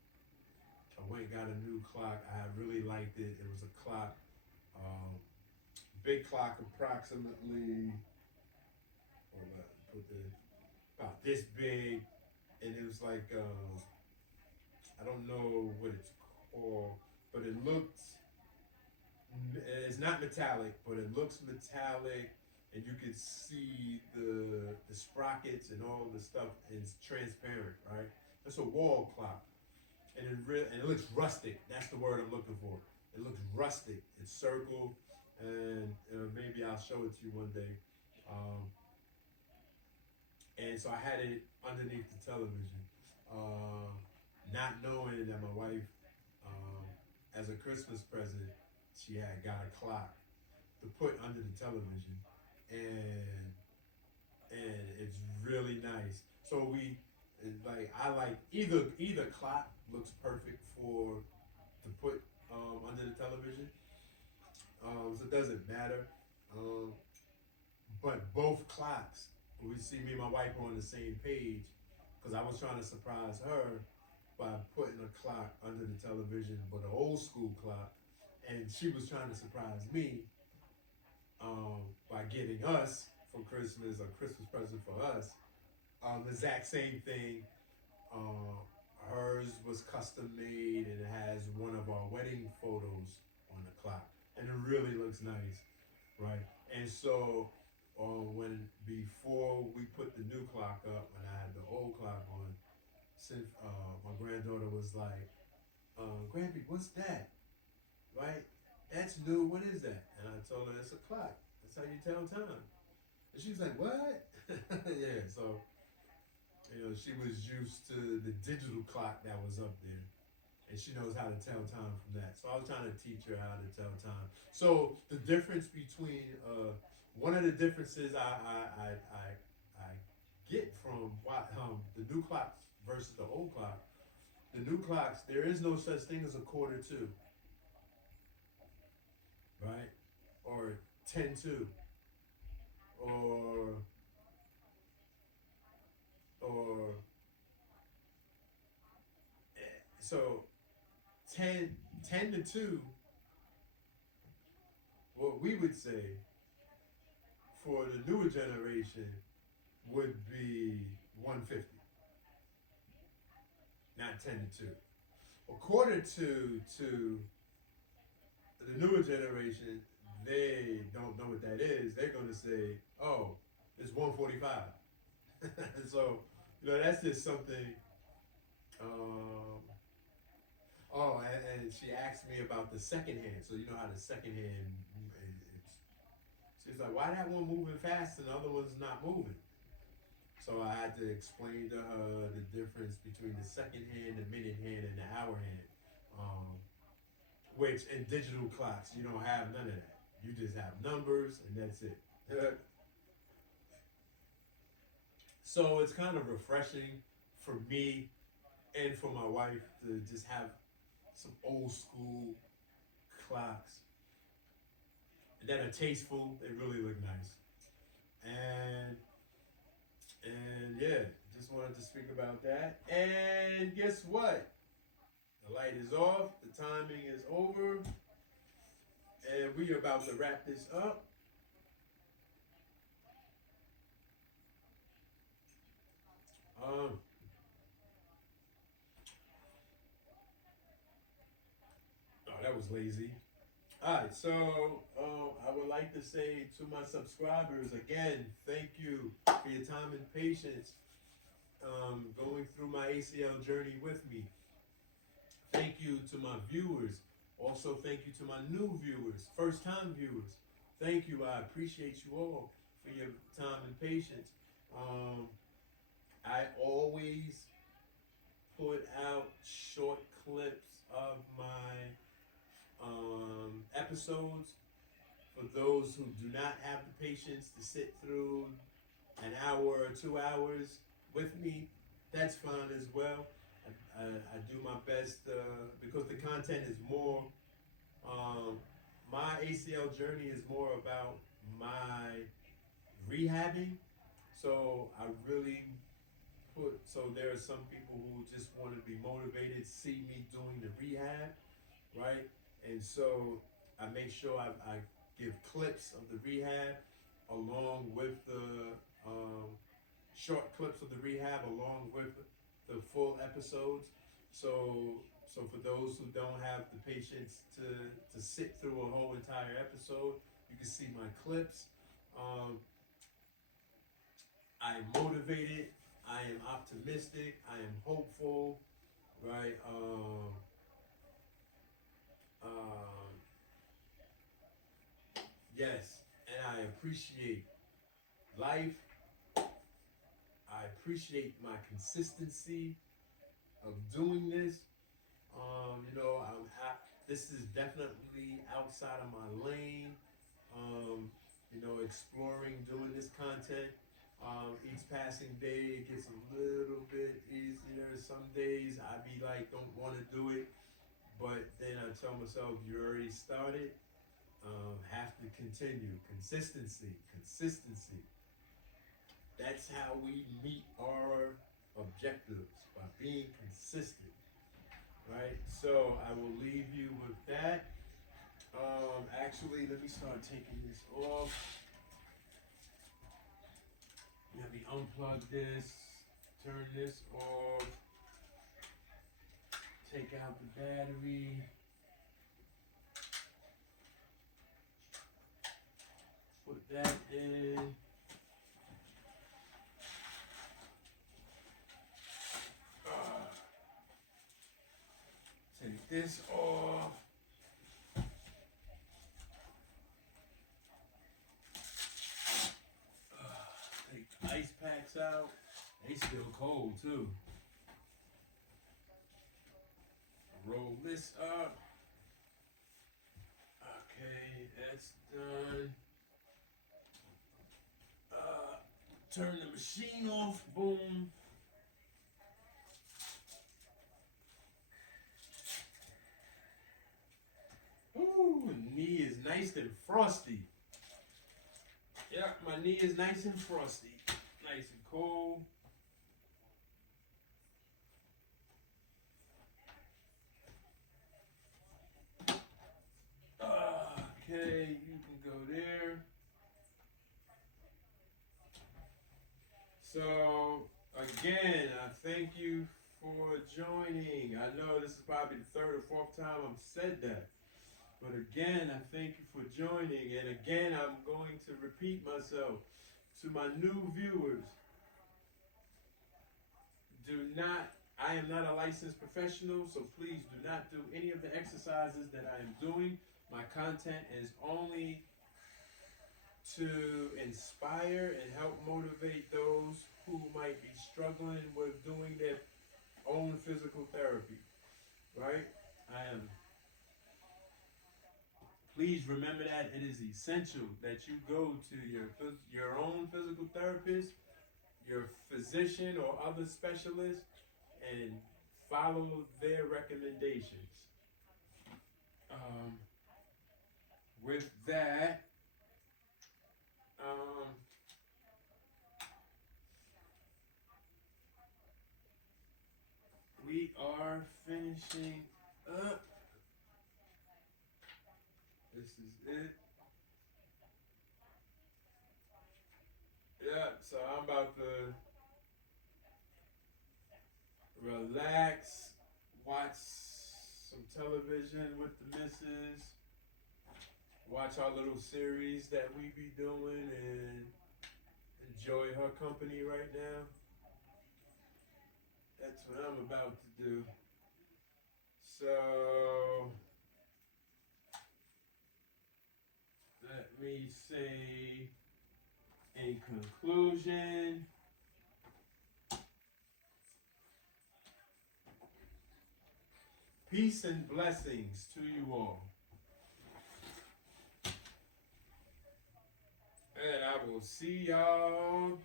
I went and got a new clock. I really liked it. It was a clock, big clock, approximately, about this big, and it was like, I don't know what it's called, but it's not metallic, but it looks metallic, and you can see the sprockets and all the stuff, and it's transparent, right? It's a wall clock, and it looks rustic. That's the word I'm looking for. It looks rustic. It's circle, and maybe I'll show it to you one day. And so I had it underneath the television, not knowing that my wife, as a Christmas present, she had got a clock to put under the television, and it's really nice. So I like either clock looks perfect to put under the television. So it doesn't matter. But both clocks, we see me and my wife are on the same page, because I was trying to surprise her by putting a clock under the television, but an old school clock, and she was trying to surprise me by getting us for Christmas, a Christmas present for us, the exact same thing. Hers was custom made, and it has one of our wedding photos on the clock, and it really looks nice, right? And so, before we put the new clock up, when I had the old clock on, since my granddaughter was like, "Grampy, what's that? Right? That's new. What is that?" And I told her it's a clock. That's how you tell time. And she's like, "What?" Yeah. So, she was used to the digital clock that was up there, and she knows how to tell time from that. So I was trying to teach her how to tell time. So the difference between one of the differences I get from the new clocks versus the old clock. The new clocks, there is no such thing as a quarter to, right? Or 10 to, or so 10 to 2, what we would say for the newer generation would be 150, not 10 to 2. A quarter to the newer generation, they don't know what that is. They're going to say, "Oh, it's 145." So, that's just something. And she asked me about the second hand. So you know how the second hand, she's like, "Why that one moving fast and the other one's not moving?" So I had to explain to her the difference between the second hand, the minute hand, and the hour hand. Which in digital clocks, you don't have none of that. You just have numbers, and that's it. So it's kind of refreshing for me and for my wife to just have some old school clocks that are tasteful. They really look nice. And yeah, just wanted to speak about that. And guess what? The light is off, the timing is over, and we are about to wrap this up. Oh, that was lazy. Alright, so I would like to say to my subscribers again, thank you for your time and patience going through my ACL journey with me. Thank you to my viewers. Also, thank you to my new viewers, first time viewers. Thank you. I appreciate you all for your time and patience. I always put out short clips of my episodes for those who do not have the patience to sit through an hour or 2 hours with me, that's fine as well. I do my best because the content is more, my ACL journey is more about my rehabbing. So I really so there are some people who just want to be motivated, see me doing the rehab, right? And so I make sure I give clips of the rehab along with the short clips of the rehab along with the full episodes. So for those who don't have the patience to sit through a whole entire episode, you can see my clips. I am motivated. I am optimistic. I am hopeful. Right. Um, yes, and I appreciate life. I appreciate my consistency of doing this. This is definitely outside of my lane. Exploring, doing this content. Each passing day, it gets a little bit easier. Some days I be like, don't want to do it, but then I tell myself, you already started. Have to continue. Consistency. That's how we meet our objectives, by being consistent, right? So I will leave you with that. Actually, let me start taking this off. Let me unplug this, turn this off, take out the battery. Put that in. Take this off. Take the ice packs out. They still cold too. Roll this up. Okay, that's done. Turn the machine off. Boom. Ooh, knee is nice and frosty. Yeah, my knee is nice and frosty. Nice and cold. Okay, you can go there. So, again, I thank you for joining. I know this is probably the third or fourth time I've said that. But again, I thank you for joining. And again, I'm going to repeat myself to my new viewers. I am not a licensed professional, so please do not do any of the exercises that I am doing. My content is only to inspire and help motivate those who might be struggling with doing their own physical therapy, right? Please remember that it is essential that you go to your own physical therapist, your physician or other specialist, and follow their recommendations. With that, we are finishing up. This is it. Yeah, so I'm about to relax, watch some television with the missus, watch our little series that we be doing, and enjoy her company right now. That's what I'm about to do. So, let me say in conclusion, peace and blessings to you all. And I will see y'all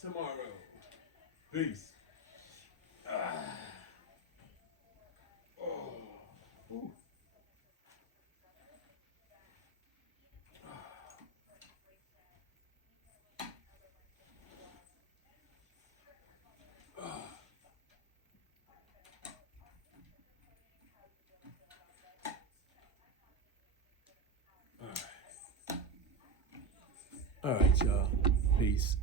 tomorrow. Peace. Ah. Oh. Ooh. All right, y'all. Peace.